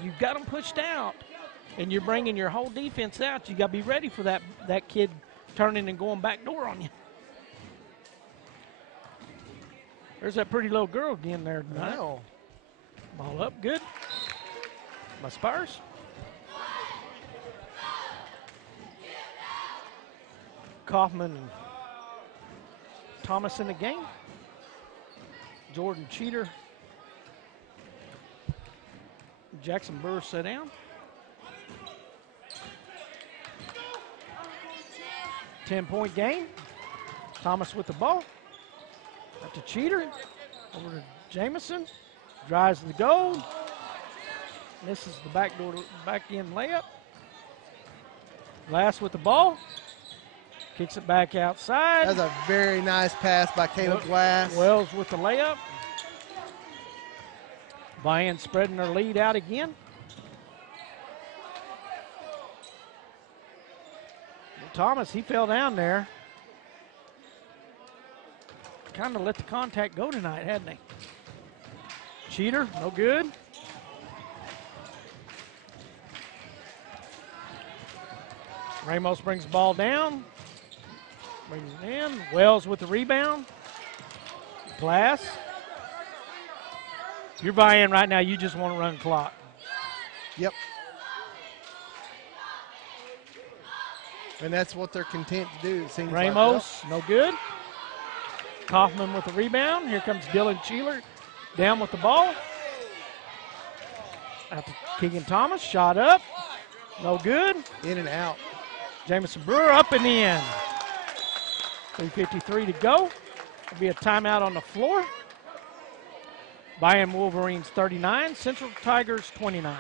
you've got them pushed out, and you're bringing your whole defense out, you got to be ready for that kid turning and going back door on you. There's that pretty little girl again there tonight. Wow. Ball up, good. By Spires. Kaufman and Thomas in the game. Jordan Cheater. Jackson Brewer sit down. 10-point game. Thomas with the ball. Up to Cheater. Over to Jamison. Drives to the goal. Misses the back end layup. Glass with the ball. Kicks it back outside. That's a very nice pass by Caleb Glass. Wells with the layup. Vian spreading their lead out again. Thomas, he fell down there. Kind of let the contact go tonight, hadn't he? Cheater, no good. Ramos brings the ball down. Brings it in. Wells with the rebound. Glass. If you're buying right now, you just want to run clock. Yep. And that's what they're content to do, it seems Ramos, no good. Kaufman with the rebound. Here comes Dylan Cheeler down with the ball. After Keegan Thomas, shot up. No good. In and out. Jamison Brewer up and in. 3:53 to go. There'll be a timeout on the floor. Vian Wolverines 39, Central Tigers 29.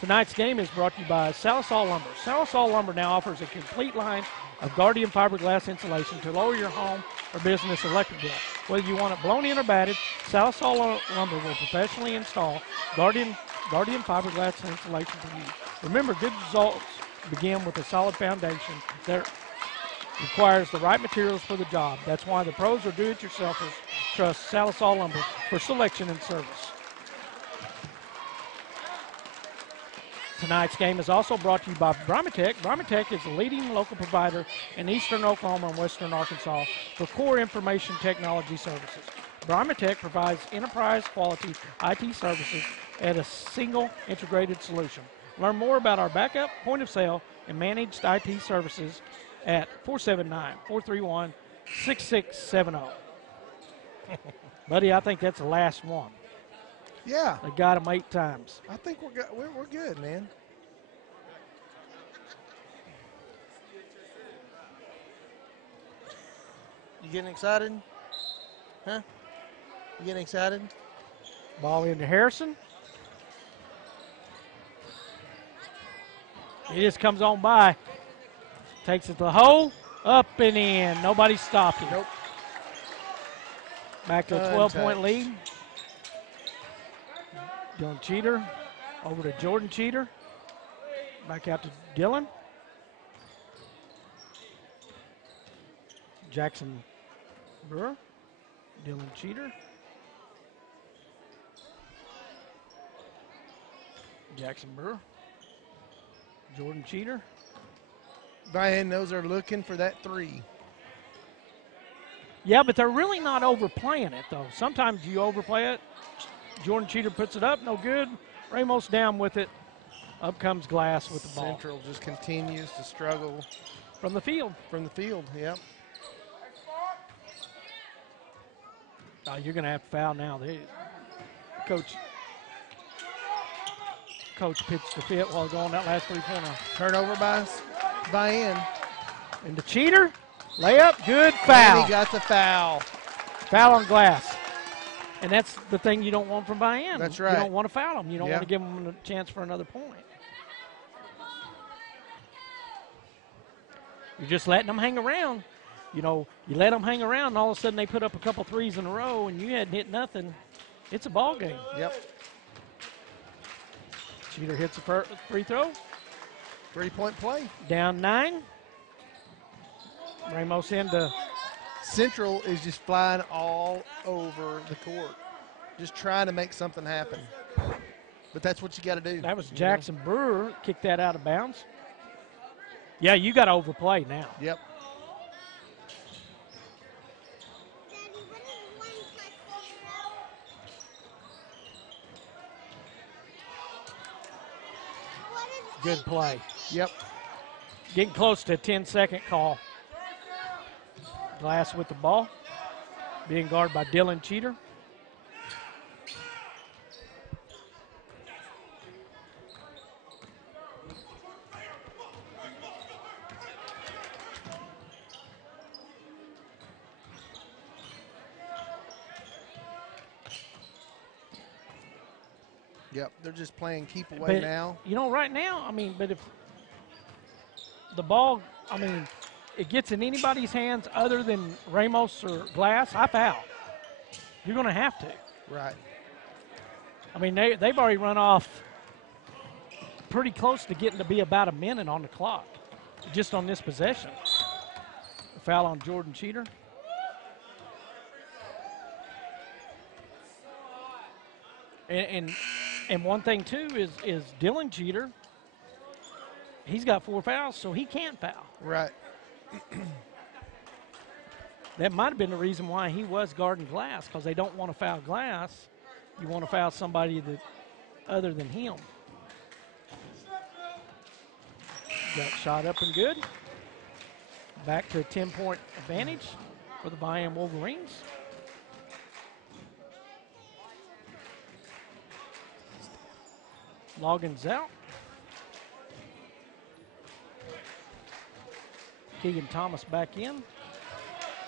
Tonight's game is brought to you by Salisal Lumber. Salisal Lumber now offers a complete line of Guardian fiberglass insulation to lower your home or business electric bill. Whether you want it blown in or batted, Salisal Lumber will professionally install Guardian fiberglass insulation for you. Remember, good results begin with a solid foundation that requires the right materials for the job. That's why the pros or do-it-yourselfers trust Salisal Lumber for selection and service. Tonight's game is also brought to you by Bromitech. Bromitech is the leading local provider in eastern Oklahoma and western Arkansas for core information technology services. Bromitech provides enterprise-quality IT services at a single integrated solution. Learn more about our backup, point of sale, and managed IT services at 479-431-6670. Buddy, I think that's the last one. Yeah. They got him 8 times. I think we're good, man. You getting excited? Huh? You getting excited? Ball into Harrison. He just comes on by. Takes it to the hole. Up and in. Nobody stopped him. Nope. Back to a 12-point lead. Dylan Cheater over to Jordan Cheater. Back out to Dylan. Jackson Brewer. Dylan Cheater. Jackson Brewer. Jordan Cheater. Vian knows they're looking for that 3. Yeah, but they're really not overplaying it, though. Sometimes you overplay it. Jordan Cheater puts it up, no good. Ramos down with it. Up comes Glass with the ball. Central just continues to struggle From the field. from the field. Yep. Oh, you're going to have to foul now. Coach pitched the fit while going that last three-pointer. Turnover by Vian. And the Cheater, layup, good, And foul. he got the foul. Foul on Glass. And that's the thing you don't want from Vian. That's You right. don't want to foul them. You don't Yeah. want to give them a chance for another point. You're just letting them hang around. You know, you let them hang around, and all of a sudden they put up a couple threes in a row, and you hadn't hit nothing. It's a ball game. Yep. Cheater hits a free throw. 3-point play. Down 9. Ramos into Central is just flying all over the court, just trying to make something happen. But that's what you got to do. that was you know? Jackson Brewer, kicked that out of bounds. Yeah, you got to overplay now. Yep. Good play. Yep. Getting close to a 10-second call. Glass with the ball. Being guarded by Dylan Cheater. Yep. They're just playing keep away But, now. you know, right now, but if the ball, it gets in anybody's hands other than Ramos or Glass, I foul. You're going to have to. Right. They've already run off pretty close to getting to be about a minute on the clock just on this possession. A foul on Jordan Cheater. And one thing, too, is Dylan Cheater, he's got 4 fouls, so he can't foul. Right. That might have been the reason why he was guarding Glass, because they don't want to foul Glass. You want to foul somebody other than him. Got shot up and good. Back to a 10-point advantage for the Vian Wolverines. Logan's out. Keegan Thomas back in.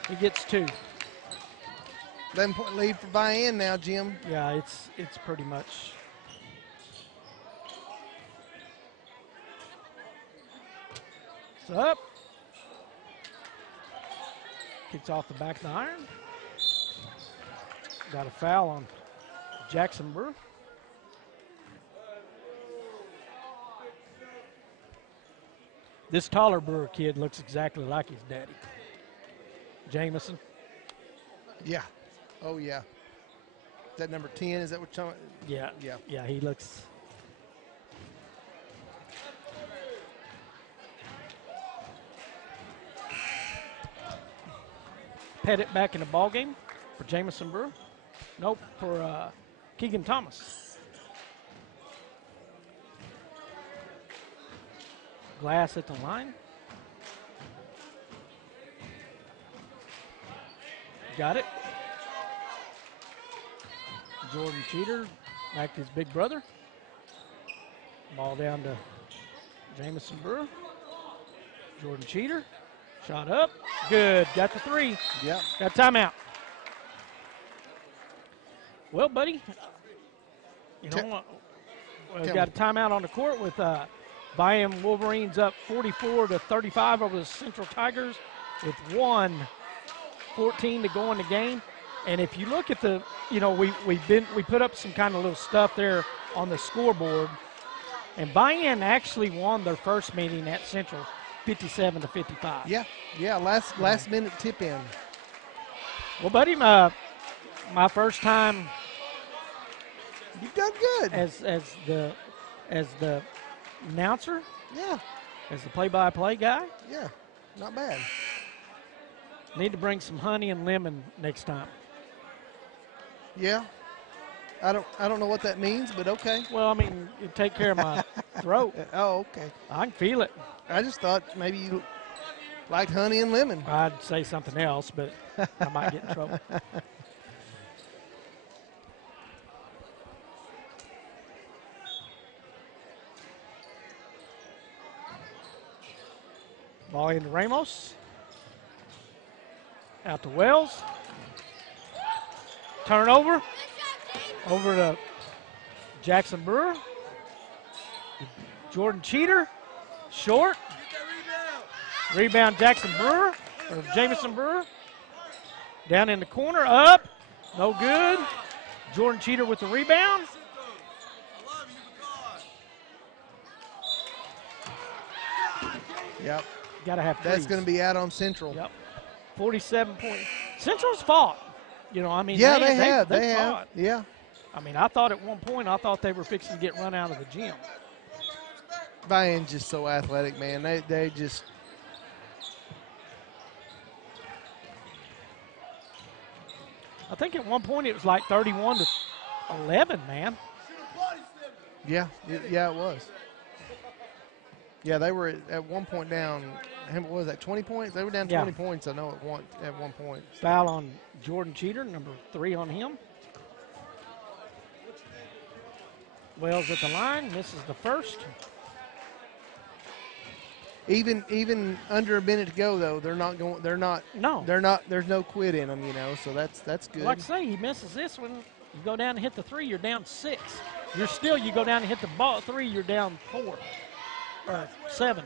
He gets 2. 11-point lead for Vian now, Jim. Yeah, it's pretty much. It's up. Kicks off the back of the iron. Got a foul on Jackson Brewer. This taller Brewer kid looks exactly like his daddy. Jamison. Yeah. Oh, yeah. Is that number 10? Is that what you're talking about? Yeah. Yeah. Yeah, he looks. Pettit back in the ball game for Jamison Brewer. Nope, for Keegan Thomas. Glass at the line. Got it. Jordan Cheater back to his big brother. Ball down to Jamison Brewer. Jordan Cheater. Shot up. Good. Got the 3. Yeah. Got timeout. Well, buddy, we've got a timeout on the court with Vian Wolverines up 44-35 over the Central Tigers with 1:14 to go in the game. And if you look at the, we put up some kind of little stuff there on the scoreboard, and Vian actually won their first meeting at Central 57-55. Yeah. Last minute tip in. Well, buddy, my first time You've done good. as the announcer, Yeah. as the play-by-play guy. Yeah. Not bad. Need to bring some honey and lemon next time. Yeah. I don't know what that means, but okay. Well, I mean, you take care of my throat. Oh, okay. I can feel it. I just thought maybe you liked honey and lemon. I'd say something else, but I might get in trouble. Ball into Ramos. Out to Wells. Turnover. Over to Jackson Brewer. Jordan Cheater. Short. Rebound Jackson Brewer. Or Jamison Brewer. Down in the corner. Up. No good. Jordan Cheater with the rebound. Yep. Got to have threes. That's going to be out on Central. Yep. 47 points. Central's fought. You know, I mean, Yeah, they have. fought. They have. Yeah. I mean, I thought at one point, I thought they were fixing to get run out of the gym. Vian's just so athletic, man. They just. I think at one point it was like 31-11, man. Yeah, it was. Yeah, they were at one point down. What was that, 20 points? They were down 20 points, I know, at one point. Foul on Jordan Cheater, number 3 on him. Wells at the line, misses the first. Even under a minute to go, though, they're not going. They're not. No. They're not. There's no quit in them, you know. So that's good. Like I say, he misses this one. You go down and hit the 3, you're down 6. You go down and hit the ball 3, you're down 4 or 7.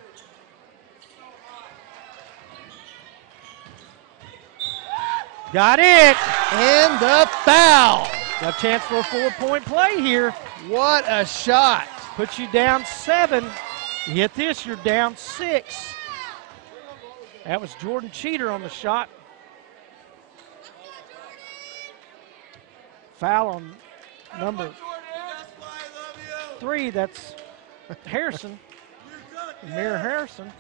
Got it. And the foul. Got a chance for a 4-point play here. What a shot. Puts you down 7. You hit this, you're down 6. That was Jordan Cheater on the shot. Foul on number 3, that's Harrison, Amir Harrison.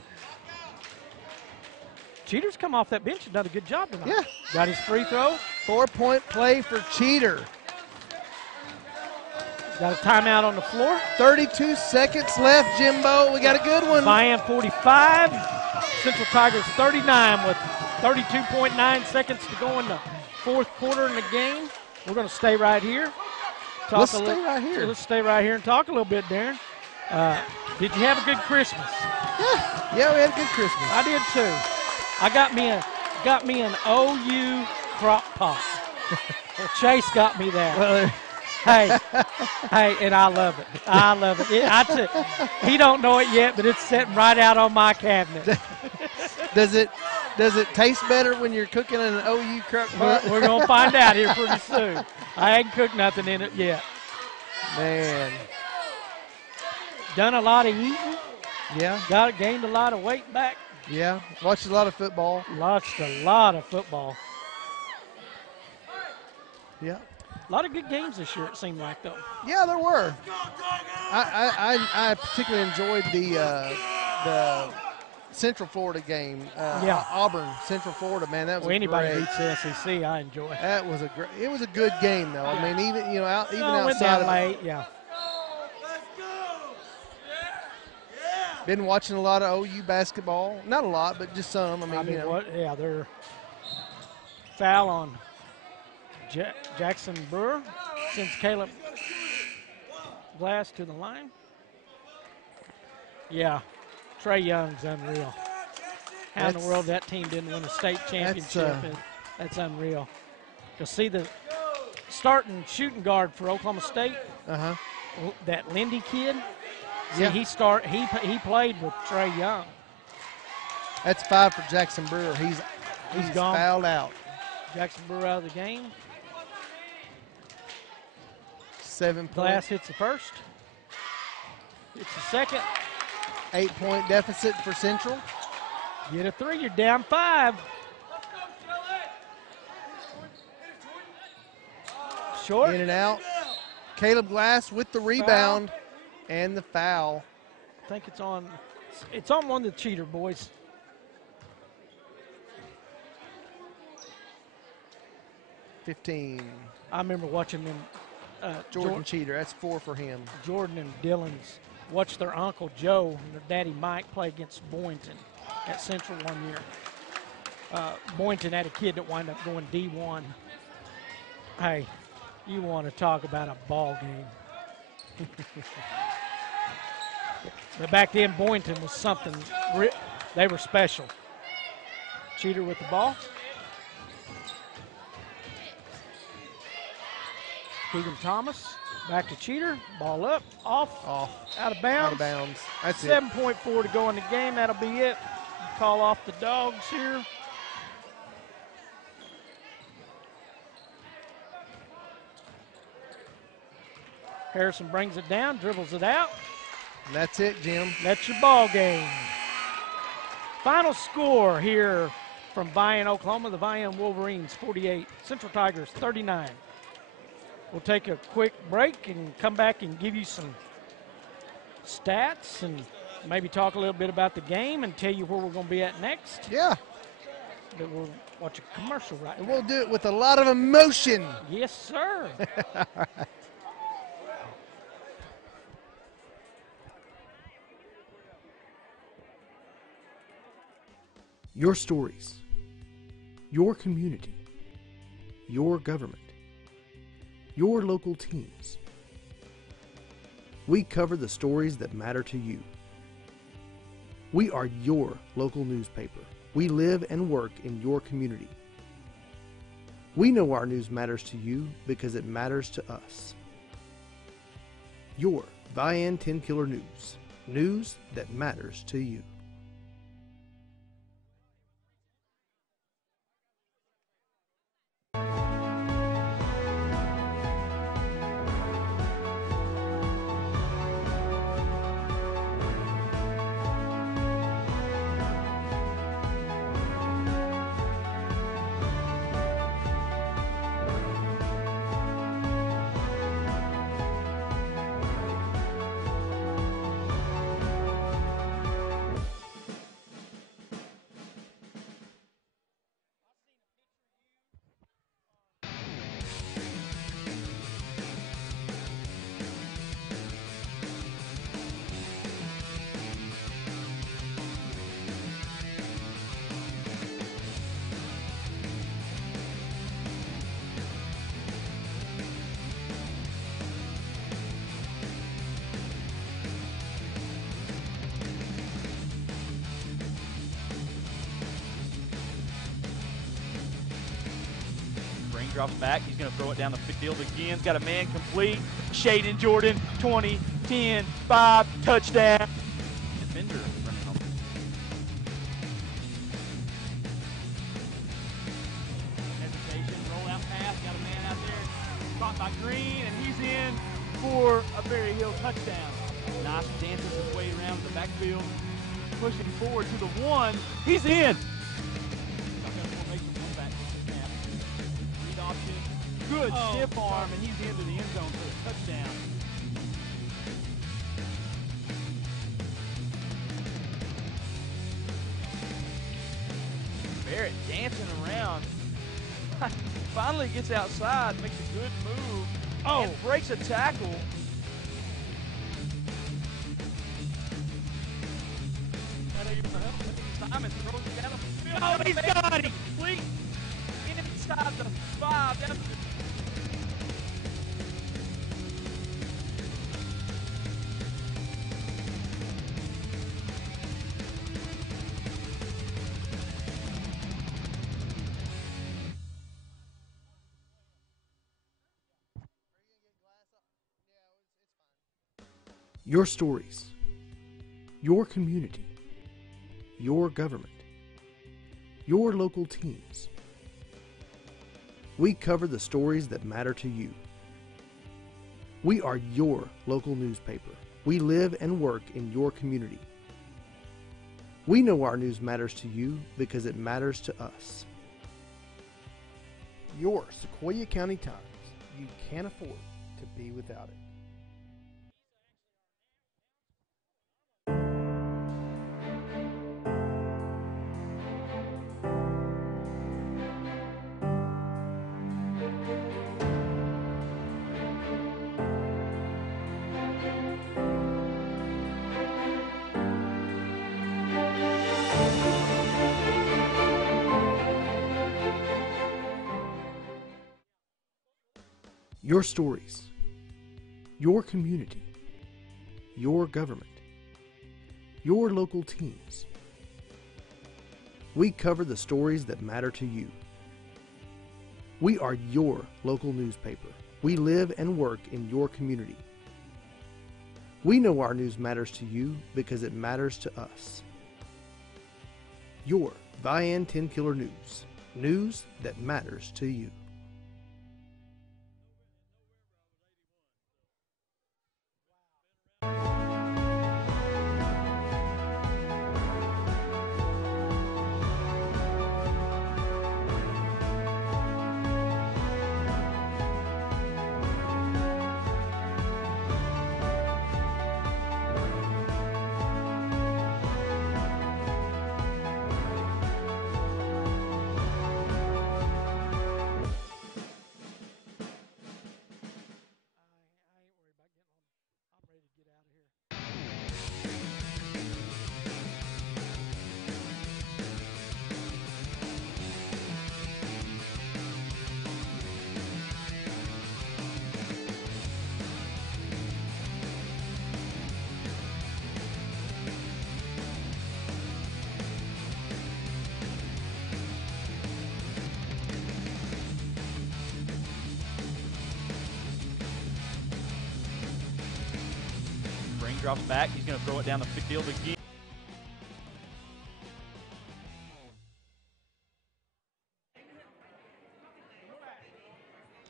Cheater's come off that bench and done a good job tonight. Yeah. Got his free throw. 4-point play for Cheater. Got a timeout on the floor. 32 seconds left, Jimbo. We got a good one. Vian 45, Central Tigers 39 with 32.9 seconds to go in the fourth quarter in the game. We're going to stay right here. Let's stay right here. Let's stay right here and talk a little bit, Darren. Did you have a good Christmas? Yeah, we had a good Christmas. I did too. I got me an OU crock pot. Chase got me that. Well, Hey, and I love it. I love it. He don't know it yet, but it's sitting right out on my cabinet. Does it taste better when you're cooking in an OU crock pot? We're going to find out here pretty soon. I ain't cooked nothing in it yet. Man. Done a lot of eating. Yeah. Gained a lot of weight back. Yeah. Watched a lot of football. Watched a lot of football. Yeah. A lot of good games this year, it seemed like, though. Yeah, there were. I particularly enjoyed the Central Florida game. Auburn, Central Florida, man, that was anybody great. beats the SEC, I enjoy. That was it was a good game, though. Yeah. I mean, even went outside down of late, yeah. Been watching a lot of OU basketball. Not a lot, but just some. They're foul on Jackson Brewer sends Caleb Glass to the line. Yeah, Trey Young's unreal. How in the world that team didn't win a state championship? That's unreal. You'll see the starting shooting guard for Oklahoma State. That Lindy kid. Yeah. He played with Trey Young. That's 5 for Jackson Brewer. He's gone. Fouled out. Jackson Brewer out of the game. 7 points. Glass hits the first. Hits the second. 8-point deficit for Central. Get a 3, you're down 5. Short. In and out. Caleb Glass with the rebound and the foul. I think it's on one of the Cheater boys. 15. I remember watching them. Jordan Cheater, that's 4 for him. Jordan and Dillon's watched their uncle Joe and their daddy Mike play against Boynton at Central one year. Boynton had a kid that wound up going D1. Hey, you want to talk about a ball game. But back then, Boynton was something, they were special. Cheater with the ball. Keegan Thomas, back to Cheater, ball up, off, out of bounds. Out of bounds. That's 7.4 to go in the game. That'll be it. Call off the dogs here. Harrison brings it down, dribbles it out. And that's it, Jim. That's your ball game. Final score here from Vian, Oklahoma. The Vian Wolverines 48, Central Tigers 39. We'll take a quick break and come back and give you some stats and maybe talk a little bit about the game and tell you where we're going to be at next. Yeah. But we'll watch a commercial right And now. we'll do it with a lot of emotion. Yes, sir. Your stories, your community, your government, your local teams. We cover the stories that matter to you. We are your local newspaper. We live and work in your community. We know our news matters to you because it matters to us. Your Vian 10 Killer News. News that matters to you. Drops back. He's going to throw it down the field again. He's got a man complete. Shaden Jordan, 20, 10, 5, touchdown. Defender running home. Hesitation, roll out pass. Got a man out there. Caught by Green, and he's in for a Berry Hill touchdown. Nice dances his way around the backfield. Pushing forward to the 1. He's in. Good stiff arm, and he's into the end zone for a touchdown. Barrett dancing around. Finally gets outside, makes a good move, and breaks a tackle. Simon throws it down the field. Oh, he's got it! Complete inside the 5. Down to the Your stories, your community, your government, your local teams. We cover the stories that matter to you. We are your local newspaper. We live and work in your community. We know our news matters to you because it matters to us. Your Sequoyah County Times. You can't afford to be without it. Your stories, your community, your government, your local teams. We cover the stories that matter to you. We are your local newspaper. We live and work in your community. We know our news matters to you because it matters to us. Your Vian 10 Killer News. News that matters to you. Drops back. He's going to throw it down the field again.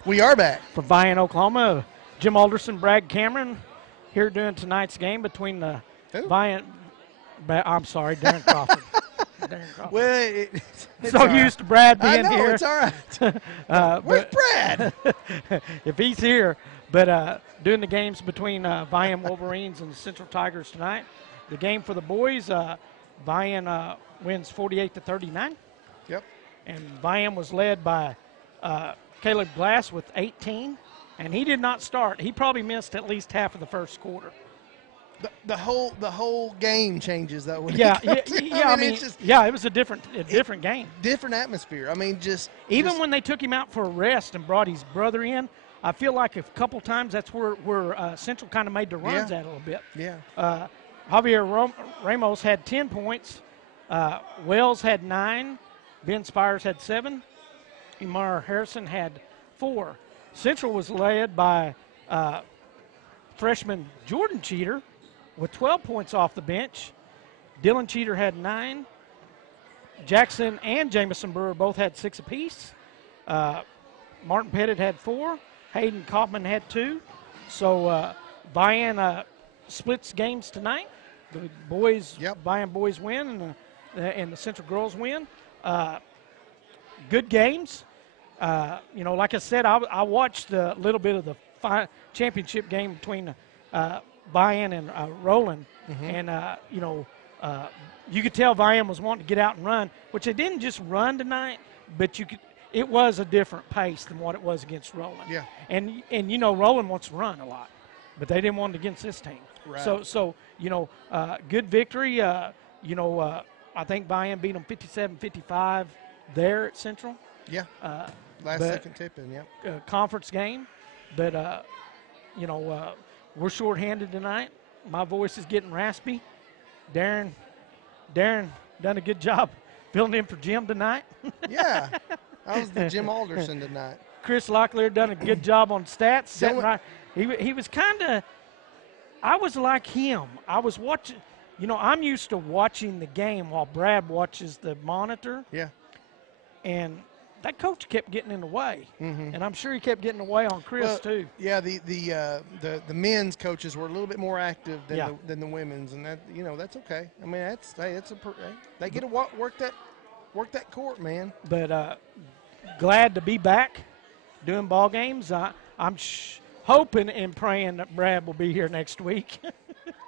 We are back. For Vian, Oklahoma, Jim Alderson, Brad Cameron here doing tonight's game between the Vian. I'm sorry, Darren Crawford. Darren Crawford. Well, it's so all right. used to Brad being I know, here. it's all right. Where's Brad? If he's here. But doing the games between Vian Wolverines and the Central Tigers tonight. The game for the boys, Vian wins 48-39. Yep. And Vian was led by Caleb Glass with 18, and he did not start. He probably missed at least half of the first quarter. The whole game changes though. When Yeah, I mean, it's just it was a different game. different atmosphere. I mean, Even when they took him out for a rest and brought his brother in, I feel like a couple times that's where Central kind of made the runs at a little bit. Yeah. Javier Ramos had 10 points. Wells had 9. Ben Spires had 7. Imar Harrison had 4. Central was led by freshman Jordan Cheater with 12 points off the bench. Dylan Cheater had 9. Jackson and Jamison Brewer both had 6 apiece. Martin Pettit had 4. Hayden Kaufman had 2. So Vian splits games tonight. The boys, Vian boys win, and the Central girls win. Good games. Like I said, I watched a little bit of the championship game between Vian and Roland, and you could tell Vian was wanting to get out and run, which they didn't just run tonight, but it was a different pace than what it was against Roland. Yeah. And Roland wants to run a lot, but they didn't want it against this team. Right. So good victory. I think Vian beat them 57-55 there at Central. Yeah. Last second tip-in, yeah. Conference game, but we're shorthanded tonight. My voice is getting raspy. Darren done a good job filling in for Jim tonight. Yeah. I was the Jim Alderson tonight. Chris Locklear done a good job on stats. Sitting right. He was kind of – I was like him. I was watching – I'm used to watching the game while Brad watches the monitor. Yeah. And that coach kept getting in the way. Mm-hmm. And I'm sure he kept getting away on Chris, too. Yeah, the men's coaches were a little bit more active than the women's, and that that's okay. I mean, they get to work that court, man. But glad to be back doing ball games. I'm hoping and praying that Brad will be here next week.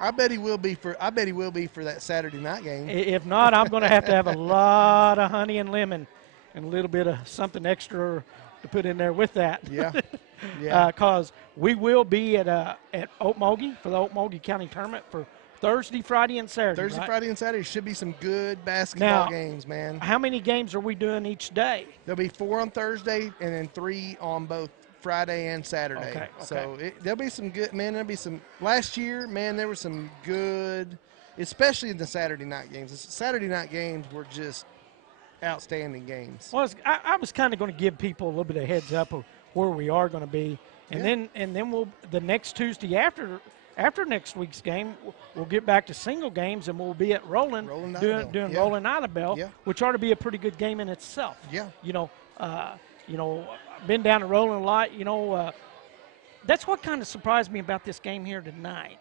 I bet he will be for that Saturday night game. If not, I'm going to have a lot of honey and lemon and a little bit of something extra to put in there with that. Yeah. Because we will be at Okmulgee for the Okmulgee County tournament for Thursday, Friday, and Saturday. Thursday, Friday, and Saturday should be some good basketball games, man. How many games are we doing each day? There'll be 4 on Thursday and then 3 on both Friday and Saturday. Okay. So there'll be some good, man. There'll be some. Last year, man, there were some good, especially in the Saturday night games. The Saturday night games were just outstanding games. Well, I was kind of going to give people a little bit of heads up of where we are going to be, and then we'll the next Tuesday after next week's game, we'll get back to single games, and we'll be at Roland doing Roland Idabel, which ought to be a pretty good game in itself. Yeah. Been down to Roland a lot. That's what kind of surprised me about this game here tonight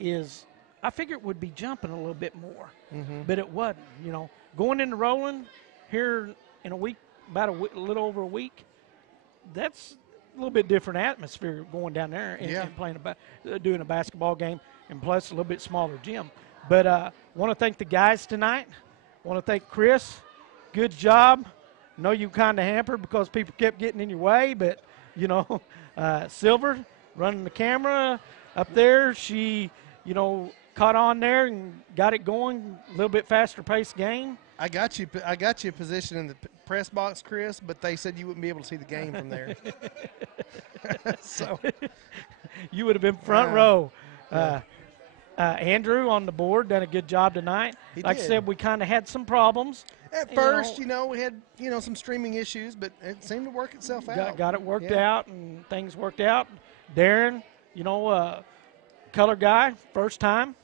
is I figured it would be jumping a little bit more, but it wasn't. Going into Roland here in a week, about a little over a week, that's a little bit different atmosphere going down there and playing doing a basketball game, and plus a little bit smaller gym. But want to thank the guys tonight. Want to thank Chris. Good job. Know you kind of hampered because people kept getting in your way, but Silver running the camera up there. She, caught on there and got it going. A little bit faster paced game. I got you a position in the press box, Chris, but they said you wouldn't be able to see the game from there. So you would have been front row. Andrew on the board done a good job tonight. Like I said, we kind of had some problems. At first, we had, some streaming issues, but it seemed to work itself out. Got it worked out, and things worked out. Darren, color guy, first time.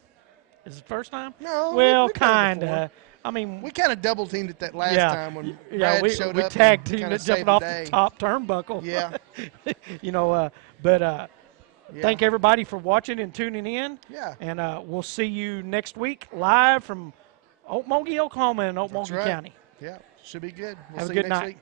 Is it first time? No. Well, kind of. I mean, we kind of double teamed it that last time when Brad showed we up. We tag teamed it jumping off the top turnbuckle. Yeah. Thank everybody for watching and tuning in. Yeah. And we'll see you next week live from Okmulgee, Oklahoma, in Okmulgee County. Yeah, should be good. Have a good night.